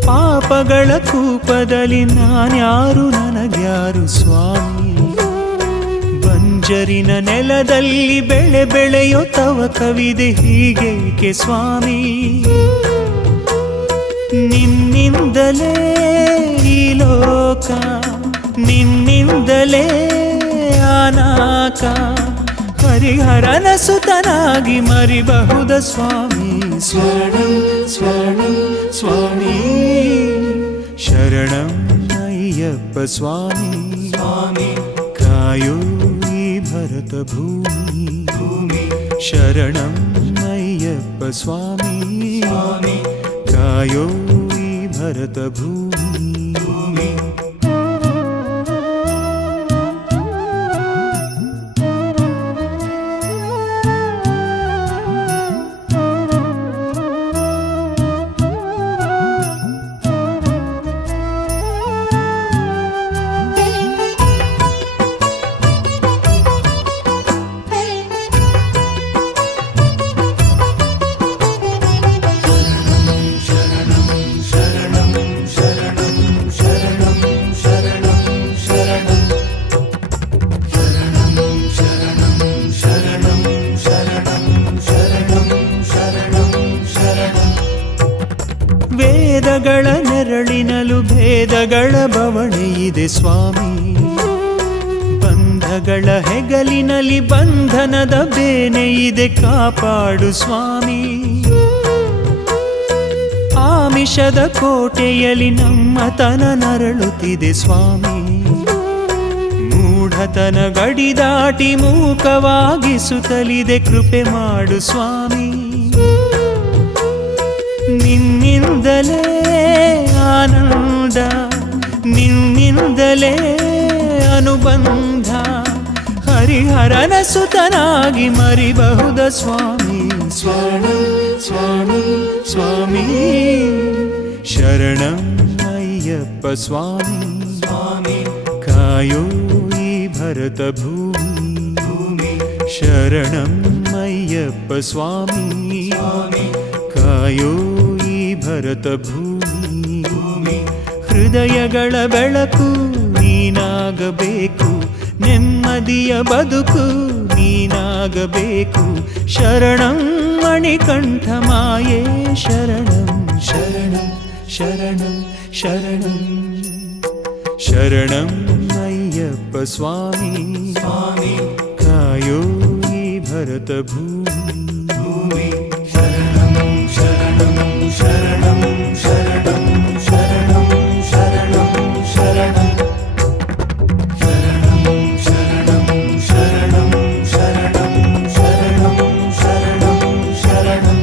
ಪಾಪಗಳ ಕೂಪದಲ್ಲಿ ನಾನ್ಯಾರು ನನಗ್ಯಾರು ಸ್ವಾಮಿ. ಬಂಜರಿನ ನೆಲದಲ್ಲಿ ಬೆಳೆ ಬೆಳೆಯೋ ತವ ಕವಿದೆ ಹೀಗೇಕೆ ಸ್ವಾಮಿ. ನಿನ್ನಿಂದಲೇ ಈ ಲೋಕ, ನಿನ್ನಿಂದಲೇ ಅನಾಕ. ಹರಿಹರನ ಸುತನಾಗಿ ಮರಿಬಹುದ ಸ್ವಾಮಿ. ಸ್ವರ್ಣಂ ಸ್ವರ್ಣಂ ಸ್ವಾಮಿ ಶರಣಂ ಅಯ್ಯಪ್ಪ ಸ್ವಾಮಿ ಕಾಯೋ ಈ ಭರತ ಭೂಮಿ. ಶರಣಂ ಅಯ್ಯಪ್ಪ ಸ್ವಾಮಿ ಕಾಯೋ ಈ ಭರತ ಭೂಮಿ. ಶರಣಂ ವೇದಗಳ ನೆರಳಿನಲು ಭೇದಗಳ ಬವಣೆ ಇದೆ ಸ್ವಾಮಿ. ಬಂಧಗಳ ಹೆಗಲಿನಲ್ಲಿ ಬಂಧನದ ಬೇನೆ ಇದೆ, ಕಾಪಾಡು ಸ್ವಾಮಿ. ಆಮಿಷದ ಕೋಟೆಯಲ್ಲಿ ನಮ್ಮತನ ನರಳುತ್ತಿದೆ ಸ್ವಾಮಿ. ಮೂಢತನ ಗಡಿ ದಾಟಿ ಮೂಕವಾಗಿಸುತ್ತಲಿದೆ, ಕೃಪೆ ಮಾಡು ಸ್ವಾಮಿ. ನಿನ್ನಿಂದಲೇ ಆನಂದ, ನಿನ್ನಿಂದಲೇ ಅನುಬಂಧ, ಹರಿಹರನ ಸುತನಾಗಿ ಮರಿಬಹುದ ಸ್ವಾಮಿ. ಸ್ವಾಮಿ ಸ್ವಾಮಿ ಸ್ವಾಮಿ ಶರಣಂ ಅಯ್ಯಪ್ಪ ಸ್ವಾಮಿ. ಕಾಯೋ ಈ ಭರತ ಭೂಮಿ, ಶರಣಂ ಅಯ್ಯಪ್ಪ ಸ್ವಾಮಿ. ಕಾಯೋ ಈ ಭರತ ಭೂಮಿ. ಹೃದಯಗಳ ಬೆಳಕು ನೀನಾಗಬೇಕು, ನೆಮ್ಮದಿಯ ಬದುಕು ನೀನಾಗಬೇಕು. ಶರಣಂ ಮಣಿಕಂಠ ಮಾಯೇ, ಶರಣಂ ಶರಣಂ ಶರಣಂ ಶರಣಂ ಶರಣಂ ಅಯ್ಯಪ್ಪ ಸ್ವಾಮಿ. ಕಾಯೋ ಈ ಭರತ ಭೂಮಿ. ಶರಣಂ ಶರಣಂ ಶರಣಂ ಶರಣಂ ಶರಣಂ ಶರಣಂ ಶರಣಂ ಶರಣಂ ಶರಣಂ ಶರಣಂ ಶರಣಂ ಶರಣಂ ಶರಣಂ ಶರಣಂ.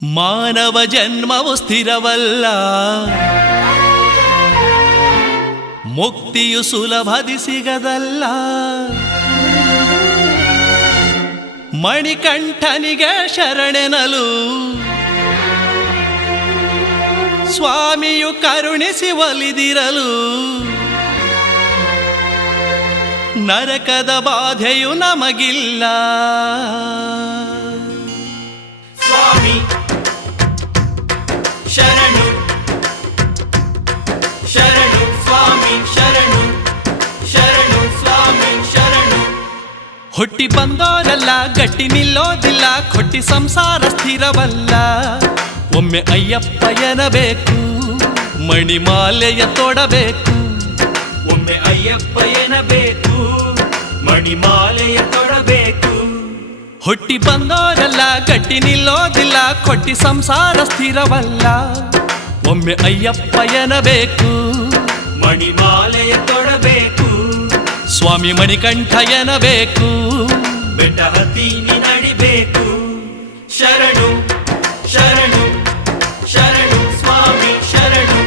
ಮಾನವ ಜನ್ಮವು ಸ್ಥಿರವಲ್ಲ, ಮುಕ್ತಿಯು ಸುಲಭದಿ ಸಿಗದಲ್ಲ. ಮಣಿಕಂಠನಿಗೆ ಶರಣೆನಲು ಸ್ವಾಮಿಯು ಕರುಣಿಸಿ ಒಲಿದಿರಲು. ನರಕದ ಬಾಧೆಯು ನಮಗಿಲ್ಲ. ಸ್ವಾಮಿ ಶರಣು ಶರಣು ಸ್ವಾಮಿ ಶರಣು ಶರಣು ಸ್ವಾಮಿ ಶರಣು. ಹುಟ್ಟಿ ಬಂದೋರೆಲ್ಲ ಗಟ್ಟಿ ನಿಲ್ಲೋದಿಲ್ಲ, ಕೊಟ್ಟಿ ಸಂಸಾರ ಸ್ಥಿರವಲ್ಲ. ಒಮ್ಮೆ ಅಯ್ಯಪ್ಪ ಎನ್ನಬೇಕು, ಮಣಿಮಾಲೆಯ ತೊಡಬೇಕು. ಒಮ್ಮೆ ಅಯ್ಯಪ್ಪ ಎನ್ನಬೇಕು, ಮಣಿಮಾಲೆಯ ತೊಡಬೇಕು. ಹುಟ್ಟಿ ಬಂದೋರೆಲ್ಲ ಗಟ್ಟಿ ನಿಲ್ಲೋದಿಲ್ಲ, ಕೊಟ್ಟಿ ಸಂಸಾರ ಸ್ಥಿರವಲ್ಲ. ಒಮ್ಮೆ ಅಯ್ಯಪ್ಪ ಎನ್ನಬೇಕು, ಮಣಿಮಾಲೆಯ ತೊಡಬೇಕು. ಸ್ವಾಮಿ ಮಣಿಕಂಠ ಎನ್ನಬೇಕು, ಬೆಟ್ಟ ಹತ್ತಿ ನೀ ನಡಿಬೇಕು. ಶರಣು ಶರಣು ಶರಣು ಸ್ವಾಮಿ ಶರಣು.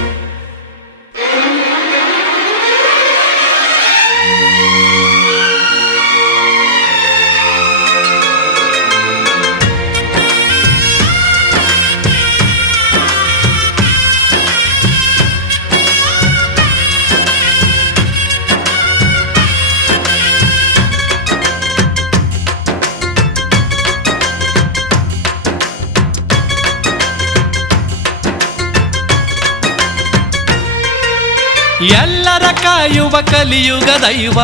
ಎಲ್ಲರ ಕಾಯುವ ಕಲಿಯುಗ ದೈವ,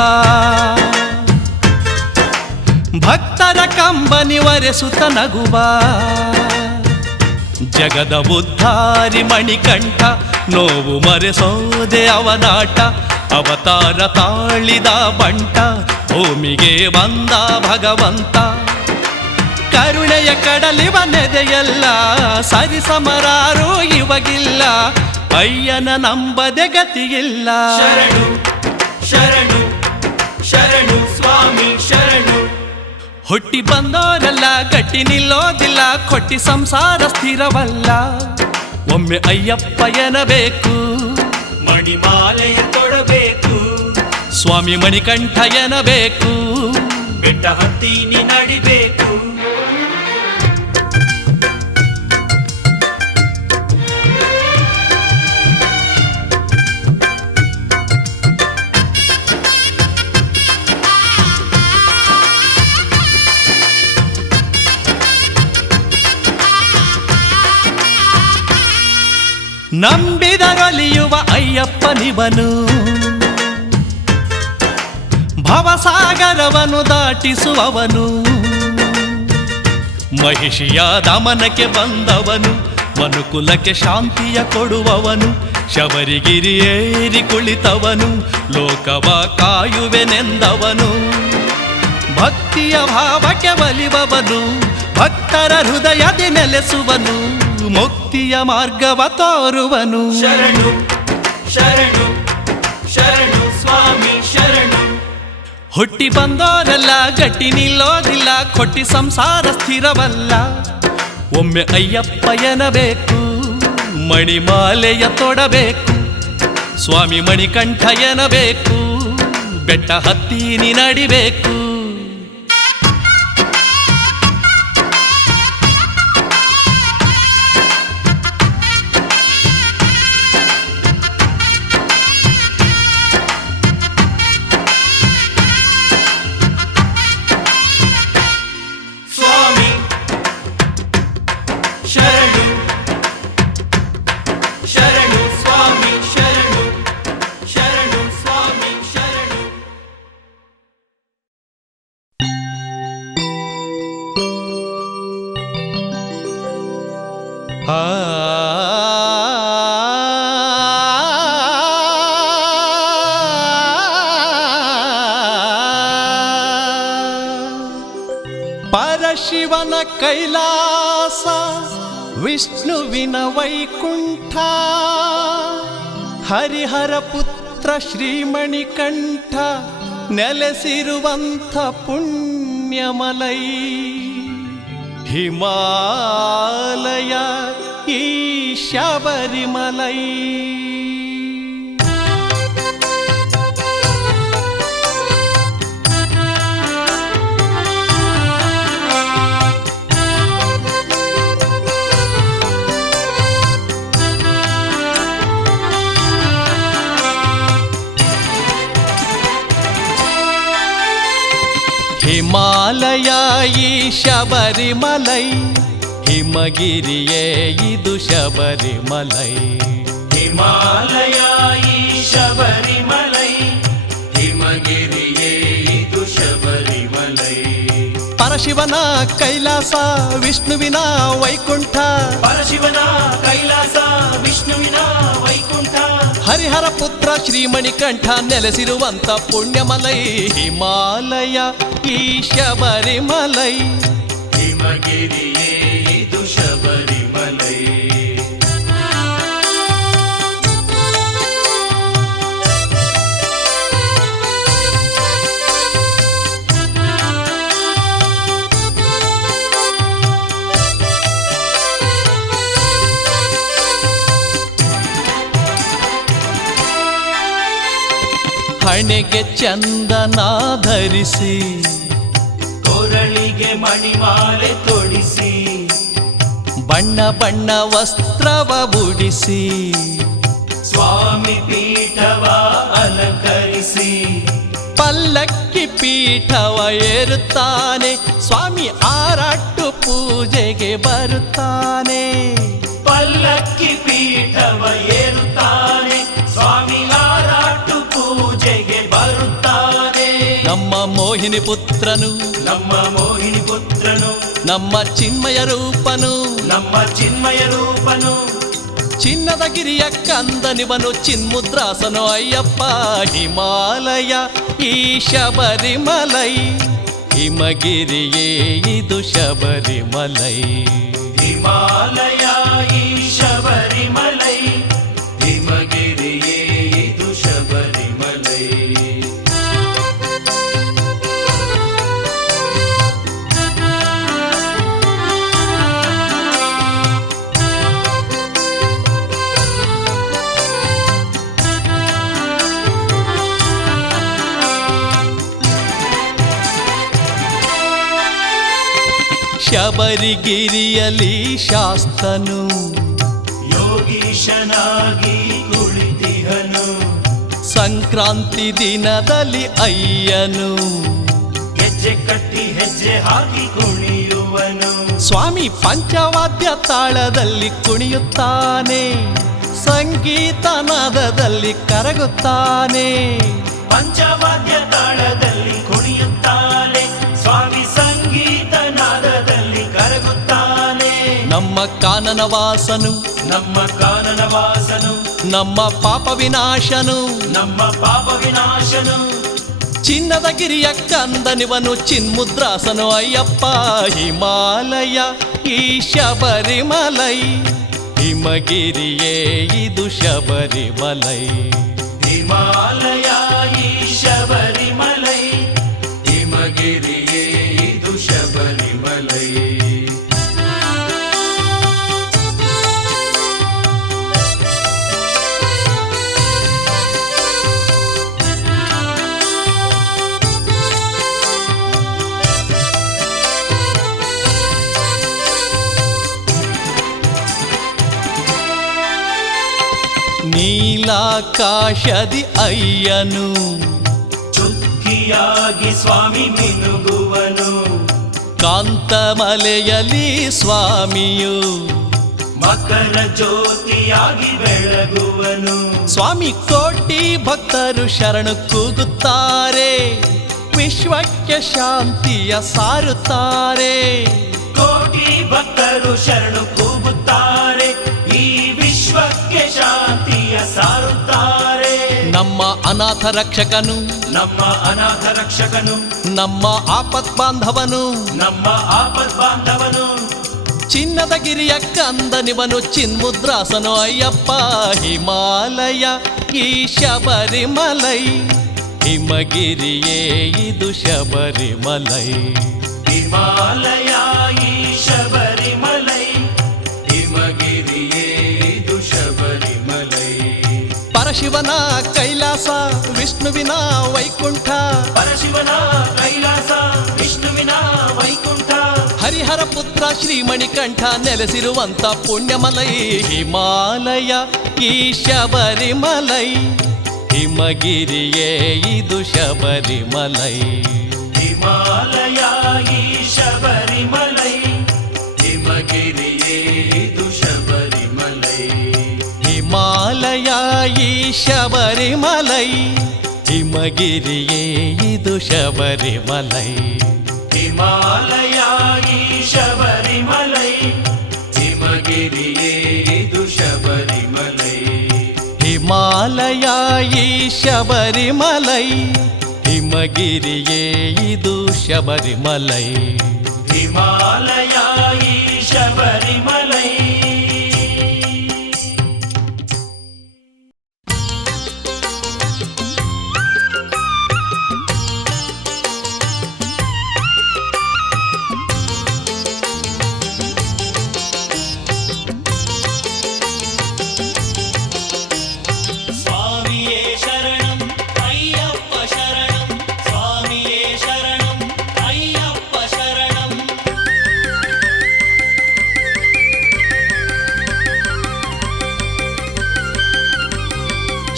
ಭಕ್ತರ ಕಂಬನಿ ವರೆಸುತ್ತ ನಗುವ. ಜಗದ ಉದ್ಧಾರಿ ಮಣಿಕಂಠ, ನೋವು ಮರೆಸೋದೆ ಅವನಾಟ. ಅವತಾರ ತಾಳಿದ ಬಂಟ, ಭೂಮಿಗೆ ಬಂದ ಭಗವಂತ. ಕರುಣೆಯ ಕಡಲಿವ ನೆದೆಯಲ್ಲ, ಸರಿಸಮರಾರು ಇವಗಿಲ್ಲ. ಅಯ್ಯನ ನಂಬದೆ ಗತಿಯಿಲ್ಲ. ಶರಣು ಶರಣು ಶರಣು ಸ್ವಾಮಿ ಶರಣು. ಹುಟ್ಟಿ ಬಂದೋರೆಲ್ಲ ಗಟ್ಟಿ ನಿಲ್ಲೋದಿಲ್ಲ, ಕೊಟ್ಟಿ ಸಂಸಾರ ಸ್ಥಿರವಲ್ಲ. ಒಮ್ಮೆ ಅಯ್ಯಪ್ಪ ಎನ್ನಬೇಕು, ಮಣಿಮಾಲೆಯ ತೊಡಬೇಕು. ಸ್ವಾಮಿ ಮಣಿಕಂಠ ಎನ್ನಬೇಕು, ಬೆಟ್ಟ ಹತ್ತಿ ನೀ ನಡಿಬೇಕು. ನಂಬಿದರೊಲಿಯುವ ಅಯ್ಯಪ್ಪನಿವನು, ಭವಸಾಗರವನ್ನು ದಾಟಿಸುವವನು. ಮಹಿಷಿಯ ದಮನಕ್ಕೆ ಬಂದವನು, ಮನುಕುಲಕ್ಕೆ ಶಾಂತಿಯ ಕೊಡುವವನು, ಶಬರಿಗಿರಿಯೇರಿ ಕುಳಿತವನು, ಲೋಕವ ಕಾಯುವೆನೆಂದವನು. ಭಕ್ತಿಯ ಭಾವಕ್ಕೆ ಒಲಿಬವನು, ಭಕ್ತರ ಹೃದಯದಿ ನೆಲೆಸುವನು, ಮುಕ್ತಿಯ ಮಾರ್ಗವ ತೋರುವನು. ಶರಣು ಶರಣು ಶರಣು ಸ್ವಾಮಿ ಶರಣು. ಹುಟ್ಟಿ ಬಂದೋರೆಲ್ಲ ಗಟ್ಟಿ ನಿಲ್ಲೋದಿಲ್ಲ, ಕೊಟ್ಟಿ ಸಂಸಾರ ಸ್ಥಿರವಲ್ಲ. ಒಮ್ಮೆ ಅಯ್ಯಪ್ಪ ಎನ್ನಬೇಕು, ಮಣಿಮಾಲೆಯ ತೊಡಬೇಕು, ಸ್ವಾಮಿ ಮಣಿಕಂಠ ಎನ್ನಬೇಕು, ಬೆಟ್ಟ ಹತ್ತಿ ನೀ ನಡಿಬೇಕು. ಸ್ವಾಮಿ ಶರಣು ಶರಣು ಸ್ವಾಮಿ ಶರಣು ಶರಣು ಸ್ವಾಮಿ ಶರಣು. ಪರಶಿವನ ಕೈಲಾಸ, ವಿಷ್ಣುವಿನ ವೈಕುಂಠ, ಹರಿಹರ ಪುತ್ರ ಶ್ರೀಮಣಿಕಂಠ ನೆಲೆಸಿರುವಂಥ ಪುಣ್ಯಮಲೈ. ಹಿಮಾಲಯ ಈ ಶಬರಿಮಲೈ. ಹಿಮಾಲಯ ಈ ಶಬರಿಮಲೈ, ಹಿಮಗಿರಿಯೇ ಇದು ಶಬರಿಮಲೈ. ಹಿಮಾಲಯ ಈ ಶಬರಿಮಲೈ, ಹಿಮಗಿರಿಯೇ ಇದು ಶಬರಿಮಲೈ. ಪರಶಿವನ ಕೈಲಾಸ, ವಿಷ್ಣುವಿನ ವೈಕುಂಠ, ಪರಶಿವನ ಕೈಲಾಸ, ವಿಷ್ಣುವಿನ ವೈಕುಂಠ, ಹರಿಹರ ಪುತ್ರ ಶ್ರೀಮಣಿಕಂಠ ನೆಲೆಸಿರುವಂತ ಪುಣ್ಯಮಲೈ. ಹಿಮಾಲಯ ಈ ಶಬರಿಮಲೈ, ಹಿಮಗಿರಿಯೇ ಇದು ಶಬರಿಮಲೈ. ಹಣೆಗೆ ಚಂದನ ಧರಿಸಿ, ಕೊರಳಿಗೆ ಮಣಿಮಾಲೆ ತೊಡಿಸಿ, ಬಣ್ಣ ಬಣ್ಣ ವಸ್ತ್ರವ ಉಡಿಸಿ, ಸ್ವಾಮಿ ಪೀಠವ ಅಲಂಕರಿಸಿ, ಪಲ್ಲಕ್ಕಿ ಪೀಠವ ಏರುತ್ತಾನೆ, ಸ್ವಾಮಿ ಆರಾಟ್ಟು ಪೂಜೆಗೆ ಬರುತ್ತಾನೆ. ಪಲ್ಲಕ್ಕಿ ಪೀಠವ ಏರುತ್ತಾನೆ, ಸ್ವಾಮಿ ಆರಾಟು ಪೂಜೆಗೆ ಬರುತ್ತಾನೆ. ನಮ್ಮ ಮೋಹಿನಿ ಪುತ್ರನು, ನಮ್ಮ ಮೋಹಿನಿ ಪುತ್ರನು, ನಮ್ಮ ಚಿನ್ಮಯ ರೂಪನು, ನಮ್ಮ ಚಿನ್ಮಯ ರೂಪನು, ಚಿನ್ನದ ಗಿರಿಯ ಕಂದನಿವನು, ಚಿನ್ಮುದ್ರಾಸನು ಅಯ್ಯಪ್ಪ. ಹಿಮಾಲಯ ಈ ಶಬರಿಮಲೈ, ಹಿಮಗಿರಿಯೇ ಇದು ಶಬರಿಮಲೈ. ಹಿಮಾಲಯ ಈ ಶಬರಿಮಲೈ, ಹಿಮಗಿರಿಯೇ ಇದು ಶಬರಿಮಲೈ. ಶಬರಿಗಿರಿಯಲಿ ಶಾಸ್ತನು, ಯೋಗೀಶನಾಗಿ ಕುಳಿತಿಹನು, ಸಂಕ್ರಾಂತಿ ದಿನದಲ್ಲಿ ಅಯ್ಯನು, ಹೆಜ್ಜೆ ಕಟ್ಟಿ ಹೆಜ್ಜೆ ಹಾಕಿ ಕುಣಿಯುವನು, ಸ್ವಾಮಿ ಪಂಚವಾದ್ಯ ತಾಳದಲ್ಲಿ ಕುಣಿಯುತ್ತಾನೆ, ಸಂಗೀತ ನಾದದಲ್ಲಿ ಕರಗುತ್ತಾನೆ. ಪಂಚವಾದ್ಯ ತಾಳದಲ್ಲಿ ಕುಣಿಯುತ್ತಾನೆ, ಸ್ವಾಮಿ ಸಂಗೀತ ನಾದದಲ್ಲಿ ಕರಗುತ್ತಾನೆ. ಕಾನನ ವಾಸನು ನಮ್ಮ ಕಾನನ ವಾಸನು ನಮ್ಮ ಪಾಪ ವಿನಾಶನು ನಮ್ಮ ಪಾಪ ವಿನಾಶನು ಚಿನ್ನದ ಗಿರಿಯ ಕಂದನಿವನು ಚಿನ್ಮುದ್ರಾಸನು ಅಯ್ಯಪ್ಪ ಹಿಮಾಲಯ ಈ ಶಬರಿಮಲೈ ಹಿಮಗಿರಿಯೇ ಇದು ಶಬರಿಮಲೈ ಹಿಮಾಲಯ ಈ ಶಬರಿಮಲೈ ಹಿಮಗಿರಿಯೇ ಇದು ಶಬರಿಮಲೈ ನೀಲಾಕಾಶದಿ ಅಯ್ಯನು ಚುಕ್ಕಿಯಾಗಿ ಸ್ವಾಮಿ ಮಿನುಗುವನು ಕಾಂತಮಲೆಯಲ್ಲಿ ಸ್ವಾಮಿಯು ಮಕರ ಜ್ಯೋತಿಯಾಗಿ ಬೆಳಗುವನು ಸ್ವಾಮಿ ಕೋಟಿ ಭಕ್ತರು ಶರಣು ಕೂಗುತ್ತಾರೆ ವಿಶ್ವಕ್ಕೆ ಶಾಂತಿಯ ಸಾರುತ್ತಾರೆ ಕೋಟಿ ಭಕ್ತರು ಶರಣು ಕೂಗುತ್ತಾರೆ ಈ ವಿಶ್ವಕ್ಕೆ ಶಾಂತಿಯ ಸಾರುತ್ತಾರೆ ನಮ್ಮ ಅನಾಥ ರಕ್ಷಕನು ನಮ್ಮ ಅನಾಥ ರಕ್ಷಕನು ನಮ್ಮ ಆಪತ್ ಬಾಂಧವನು ನಮ್ಮ ಆಪದ್ ಬಾಂಧವನು ಚಿನ್ನದ ಗಿರಿಯ ಕಂದನಿವನು ಚಿನ್ಮುದ್ರಾಸನು ಅಯ್ಯಪ್ಪ ಹಿಮಾಲಯ ಈ ಶಬರಿಮಲೈ ಹಿಮಗಿರಿಯೇ ಇದು ಶಬರಿಮಲೈ ಹಿಮಾಲಯ ಈ ಶಬರಿಮಲೈ ಹಿಮಗಿರಿಯೇ ಇದು ಶಬರಿಮಲೈ ಪರಶಿವನ ಕೈಲಾಸ ವಿಷ್ಣುವಿನ ವೈಕುಂಠ ಪರಶಿವನ ಕೈಲಾಸ ವಿಷ್ಣುವಿನ ವೈಕುಂಠ ಹರಿಹರ ಪುತ್ರ ಶ್ರೀಮಣಿಕಂಠ ನೆಲೆಸಿರುವಂತ ಪುಣ್ಯಮಲೈ ಹಿಮಾಲಯ ಈ ಶಬರಿಮಲೈ ಹಿಮಗಿರಿಯೇ ಇದು ಶಬರಿಮಲೈ ಹಿಮಾಲಯ ಈ ಶಬರಿಮಲೈ ಹಿಮಗಿರಿಯೇ ಇದು ಶಬರಿಮಲೈ ಹಿಮಾಲಯ ಈ ಶಬರಿಮಲೈ ಹಿಮಗಿರಿಯೇ ಇದು ಶಬರಿಮಲೈ ಹಿಮಾಲಯ ಈ ಶಬರಿಮಲೈ ಹಿಮಗಿರಿಯೇ ಇದು ಶಬರಿಮಲೈ ಹಿಮಾಲಯ ಈ ಶಬರಿಮಲೈ ಹಿಮಗಿರಿಯೇ ಇದು ಶಬರಿಮಲೈ ಹಿಮಾಲಯ ಈ ಶಬರಿಮಲೈ ಸ್ವಾಮಿಯೇ ಶರಣಂ ಅಯ್ಯಪ್ಪ ಶರಣಂ ಸ್ವಾಮಿಯೇ ಶರಣಂ ಅಯ್ಯಪ್ಪ ಶರಣಂ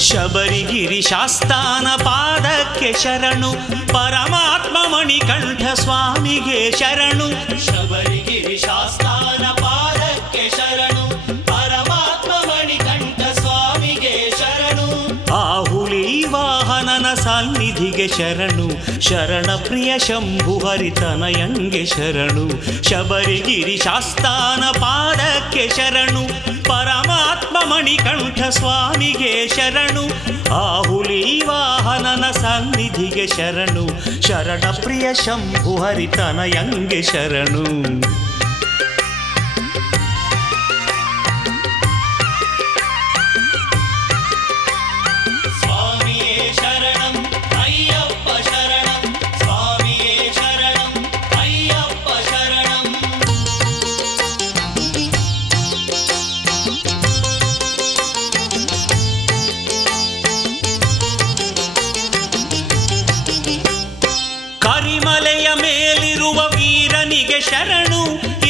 ಶಬರಿಗಿರಿ ಶಾಸ್ತಾನ ಪಾದಕ್ಕೆ ಶರಣು ಪರಮಾತ್ಮ ಮಣಿಕಂಠ ಸ್ವಾಮಿಗೆ ಶರಣು ಶಬರಿಗಿರಿ ಶಾಸ್ತಾನ ಪಾದಕ್ಕೆ ಶರಣು ಪರಮಾತ್ಮ ಮಣಿಕಂಠ ಸ್ವಾಮಿಗೆ ಶರಣು ಆಹುಲಿ ವಾಹನನ ಸನ್ನಿಧಿಗೆ ಶರಣು ಶರಣ ಪ್ರಿಯ ಶಂಭು ಹರಿತನಯಂಗೆ ಶರಣು ಶಬರಿಗಿರಿ ಶಾಸ್ತಾನ ಪಾದಕ್ಕೆ ಶರಣು ಪರಮಾತ್ಮ ಮಣಿಕಂಠ ಸ್ವಾಮಿಗೆ ಶರಣು ಆಹುಲಿ ವಾಹನನ ಸನ್ನಿಧಿಗೆ ಶರಣು ಶರಣ ಪ್ರಿಯ ಶಂಭು ಹರಿತನಯಂಗೆ ಶರಣು ಸ್ವಾಮಿಯೇ ಶರಣಂ ಅಯ್ಯಪ್ಪ ಶರಣಂ ಸ್ವಾಮಿಯೇ ಶರಣಂ ಅಯ್ಯಪ್ಪ ಶರಣಂ ಕರಿಮಲೆಯ ಮೇಲಿರುವ ವೀರನಿಗೆ ಶರಣು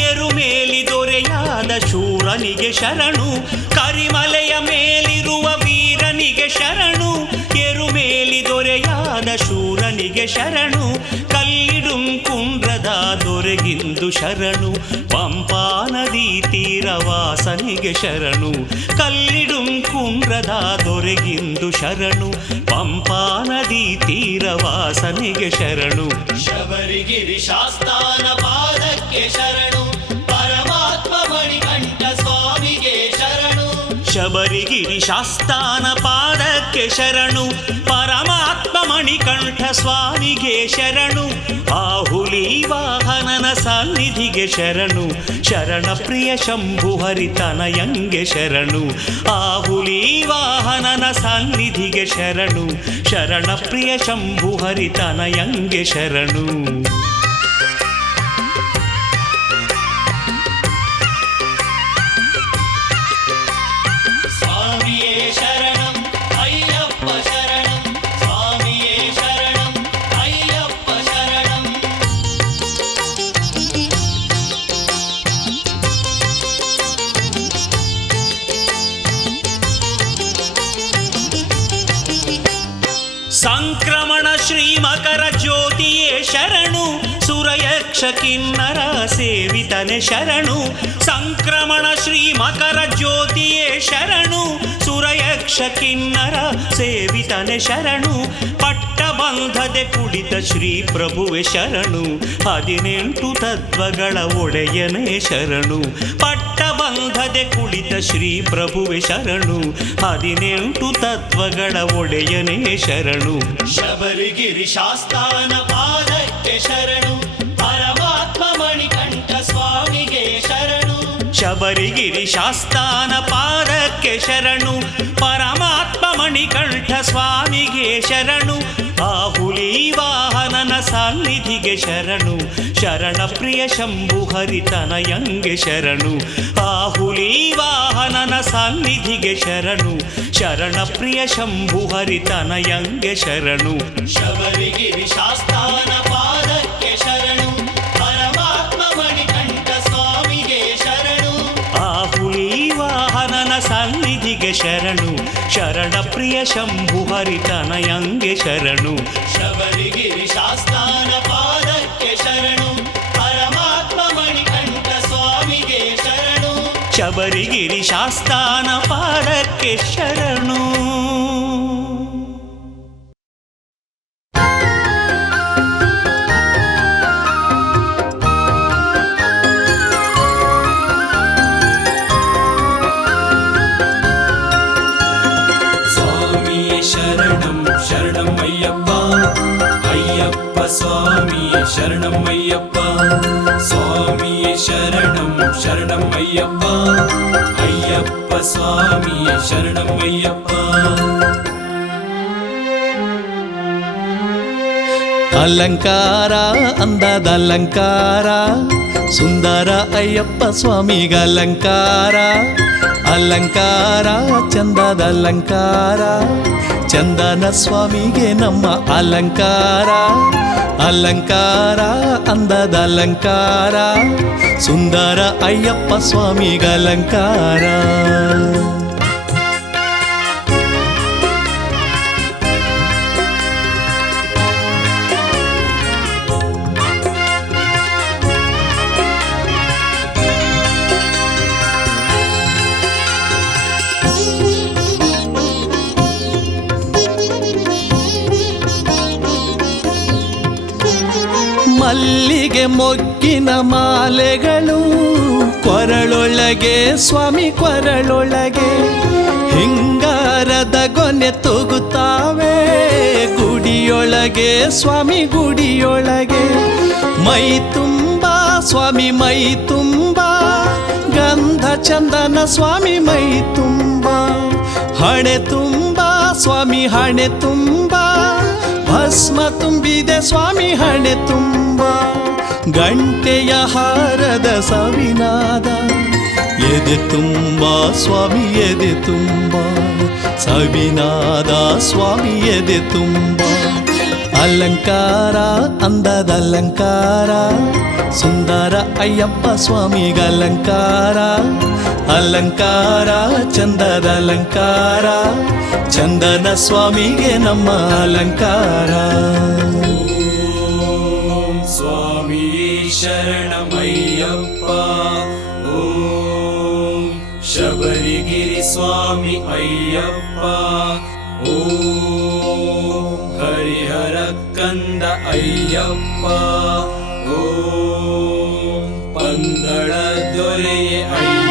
ಎರುಮೇಲಿ ದೊರೆಯಾದ ಶೂರನಿಗೆ ಶರಣು ಕರಿಮಲೆಯ ಮೇಲಿರುವ ವೀರನಿಗೆ ಶರಣು ಎರುಮೇಲಿ ದೊರೆಯಾದ ಶೂರನಿಗೆ ಶರಣು ಕಲ್ಲಿಡುಂ ಕುಂಡ್ರದ ದೊರೆಗಿಂದು ಶರಣು ಪಂಪಾ ನದಿ ತೀರವಾಸನಿಗೆ ಶರಣು ಕಲ್ಲಿಡುಂ ಕುಂಡ್ರದ ದೊರೆಗಿಂದು ಶರಣು ಪಂಪಾ ನದಿ ತೀರವಾಸನಿಗೆ ಶರಣು ಶಬರಿಗಿರಿ ಶಾಸ್ತಾನ ಪಾದಕ್ಕೆ ಶರಣು ಪರಮಾತ್ಮ ಮಣಿಕಂಠ ಸ್ವಾಮಿ ಶಬರಿಗಿರಿ ಶಾಸ್ತಾನ ಪಾದಕ್ಕೆ ಶರಣು, ಪರಮಾತ್ಮ ಮಣಿಕಂಠ ಸ್ವಾಮಿಗೆ ಶರಣು, ಆಹುಲಿ ವಾಹನನ ಸನ್ನಿಧಿಗೆ ಶರಣು, ಶರಣ ಪ್ರಿಯ ಶಂಭು ಹರಿತನಯಂಗೆ ಶರಣು, ಆಹುಲಿ ವಾಹನನ ಸನ್ನಿಧಿಗೆ ಶರಣು, ಶರಣ ಪ್ರಿಯ ಶಂಭು ಹರಿತನಯಂಗೆ ಶರಣು. ಸ್ವಾಮಿಯೇ ಶರಣಂ ಅಯ್ಯಪ್ಪ ಶರಣಂ, ಸ್ವಾಮಿಯೇ ಶರಣಂ ಅಯ್ಯಪ್ಪ ಶರಣಂ. ಸಂಕ್ರಮಣ ಶ್ರೀಮಕರ ಜ್ಯೋತಿಯೇ ಶರಣು, ಸುರಯಕ್ಷ ಕಿನ್ನರ ಸೇವಿತನೆ ಶರಣು, ಸಂಕ್ರಮಣ ಶ್ರೀಮಕರ ಜ್ಯೋತಿಯೇ ಶರಣು, ಸುರಯಕ್ಷ ಕಿನ್ನರ ಸೇವಿತನೆ ಶರಣು, ಪಟ್ಟಬಂಧದೆ ಕುಳಿತ ಶ್ರೀ ಪ್ರಭುವೆ ಶರಣು, 18 ತತ್ವಗಳ ಒಡೆಯನೇ ಶರಣು, ಪಟ್ಟಬಂಧದೆ ಕುಳಿತ ಶ್ರೀ ಪ್ರಭುವೆ ಶರಣು, 18 ತತ್ವಗಳ ಒಡೆಯನೇ ಶರಣು. ಶಬರಿಗಿರಿ ಶಾಸ್ತಾನ ಪಾದಕ್ಕೆ ಶರಣು, ಪರಮಾತ್ಮ ಮಣಿಕಂಠ ಸ್ವಾಮಿಗೆ ಶರಣು, ಶಬರಿಗಿರಿ ಶಾಸ್ತಾನ ಪಾದಕ್ಕೆ ಶರಣು, ಪರಮಾತ್ಮ ಮಣಿಕಂಠ ಸ್ವಾಮಿಗೆ ಶರಣು, ಆಹುಲಿ ವಾಹನನ ಸನ್ನಿಧಿಗೆ ಶರಣು, ಶರಣ ಪ್ರಿಯ ಶಂಭು ಹರಿತನಯಂಗೆ ಶರಣು, ಆಹುಲಿ ವಾಹನನ ಸನ್ನಿಧಿಗೆ ಶರಣು, ಶರಣ ಪ್ರಿಯ ಶಂಭು ಹರಿತನಯಂಗೆ ಶರಣು. ಶಬರಿಗಿರಿ ಶಾಸ್ತಾನ ಪಾದಕ್ಕೆ ಶರಣು, ಪರಮಾತ್ಮ ಮಣಿಕಂಠ ಸ್ವಾಮಿಗೆ ಶರಣು, ಆಹುಲಿ ವಾಹನನ ಸನ್ನಿಧಿಗೆ ಶರಣು, ಶರಣ ಪ್ರಿಯ ಶಂಭು ಹರಿತನಯಂಗೆ ಶರಣು. ಶಬರಿಗಿರಿ ಶಾಸ್ತಾನ ಪಾದಕ್ಕೆ ಶರಣು, ಪರಮಾತ್ಮ ಮಣಿಕಂಠ ಸ್ವಾಮಿಗೆ ಶರಣು, ಶಬರಿಗಿರಿ ಶಾಸ್ತಾನ ಪಾದಕ್ಕೆ ಶರಣು. ಸ್ವಾಮಿಯೇ ಶರಣಂ ಅಯ್ಯಪ್ಪ, ಸ್ವಾಮಿಯೇ ಶರಣಂ ಶರಣಂ ಅಯ್ಯಪ್ಪ, ಅಯ್ಯಪ್ಪ ಸ್ವಾಮಿಯೇ ಶರಣಂ ಅಯ್ಯಪ್ಪ. ಅಲಂಕಾರ ಅಂದದ ಅಲಂಕಾರ, ಸುಂದರ ಅಯ್ಯಪ್ಪ ಸ್ವಾಮಿಗ ಅಲಂಕಾರ, ಅಲಂಕಾರ ಚಂದದ ಅಲಂಕಾರ, ಚಂದನ ಸ್ವಾಮಿಗೆ ನಮ್ಮ ಅಲಂಕಾರ, ಅಲಂಕಾರ ಅಂದದ ಅಲಂಕಾರ, ಸುಂದರ ಅಯ್ಯಪ್ಪ ಸ್ವಾಮಿಗ ಅಲಂಕಾರ. ಮಲ್ಲಿಗೆ ಮೊಗ್ಗಿನ ಮಾಲೆಗಳು ಕೊರಳೊಳಗೆ ಸ್ವಾಮಿ ಕೊರಳೊಳಗೆ, ಹಿಂಗಾರದ ಗೊನೆ ತೂಗುತ್ತಾವೆ ಗುಡಿಯೊಳಗೆ ಸ್ವಾಮಿ ಗುಡಿಯೊಳಗೆ, ಮೈ ತುಂಬ ಸ್ವಾಮಿ ಮೈ ತುಂಬ ಗಂಧ ಚಂದನ ಸ್ವಾಮಿ ಮೈ ತುಂಬ, ಹಣೆ ತುಂಬ ಸ್ವಾಮಿ ಹಣೆ ತುಂಬ ಭಸ್ಮ ತುಂಬಿದೆ ಸ್ವಾಮಿ ಹಣೆ ತುಂಬ, ಗಂಟೆಯ ಹಾರದ ಸವಿನಾದ ಎದೆ ತುಂಬ ಸ್ವಾಮಿ ಎದೆ ತುಂಬ, ಸವಿನಾದ ಸ್ವಾಮಿ ಎದೆ ತುಂಬ, ಅಲಂಕಾರ ಅಂದದ ಅಲಂಕಾರ, ಸುಂದರ ಅಯ್ಯಪ್ಪ ಸ್ವಾಮಿಗ ಅಲಂಕಾರ, ಅಲಂಕಾರ ಚಂದದ ಅಲಂಕಾರ, ಚಂದನ ಸ್ವಾಮಿಗೆ ನಮ್ಮ ಅಲಂಕಾರ. ಓಂ ಸ್ವಾಮಿಯೇ ಶರಣಮಯ್ಯಪ್ಪ, ಓಂ ಶಬರಿಗಿರಿ ಸ್ವಾಮಿ ಅಯ್ಯಪ್ಪ, ಓಂ ಹರಿಹರ ಕಂದ ಅಯ್ಯಪ್ಪ, ಓಂ ಪಂದಳ ದೊರೆಯೇ ಅಯ್ಯಪ್ಪ.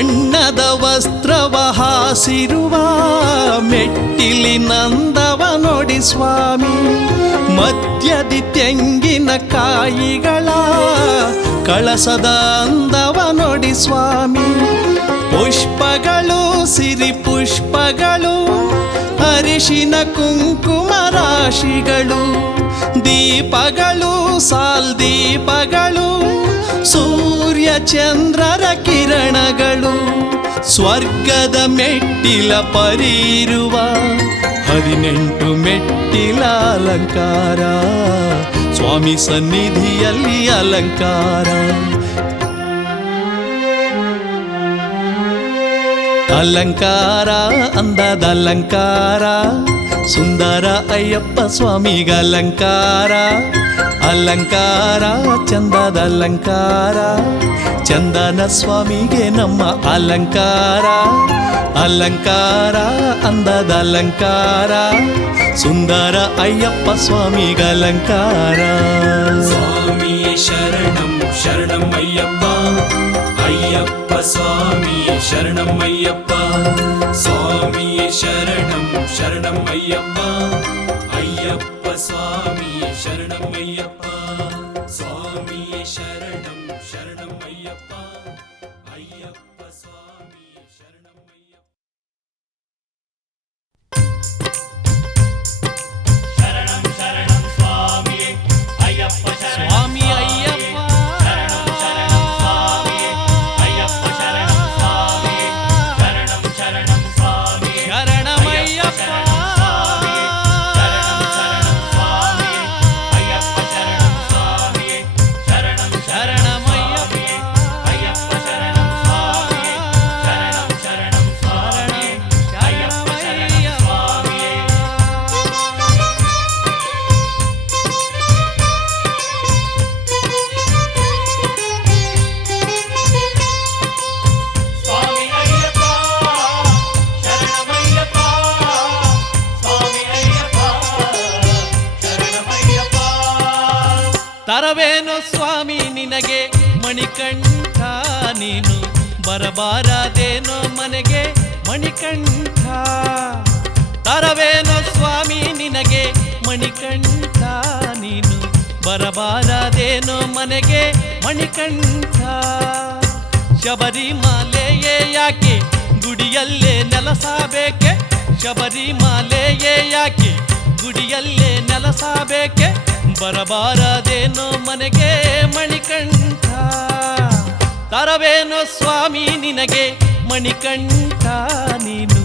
ಬಣ್ಣದ ವಸ್ತ್ರವ ಹಾಸಿರುವ ಮೆಟ್ಟಿಲಿ ನಂದವ ನೋಡಿ ಸ್ವಾಮಿ, ಮಧ್ಯದಿ ತೆಂಗಿನ ಕಾಯಿಗಳ ಕಳಸದ ಅಂದವ ನೋಡಿ ಸ್ವಾಮಿ, ಪುಷ್ಪಗಳು ಸಿರಿ ಪುಷ್ಪಗಳು ಅರಿಶಿನ ಕುಂಕುಮ ರಾಶಿಗಳು, ದೀಪಗಳು ಸಾಲ್ ದೀಪಗಳು ಸೂರ್ಯ ಚಂದ್ರರ ಕಿರಣಗಳು, ಸ್ವರ್ಗದ ಮೆಟ್ಟಿಲ ಪರಿರುವ 18 ಮೆಟ್ಟಿಲ ಅಲಂಕಾರ, ಸ್ವಾಮಿ ಸನ್ನಿಧಿಯಲ್ಲಿ ಅಲಂಕಾರ. ಅಲಂಕಾರ ಅಂದದ ಅಲಂಕಾರ, ಸುಂದರ ಅಯ್ಯಪ್ಪ ಸ್ವಾಮಿಗ ಅಲಂಕಾರ. ಅಲಂಕಾರ ಚಂದದ ಅಲಂಕಾರ, ಚಂದನ ಸ್ವಾಮಿಗೆ ನಮ್ಮ ಅಲಂಕಾರ. ಅಲಂಕಾರ ಅಂದದ ಅಲಂಕಾರ, ಸುಂದರ ಅಯ್ಯಪ್ಪ ಸ್ವಾಮಿಗ ಅಲಂಕಾರ. ಸ್ವಾಮಿಯೇ ಶರಣಂ ಶರಣಂ ಅಯ್ಯಪ್ಪ, ಅಯ್ಯಪ್ಪ ಸ್ವಾಮಿಯೇ ಶರಣಂ ಅಯ್ಯಪ್ಪ, ಸ್ವಾಮಿಯೇ ಶರಣಂ ಶರಣಂ ಅಯ್ಯಪ್ಪ, ಅಯ್ಯಪ್ಪ ಸ್ವಾಮಿಯೇ ಶರಣಂ ಅಯ್ಯಪ್ಪ, ಸ್ವಾಮಿಯೇ ಶರಣಂ ಶರಣಂ ಅಯ್ಯಪ್ಪ, ಅಯ್ಯಪ್ಪ ಸ್ವಾಮಿಯೇ ಶರಣಂ ಅಯ್ಯಪ್ಪ. ಶರಣಂ ಶರಣಂ ಸ್ವಾಮಿಯೇ ಅಯ್ಯಪ್ಪ ಶರಣಂ ಸ್ವಾಮಿ ಅಯ್ಯಪ್ಪ ಶರಣಂ ಶರಣಂ ಸ್ವಾಮಿಯೇ ಅಯ್ಯಪ್ಪ ಶರಣಂ ಸ್ವಾಮಿಯೇ ಶರಣಂ ಶರಣಂ ಸ್ವಾಮಿಯೇ ಶರಣಮಯ್ಯಪ್ಪ ಶರಣಂ ಶರಣಂ ಸ್ವಾಮಿಯೇ ಅಯ್ಯಪ್ಪ ಶರಣಂ ಸ್ವಾಮಿಯೇ ಶರಣಂ ಶರಣಮಯ್ಯಪ್ಪ ಅಯ್ಯಪ್ಪ ಶರಣಂ ಸ್ವಾಮಿಯೇ ಶರಣಂ ಶರಣಂ ಸ್ವಾಮಿಯೇ ಅಯ್ಯಪ್ಪ ಶರಣಂ ಸ್ವಾಮಿಯೇ. ಸ್ವಾಮಿ ಅಯ್ಯಪ್ಪ ಶರಣಮಯ್ಯಪ್ಪ, ಸ್ವಾಮಿ ಅಯ್ಯಪ್ಪ ಶರಣಮಯ್ಯಪ್ಪ. ತರವೇನು ಸ್ವಾಮಿ ನಿನಗೆ ಮಣಿಕಂಠ, ನೀನು ಬರಬಾರದೇನೋ ಮನೆಗೆ ಮಣಿಕಂಠ. ತರವೇನೋ ಸ್ವಾಮಿ ನಿನಗೆ ಮಣಿಕಂಠ, ನೀನು ಬರಬಾರದೇನೋ ಮನೆಗೆ ಮಣಿಕಂಠ. ಶಬರಿಮಾಲೆಯೇ ಯಾಕೆ ಗುಡಿಯಲ್ಲೇ ನೆಲಸಬೇಕೆ, ಶಬರಿಮಾಲೆಯೇ ಯಾಕೆ ಗುಡಿಯಲ್ಲೇ ನೆಲಸಬೇಕೆ, ಬರಬಾರದೇನೋ ಮನೆಗೆ ಮಣಿಕಂಠ. ತರವೇನೋ ಸ್ವಾಮಿ ನಿನಗೆ ಮಣಿಕಂಠ, ನೀನು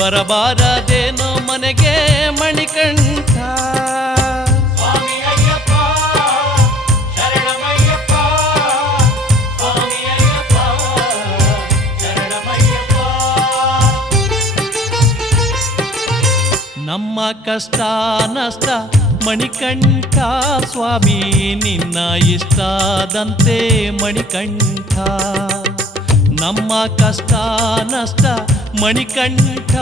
ಬರಬಾರದೇನೋ ಮನೆಗೆ ಮಣಿಕಂಠ. ಸ್ವಾಮಿ ಅಯ್ಯಪ್ಪ ಶರಣಮಯ್ಯಪ್ಪ, ಸ್ವಾಮಿ ಅಯ್ಯಪ್ಪ ಶರಣಮಯ್ಯಪ್ಪ. ನಮ್ಮ ಕಷ್ಟ ನಷ್ಟ ಮಣಿಕಂಠ ಸ್ವಾಮಿ, ನಿನ್ನ ಇಷ್ಟದಂತೆ ಮಣಿಕಂಠ. ನಮ್ಮ ಕಷ್ಟ ನಷ್ಟ ಮಣಿಕಂಠ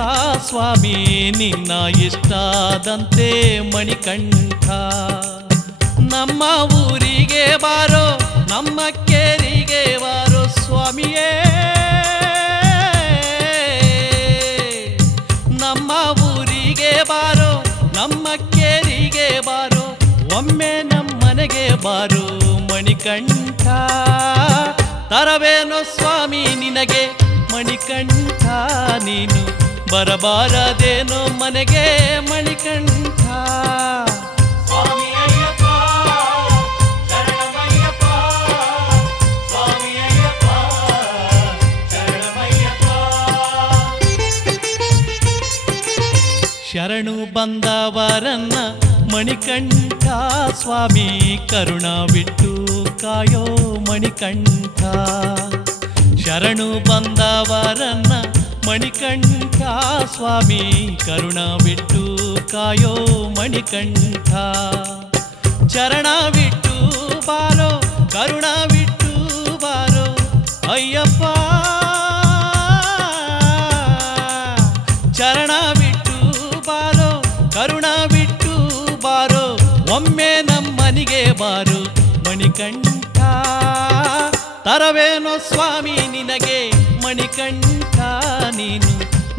ಸ್ವಾಮಿ, ನಿನ್ನ ಇಷ್ಟದಂತೆ ಮಣಿಕಂಠ. ನಮ್ಮ ಊರಿಗೆ ಬಾರೋ, ನಮ್ಮ ಕೇರಿಗೆ ಬಾರೋ ಸ್ವಾಮಿಯೇ, ನಮ್ಮ ಊರಿಗೆ ಬಾರೋ, ನಮ್ಮ ಕೇರಿಗೆ ಬಾರೋ, ಒಮ್ಮೆ ನಮ್ಮನೆಗೆ ಬಾರೋ ಮಣಿಕಂಠ. ತರವೇನೋ ಸ್ವಾಮಿ ನಿನಗೆ ಮಣಿಕಂಠ, ನೀನು ಬರಬಾರದೇನೋ ಮನೆಗೆ ಮಣಿಕಂಠ. ಸ್ವಾಮಿ ಅಯ್ಯಪ್ಪ ಶರಣಮಯ್ಯಪ್ಪ, ಸ್ವಾಮಿ ಅಯ್ಯಪ್ಪ ಶರಣಮಯ್ಯಪ್ಪ. ಶರಣು ಬಂದವರನ್ನ ಮಣಿಕಂಠ ಸ್ವಾಮಿ, ಕರುಣವಿಟ್ಟು ಕಾಯೋ ಮಣಿಕಂಠ. ಶರಣು ಬಂದವರನ್ನ ಮಣಿಕಂಠ ಸ್ವಾಮಿ, ಕರುಣವಿಟ್ಟು ಕಾಯೋ ಮಣಿಕಂಠ. ಚರಣವಿಟ್ಟು ಬಾರೋ, ಕರುಣವಿಟ್ಟು ಬಾರೋ ಅಯ್ಯಪ್ಪ. ಚರಣವಿಟ್ಟು ಬಾರೋ, ಕರುಣವಿಟ್ಟು ಬಾರೋ, ಒಮ್ಮೆ ನಮ್ಮನಿಗೆ ಬಾರೋ ಮಣಿಕಂಠ. ತರವೇನೋ ಸ್ವಾಮಿ ನಿನಗೆ ಮಣಿಕಂಠ ನೀನು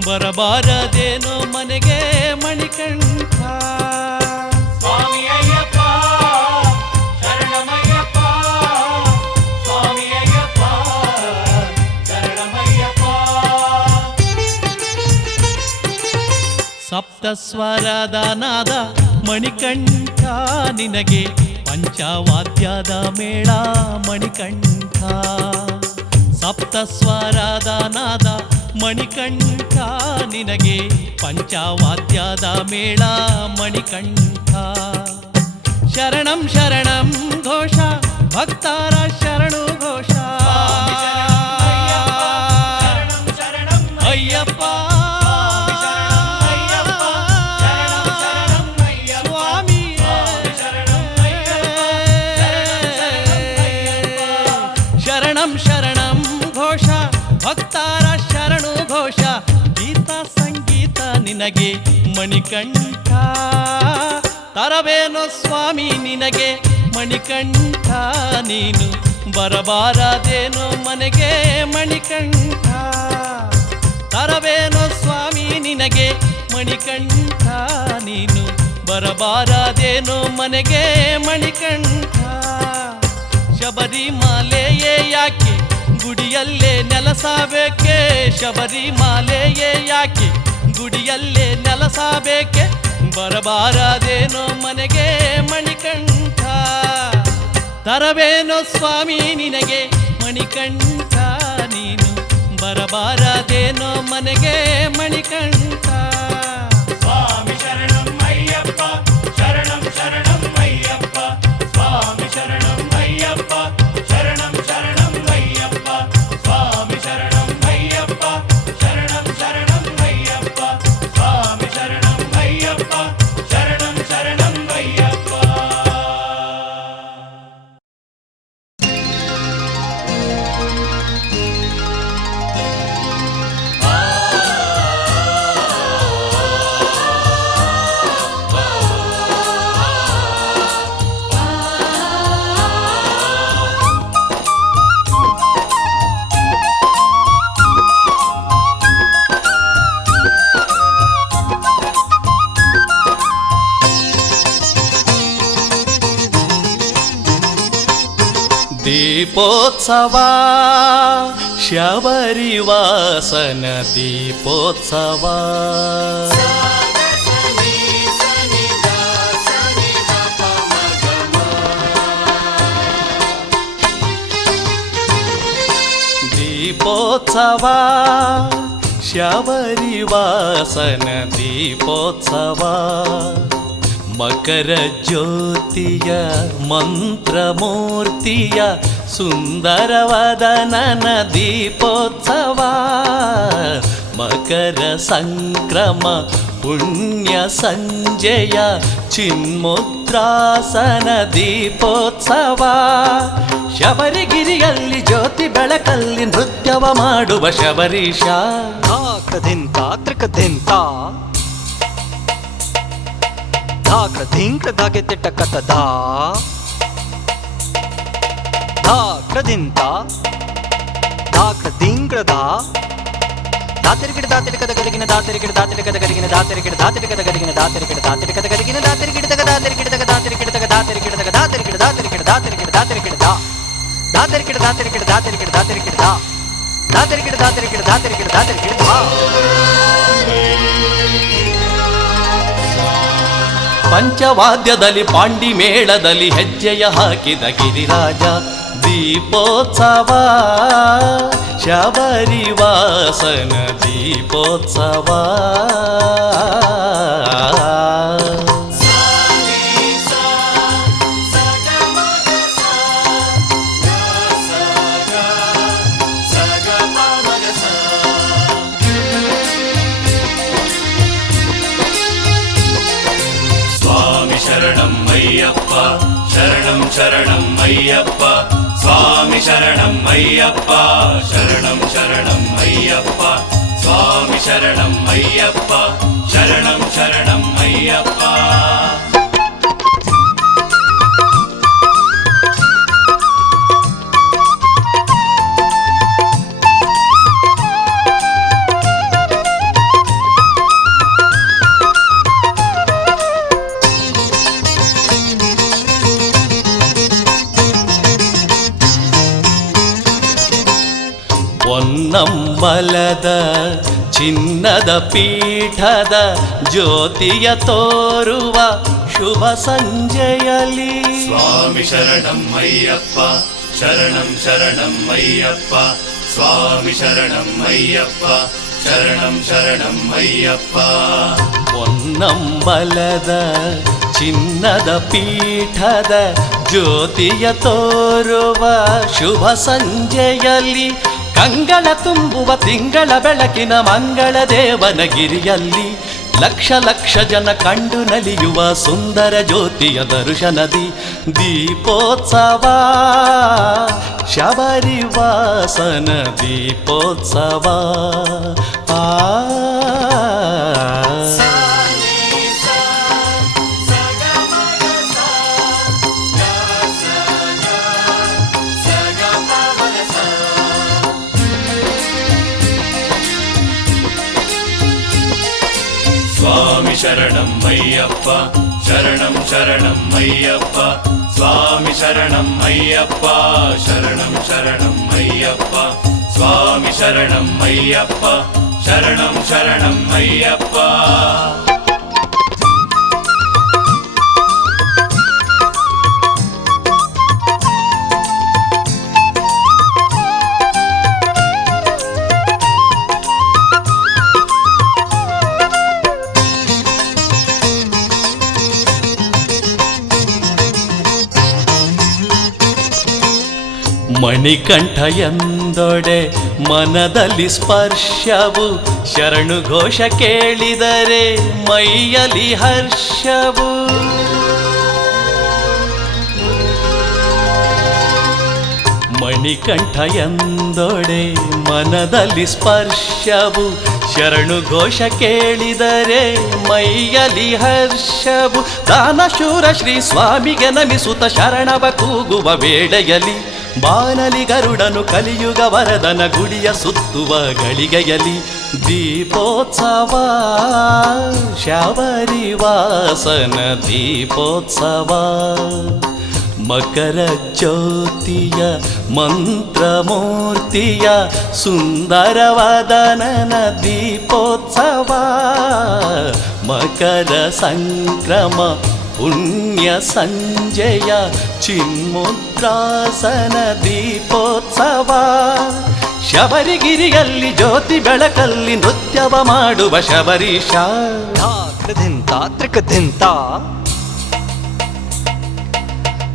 ಬರಬಾರದೇನೋ ಮನೆಗೆ ಮಣಿಕಂಠ. ಸ್ವಾಮಿ ಅಯ್ಯಪ್ಪ ಶರಣಮಯ್ಯಪ್ಪ, ಸ್ವಾಮಿ ಅಯ್ಯಪ್ಪ ಶರಣಮಯ್ಯಪ್ಪ. ಸಪ್ತಸ್ವರದ ನಾದ ಮಣಿಕಂಠ ನಿನಗೆ ಪಂಚವಾದ್ಯದ ಮೇಳ ಮಣಿಕಂಠ. ಸಪ್ತಸ್ವರದ ನಾದ ಮಣಿಕಂಠ ನಿನಗೆ ಪಂಚವಾದ್ಯದ ಮೇಳ ಮಣಿಕಂಠ. ಶರಣಂ ಶರಣಂ ಘೋಷ ಭಕ್ತರ ಶರಣು ಘೋಷ. ಅಯ್ಯಪ್ಪ ಶರಣಂ ಶರಣಂ ಘೋಷ ಭಕ್ತರ ಶರಣು ಘೋಷ. ಗೀತ ಸಂಗೀತ ನಿನಗೆ ಮಣಿಕಂಠ. ತರವೇನೋ ಸ್ವಾಮಿ ನಿನಗೆ ಮಣಿಕಂಠ ನೀನು ಬರಬಾರದೇನೋ ಮನೆಗೆ ಮಣಿಕಂಠ. ತರವೇನೋ ಸ್ವಾಮಿ ನಿನಗೆ ಮಣಿಕಂಠ ನೀನು ಬರಬಾರದೇನೋ ಮನೆಗೆ ಮಣಿಕಂಠ. ಶಬರಿಮಾಲೆಯೇ ಯಾಕೆ ಗುಡಿಯಲ್ಲೇ ನೆಲಸಬೇಕೆ, ಶಬರಿಮಾಲೆಯೇ ಯಾಕೆ ಗುಡಿಯಲ್ಲೇ ನೆಲಸಬೇಕೆ ಬರಬಾರದೇನೋ ಮನೆಗೆ ಮಣಿಕಂಠ. ತರವೇನೋ ಸ್ವಾಮಿ ನಿನಗೆ ಮಣಿಕಂಠ ನೀನು ಬರಬಾರದೇನೋ ಮನೆಗೆ ಮಣಿಕಂಠ. ಸ್ವಾಮಿ ಶರಣಂ ಅಯ್ಯಪ್ಪ ಶರಣಂ ಶರಣಂ ಅಯ್ಯಪ್ಪ, ಸ್ವಾಮಿ ಶರಣಂ ಅಯ್ಯಪ್ಪ ಶರಣಂ ಶರಣಂ ಅಯ್ಯಪ್ಪ, ಸ್ವಾಮಿ ಶರಣಂ ಅಯ್ಯಪ್ಪ ಶರಣಂ ಶರಣಂ ಅಯ್ಯಪ್ಪ, ಸ್ವಾಮಿ ಶರಣಂ ಅಯ್ಯಪ್ಪ ಶರಣಂ ಶರಣಂ ಅಯ್ಯಪ್ಪ. ದೀಪೋತ್ಸವ ಶಬರಿವಾಸನ ದೀಪೋತ್ಸವ. ದೀಪೋತ್ಸವ ಶಬರಿವಾಸನ ದೀಪೋತ್ಸವ. ಮಕರ ಜ್ಯೋತಿಯ ಮಂತ್ರಮೂರ್ತಿಯ ಸುಂದರವದನನ ದೀಪೋತ್ಸವ. ಮಕರ ಸಂಕ್ರಮ ಪುಣ್ಯ ಸಂಜಯ ಚಿನ್ಮುದ್ರಾಸನ ದೀಪೋತ್ಸವ. ಶಬರಿಗಿರಿಯಲ್ಲಿ ಜ್ಯೋತಿ ಬೆಳಕಲ್ಲಿ ನೃತ್ಯವ ಮಾಡುವ ಶಬರೀಶ. ಧಾಕದಿಂತ ತ್ರಿಕದಿಂತ ಧಾಕ ಧಿಂಕ ಧಾಗೆ ತಿಟ್ಟ ಕತದ ಧಾಕ್ರದಿಂತ ಧಾಕ ದಿಂಕ್ರದ ದಾತರಿಗಿಡ ದಾತರಿಕದ ಗದಗಿನ ದಾತರಿಗಿಡ ದಾತರಿಕದ ಗದಗಿನ ದಾತರಿಗಿಡ ದಾತರಿಕದ ಗದಗಿನ ದಾತರಿಗಿಡ ದಾತರಿಕದ ಗದಗಿನ ದಾತರಿಗಿಡದಾಗ ದಾತರಿಗಿಡದಾಗ ದಾತರಿಗಿಡದಾಗ ದಾತರಿಗಿಡದಾಗ ದಾತರಿಗಿಡ ದಾತರಿಗಿಡ ದಾತರಿಗಿಡ ದಾತರಿಗಿಡ ದಾತರಿಗಿಡ ದಾತರಿಗಿಡ ದಾತರಿಗಿಡ ದಾತರಿಗಿಡ ದಾತರಿಗಿಡ ದಾತರಿಗಿಡ ದಾತರಿಗಿಡ ದಾತರಿಗಿಡ. ಪಂಚವಾದ್ಯದಲ್ಲಿ ಪಾಂಡಿ ಮೇಳದಲ್ಲಿ ಹೆಜ್ಜೆಯ ಹಾಕಿದ ಗಿರಿರಾಜ. ದೀಪೋತ್ಸವ ಶಬರಿವಾಸನ ದೀಪೋತ್ಸವ. शरणं अय्यप्प शरणं शरणं अय्यप्प स्वामी शरणं अय्यप्प शरणं शरणं अय्यप्प स्वामी शरणं अय्यप्प शरणं शरणं अय्यप्प. ಹೊನ್ನಂಬಲದ ಚಿನ್ನದ ಪೀಠದ ಜ್ಯೋತಿಯ ತೋರುವ ಶುಭ ಸಂಜೆಯಲಿ ಸ್ವಾಮಿ ಶರಣಂ ಅಯ್ಯಪ್ಪ ಶರಣಂ ಶರಣಂ ಅಯ್ಯಪ್ಪ ಸ್ವಾಮಿ ಶರಣಂ ಅಯ್ಯಪ್ಪ ಶರಣಂ ಶರಣಂ ಅಯ್ಯಪ್ಪ. ಹೊನ್ನಂಬಲದ ಚಿನ್ನದ ಪೀಠದ ಜ್ಯೋತಿಯ ತೋರುವ ಶುಭ ಸಂಜೆಯಲ್ಲಿ ಕಂಗಳ ತುಂಬುವ ತಿಂಗಳ ಬೆಳಕಿನ ಮಂಗಳ ದೇವನಗಿರಿಯಲ್ಲಿ ಲಕ್ಷ ಲಕ್ಷ ಜನ ಕಂಡು ನಲಿಯುವ ಸುಂದರ ಜ್ಯೋತಿಯ ದರ್ಶನದಿ ದೀಪೋತ್ಸವ ಶಬರಿವಾಸನ ದೀಪೋತ್ಸವ ಆ ಸ್ವಾಮಿ ಶರಣಂ ಅಯ್ಯಪ್ಪ ಶರಣಂ ಶರಣಂ ಅಯ್ಯಪ್ಪ ಸ್ವಾಮಿ ಶರಣಂ ಅಯ್ಯಪ್ಪ ಶರಣಂ ಶರಣಂ ಅಯ್ಯಪ್ಪ ಸ್ವಾಮಿ ಶರಣಂ ಅಯ್ಯಪ್ಪ ಶರಣಂ ಶರಣಂ ಅಯ್ಯಪ್ಪ. ಮಣಿಕಂಠ ಎಂದೊಡೆ ಮನದಲ್ಲಿ ಸ್ಪರ್ಶವು ಶರಣು ಘೋಷ ಕೇಳಿದರೆ ಮೈಯಲಿ ಹರ್ಷವು ಮಣಿಕಂಠ ಎಂದೊಡೆ ಮನದಲ್ಲಿ ಸ್ಪರ್ಶವು ಶರಣು ಘೋಷ ಕೇಳಿದರೆ ಮೈಯಲಿ ಹರ್ಷವು ದಾನಶೂರ ಶ್ರೀ ಸ್ವಾಮಿಗೆ ನಮಿಸುತ್ತ ಶರಣವ ಕೂಗುವ ವೇಳೆಯಲಿ ಬಾನಲಿ ಗರುಡನು ಕಲಿಯುಗ ವರದನ ಗುಡಿಯ ಸುತ್ತುವ ಗಳಿಗೆಯಲಿ ದೀಪೋತ್ಸವ ಶಬರಿವಾಸನ ದೀಪೋತ್ಸವ ಮಕರ ಜ್ಯೋತಿಯ ಮಂತ್ರಮೂರ್ತಿಯ ಸುಂದರವದನನ ದೀಪೋತ್ಸವ ಮಕರ ಸಂಕ್ರಮ ಪುಣ್ಯ ಸಂಜಯ ಚಿನ್ಮುದ್ರಾಸನ ದೀಪೋತ್ಸವ ಶಬರಿಗಿರಿಯಲ್ಲಿ ಜ್ಯೋತಿ ಬೆಳಕಲ್ಲಿ ನೃತ್ಯವ ಮಾಡುವ ಶಬರೀಶ ಧಾಕೃದಿಂತ ತ್ರಿಕದಿಂತ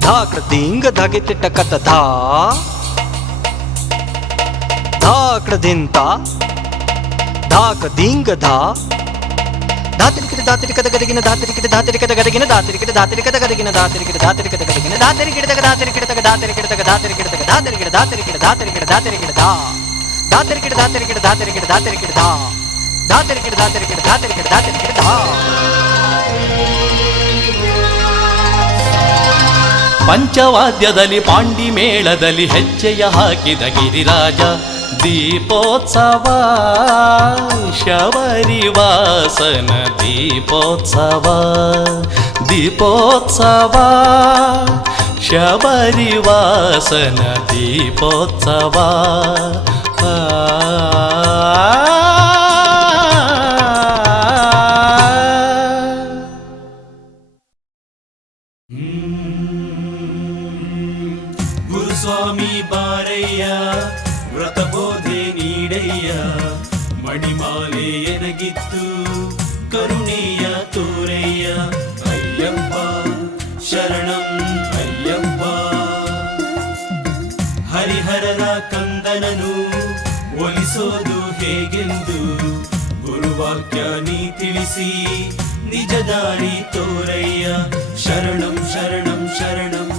ಧಾಕೃದಿಂಗ ಧಗಿತಿಟ್ಟ ಕತಧಾ ಧಾಕೃದಿಂತ ಧಾಕದಿಂಗ ಧಾ ಧಾತರಿಕಿಟ ಧಾತರಿಕದ ಗದಗಿನ ಧಾತರಿಕಿಟ ಧಾತರಿಕದ ಗದಗಿನ ಧಾತರಿಕಿಟ ಧಾತರಿಕದ ಗದಗಿನ ಧಾತರಿಕಿಟ ಧಾತರಿಕದ ಗದಗಿನ ಧಾತರಿಕಿಟದ ಧಾತರಿಕಿಟದ ಧಾತರಿಕಿಟದ ಧಾತರಿಕಿಟದ ಧಾತರಿಕಿಟ ಧಾತರಿಕಿಟ ಧಾತರಿಕಿಟ ಧಾತರಿಕಿಟ ಧಾ ಧಾತರಿಕಿಟ ಧಾತರಿಕಿಟ ಧಾತರಿಕಿಟ ಧಾತರಿಕಿಟ ಧಾ ಧಾತರಿಕಿಟ ಧಾತರಿಕಿಟ ಧಾತರಿಕಿಟ ಧಾತರಿಕಿಟ ಧಾ. ಪಂಚವಾದ್ಯದಲ್ಲಿ ಪಾಂಡಿ ಮೇಳದಲ್ಲಿ ಹೆಜ್ಜೆಯ ಹಾಕಿದ ಗಿರಿರಾಜ ದೀಪೋತ್ಸವ ಶಬರಿವಾಸನ ದೀಪೋತ್ಸವ ದೀಪೋತ್ಸವ ಶಬರಿವಾಸನ ದೀಪೋತ್ಸವ ಗುರುಸ್ವಾಮಿ ಬಾರಯ್ಯ ವ್ರತಬೋಧೆ ನೀಡಯ್ಯ ಮಣಿಮಾಲೆ ಎನಗಿತ್ತು ಕರುಣೆಯ ತೋರಯ್ಯ ಅಯ್ಯಪ್ಪ ಶರಣಂ ಅಯ್ಯಪ್ಪ ಹರಿಹರರ ಕಂದನನು ಒಲಿಸೋದು ಹೇಗೆಂದು ಗುರುವಾಕ್ಯ ನೀ ತಿಳಿಸಿ ನಿಜ ದಾರಿ ತೋರಯ್ಯ ಶರಣಂ ಶರಣಂ ಶರಣಂ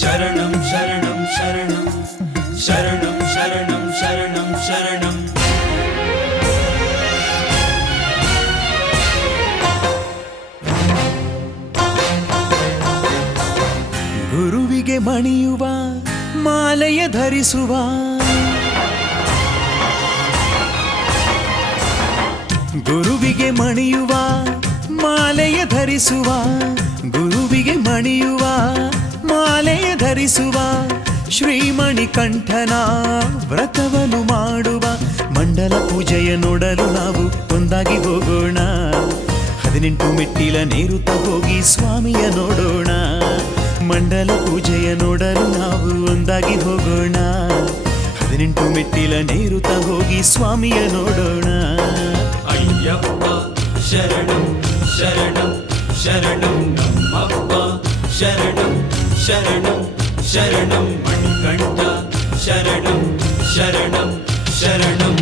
ಶರಣಂ ಶರಣಂ ಶರಣಂ ಶರಣಂ ಶರಣಂ ಶರಣಂ ಶರಣಂ. ಗುರುವಿಗೆ ಮಣಿಯುವ ಮಾಲೆಯ ಧರಿಸುವ ಗುರುವಿಗೆ ಮಣಿಯುವ ಮಾಲೆಯ ಧರಿಸುವ ಗುರುವಿಗೆ ಮಣಿಯುವ ಮಾಲೆಯ ಧರಿಸುವ ಶ್ರೀಮಣಿಕಂಠನ ವ್ರತವನ್ನು ಮಾಡುವ ಮಂಡಲ ಪೂಜೆಯ ನೋಡಲು ನಾವು ಒಂದಾಗಿ ಹೋಗೋಣ 18 ಮೆಟ್ಟಿಲ ನೇರುತ್ತ ಹೋಗಿ ಸ್ವಾಮಿಯ ನೋಡೋಣ ಮಂಡಲ ಪೂಜೆಯ ನೋಡಲು ನಾವು ಒಂದಾಗಿ ಹೋಗೋಣ 18 ಮೆಟ್ಟಿಲ ನೇರುತ್ತ ಹೋಗಿ ಸ್ವಾಮಿಯ ನೋಡೋಣ ಅಯ್ಯಪ್ಪ ಶರಣಂ ಶರಣಂ ಶರಣಂ ನಮ್ಮಪ್ಪ ಶರಣಂ ಶರಣಂ ಶರಣಂ ಮಣಿಕಂಠ ಶರಣಂ ಶರಣಂ ಶರಣಂ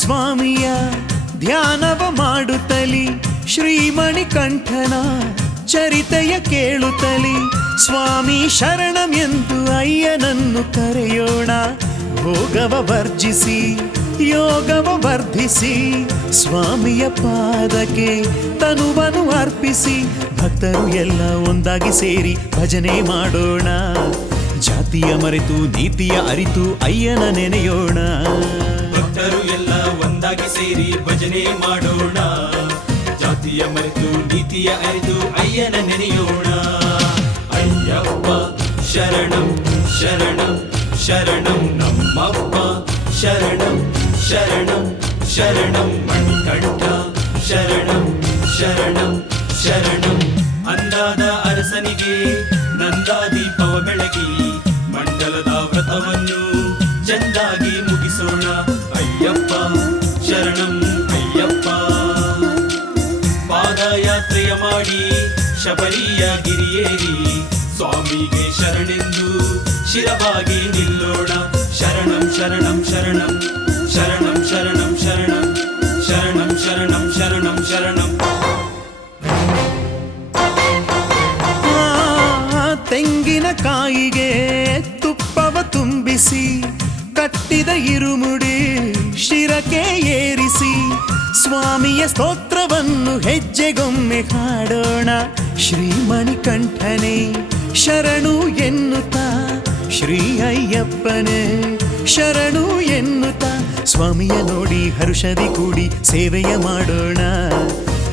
ಸ್ವಾಮಿಯ ಧ್ಯಾನವ ಮಾಡುತ್ತಲಿ ಶ್ರೀಮಣಿಕಂಠನ ಚರಿತೆಯ ಕೇಳುತ್ತಲಿ ಸ್ವಾಮಿ ಶರಣಂ ಎಂದು ಅಯ್ಯನನ್ನು ಕರೆಯೋಣ ಭೋಗವ ವರ್ಜಿಸಿ ಯೋಗವ ವರ್ಧಿಸಿ ಸ್ವಾಮಿಯ ಪಾದಕ್ಕೆ ತನುವನ್ನು ಅರ್ಪಿಸಿ ಭಕ್ತರು ಎಲ್ಲ ಒಂದಾಗಿ ಸೇರಿ ಭಜನೆ ಮಾಡೋಣ ಜಾತಿಯ ಮರೆತು ನೀತಿಯ ಅರಿತು ಅಯ್ಯನ ನೆನೆಯೋಣ ಭಕ್ತರು ಎಲ್ಲ ಒಂದಾಗಿ ಸೇರಿ ಭಜನೆ ಮಾಡೋಣ ಜಾತಿಯ ಮರೆತು ನೀತಿಯ ಅರಿತು ಅಯ್ಯನ ನೆನೆಯೋಣ ಅಯ್ಯಪ್ಪ ಶರಣಂ ಶರಣಂ ಶರಣಂ ನಮ್ಮಪ್ಪ ಶರಣಂ ಶರಣಂ ಶರಣಂ ಮಣಿಕಂಠ ಶರಣಂ ಶರಣಂ ಶರಣಂ ಅಂದಾದ ಅರಸನಿಗೆ ನಂದಾದೀಪವ ಬೆಳಗಿ ಮಂಡಲದ ವ್ರತವನ್ನು ಚೆಂದಾಗಿ ಮುಗಿಸೋಣ ಅಯ್ಯಪ್ಪ ಶರಣಂ ಅಯ್ಯಪ್ಪ ಪಾದಯಾತ್ರೆಯ ಮಾಡಿ ಶಬರಿಯ ಗಿರಿಯೇರಿ ಸ್ವಾಮಿಗೆ ಶರಣೆಂದು ಶಿರವಾಗಿ ನಿಲ್ಲೋಣ ಶರಣಂ ಶರಣಂ ಶರಣಂ ಶರಣಂ ಶರಣಂ ಶರಣಂ ಶರಣಂ ಶರಣಂ ಶರಣಂ ಶರಣಂ ತೆಂಗಿನಕಾಯಿಗೆ ತುಪ್ಪವ ತುಂಬಿಸಿ ಕಟ್ಟಿದ ಇರುಮುಡಿ ಶಿರಕ್ಕೆ ಏರಿಸಿ ಸ್ವಾಮಿಯ ಸ್ತೋತ್ರವನ್ನು ಹೆಜ್ಜೆಗೊಮ್ಮೆ ಹಾಡೋಣ ಶ್ರೀಮಣಿಕಂಠನೇ ಶರಣು ಎನ್ನುತ್ತಾ ಶ್ರೀ ಅಯ್ಯಪ್ಪನೇ ಶರಣು ಎನ್ನುತ್ತಾ ಸ್ವಾಮಿಯ ನೋಡಿ ಹರುಷದಿ ಕೂಡಿ ಸೇವೆಯ ಮಾಡೋಣ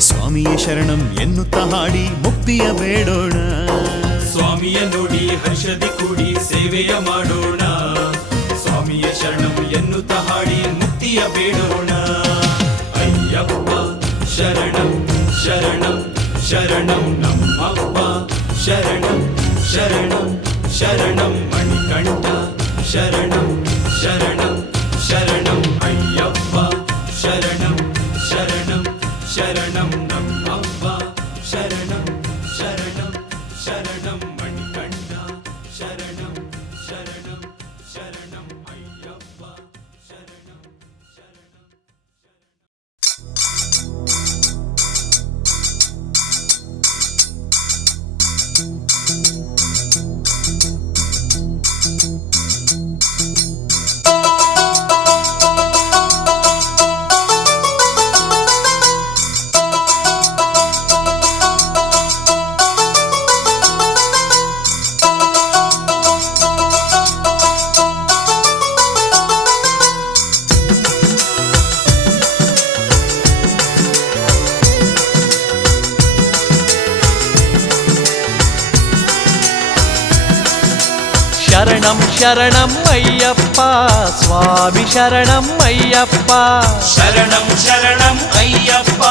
ಸ್ವಾಮಿಯ ಶರಣಂ ಎನ್ನುತ್ತಾ ಹಾಡಿ ಮುಕ್ತಿಯ ಬೇಡೋಣ ಸ್ವಾಮಿಯ ನೋಡಿ ಹರ್ಷದಿ ಕೂಡಿ ಸೇವೆಯ ಮಾಡೋಣ ಸ್ವಾಮಿಯ ಶರಣಂ ಎನ್ನುತ್ತ ಹಾಡಿ ಮುಕ್ತಿಯ ಬೇಡೋಣ ಅಯ್ಯಪ್ಪ ಶರಣಂ ಶರಣಂ ಶರಣಂ ನಮ್ಮಪ್ಪ ಶರಣಂ ಶರಣಂ ಶರಣಂ ಮಣಿಕಂಠ ಶರಣಂ ಶರಣಂ ಶರಣಂ ಅಯ್ಯಪ್ಪ ಶರಣಂ ಶರಣಂ ಶರಣಂ ನಮ್ಮಪ್ಪ ಶರಣಂ ಶರಣಂ ಶರಣಂ ಮಣಿಕಂಠ ಶರಣಂ ಶರಣಂ ಶರಣಂ ಅಯ್ಯಪ್ಪ ಶರಣಂ ಶರಣಂ ಶರಣಂ ಶರಣಂ ಅಯ್ಯಪ್ಪ ಸ್ವಾಮಿ ಶರಣಂ ಅಯ್ಯಪ್ಪ ಶರಣಂ ಶರಣಂ ಅಯ್ಯಪ್ಪ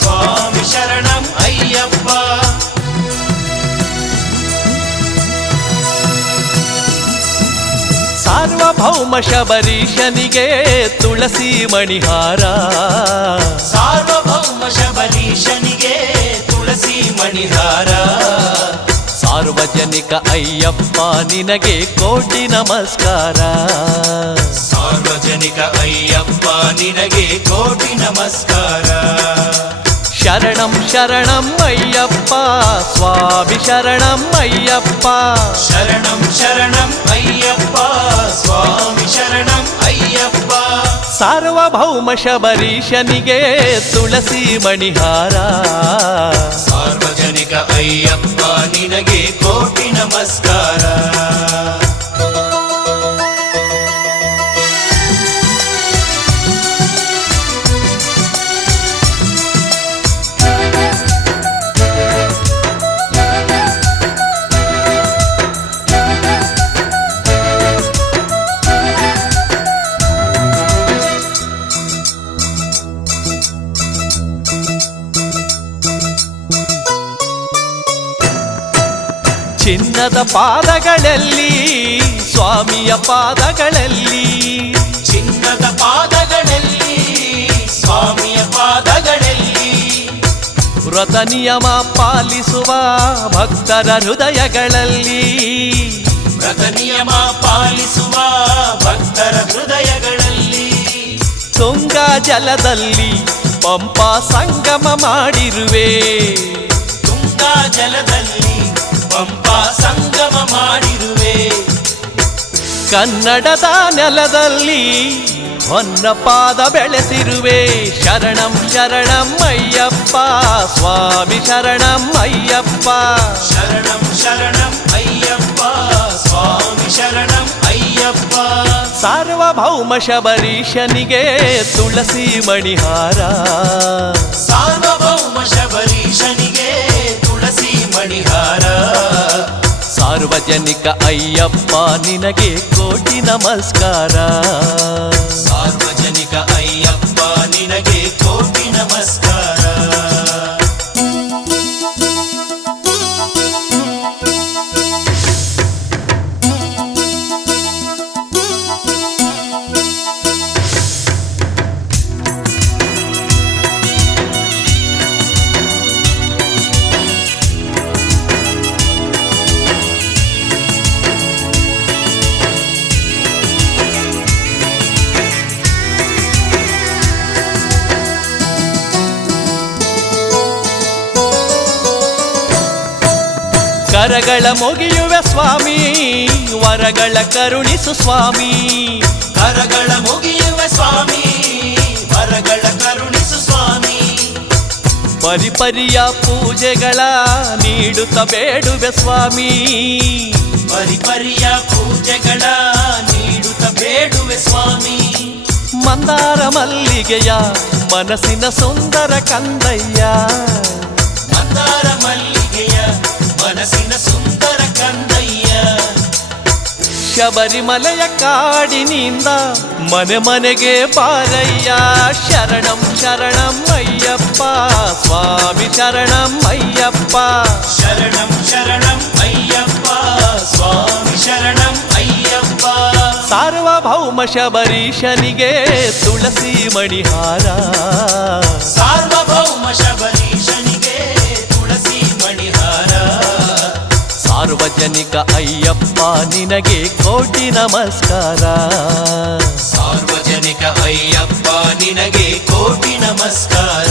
ಸ್ವಾಮಿ ಶರಣಂ ಅಯ್ಯಪ್ಪ ಸಾರ್ವಭೌಮ ಶಬರೀಶನಿಗೆ ತುಳಸಿ ಮಣಿಹಾರ ಸಾರ್ವಭೌಮ ಶಬರೀಶನಿಗೆ ತುಳಸಿ ಮಣಿಹಾರ ಸಾರ್ವಜನಿಕ ಅಯ್ಯಪ್ಪ ನಿನಗೆ ಕೋಟಿ ನಮಸ್ಕಾರ ಸಾರ್ವಜನಿಕ ಅಯ್ಯಪ್ಪ ನಿನಗೆ ಕೋಟಿ ನಮಸ್ಕಾರ ಶರಣಂ ಶರಣಂ ಅಯ್ಯಪ್ಪ ಸ್ವಾಮಿ ಶರಣಂ ಅಯ್ಯಪ್ಪ ಶರಣಂ ಶರಣಂ ಅಯ್ಯಪ್ಪ ಸ್ವಾಮಿ ಶರಣಂ ಅಯ್ಯಪ್ಪ ಸಾರ್ವಭೌಮ ಶಬರೀಶನಿಗೆ ತುಳಸಿ ಮಣಿಹಾರ ಸಾರ್ವಜನಿಕ ಅಯ್ಯಪ್ಪ ನಿನಗೆ ಕೋಟಿ ನಮಸ್ಕಾರ ಚಿನ್ನದ ಪಾದಗಳಲ್ಲಿ ಸ್ವಾಮಿಯ ಪಾದಗಳಲ್ಲಿ ಚಿನ್ನದ ಪಾದಗಳಲ್ಲಿ ಸ್ವಾಮಿಯ ಪಾದಗಳಲ್ಲಿ ವ್ರತ ನಿಯಮ ಪಾಲಿಸುವ ಭಕ್ತರ ಹೃದಯಗಳಲ್ಲಿ ವ್ರತ ನಿಯಮ ಪಾಲಿಸುವ ಭಕ್ತರ ಹೃದಯಗಳಲ್ಲಿ ತುಂಗಾ ಜಲದಲ್ಲಿ ಪಂಪಾ ಸಂಗಮ ಮಾಡಿರುವೆ ತುಂಗಾ ಜಲದಲ್ಲಿ ಪಂಪಾ ಸಂಗಮ ಮಾಡಿರುವೆ ಕನ್ನಡದ ನೆಲದಲ್ಲಿ ಹೊನ್ನ ಪಾದ ಬೆಳೆಸಿರುವೆ ಶರಣಂ ಶರಣಂ ಅಯ್ಯಪ್ಪ ಸ್ವಾಮಿ ಶರಣಂ ಅಯ್ಯಪ್ಪ ಶರಣಂ ಶರಣಂ ಅಯ್ಯಪ್ಪ ಸ್ವಾಮಿ ಶರಣಂ ಅಯ್ಯಪ್ಪ ಸಾರ್ವಭೌಮ ಶಬರೀಶನಿಗೆ ತುಳಸಿ ಮಣಿಹಾರ ಸಾರ್ವಭೌಮ ಶಬರೀಶನಿಗೆ ತುಳಸಿ ಮಣಿಹಾರ ಸಾರ್ವಜನಿಕ ಅಯ್ಯಪ್ಪ ನಿನಗೆ ಕೋಟಿ ನಮಸ್ಕಾರ ಸಾರ್ವಜನಿಕ ಅಯ್ಯಪ್ಪ ನಿನಗೆ ಕೋಟಿ ನಮಸ್ಕಾರ ಕರಗಳ ಮುಗಿಯುವೆ ಸ್ವಾಮಿ ವರಗಳ ಕರುಣಿಸು ಸ್ವಾಮಿ ಕರಗಳ ಮುಗಿಯುವ ಸ್ವಾಮಿ ವರಗಳ ಕರುಣಿಸು ಸ್ವಾಮಿ ಪರಿಪರಿಯ ಪೂಜೆಗಳ ನೀಡುತ್ತ ಬೇಡುವೆ ಸ್ವಾಮಿ ಪರಿಪರಿಯ ಪೂಜೆಗಳ ನೀಡುತ್ತ ಬೇಡುವೆ ಸ್ವಾಮಿ ಮಂದಾರ ಮಲ್ಲಿಗೆಯ ಮನಸ್ಸಿನ ಸುಂದರ ಕಂದಯ್ಯ ಮಂದಾರ ಮಲ್ಲಿಗೆಯ ಮನಸ್ಸಿನ ಸುಂದರ ಕಂದಯ್ಯ ಶಬರಿಮಲೆಯ ಕಾಡಿನಿಂದ ಮನೆ ಮನೆಗೆ ಬಾರಯ್ಯ ಶರಣಂ ಶರಣಂ ಅಯ್ಯಪ್ಪ ಸ್ವಾಮಿ ಶರಣಂ ಅಯ್ಯಪ್ಪ ಶರಣಂ ಶರಣಂ ಅಯ್ಯಪ್ಪ ಸ್ವಾಮಿ ಶರಣಂ ಅಯ್ಯಪ್ಪ ಸಾರ್ವಭೌಮ ಶಬರೀಶನಿಗೆ ತುಳಸಿ ಮಣಿಹಾರ ಸಾರ್ವಭೌಮ ಶಬರೀಶನಿಗೆ ತುಳಸಿ ಮಣಿಹಾರ ಸಾರ್ವಜನಿಕ ಅಯ್ಯಪ್ಪ ನಿನಗೆ ಕೋಟಿ ನಮಸ್ಕಾರ ಸಾರ್ವಜನಿಕ ಅಯ್ಯಪ್ಪ ನಿನಗೆ ಕೋಟಿ ನಮಸ್ಕಾರ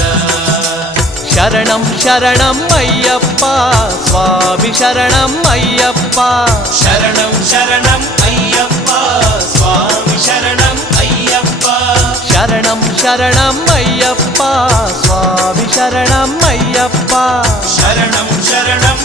ಶರಣಂ ಶರಣಂ ಅಯ್ಯಪ್ಪ ಸ್ವಾಮಿ ಶರಣಂ ಅಯ್ಯಪ್ಪ ಶರಣಂ ಶರಣಂ ಅಯ್ಯಪ್ಪ ಸ್ವಾಮಿ ಶರಣಂ ಅಯ್ಯಪ್ಪ ಶರಣಂ ಶರಣಂ ಅಯ್ಯಪ್ಪ ಸ್ವಾಮಿ ಶರಣಂ ಅಯ್ಯಪ್ಪ ಶರಣಂ ಶರಣಂ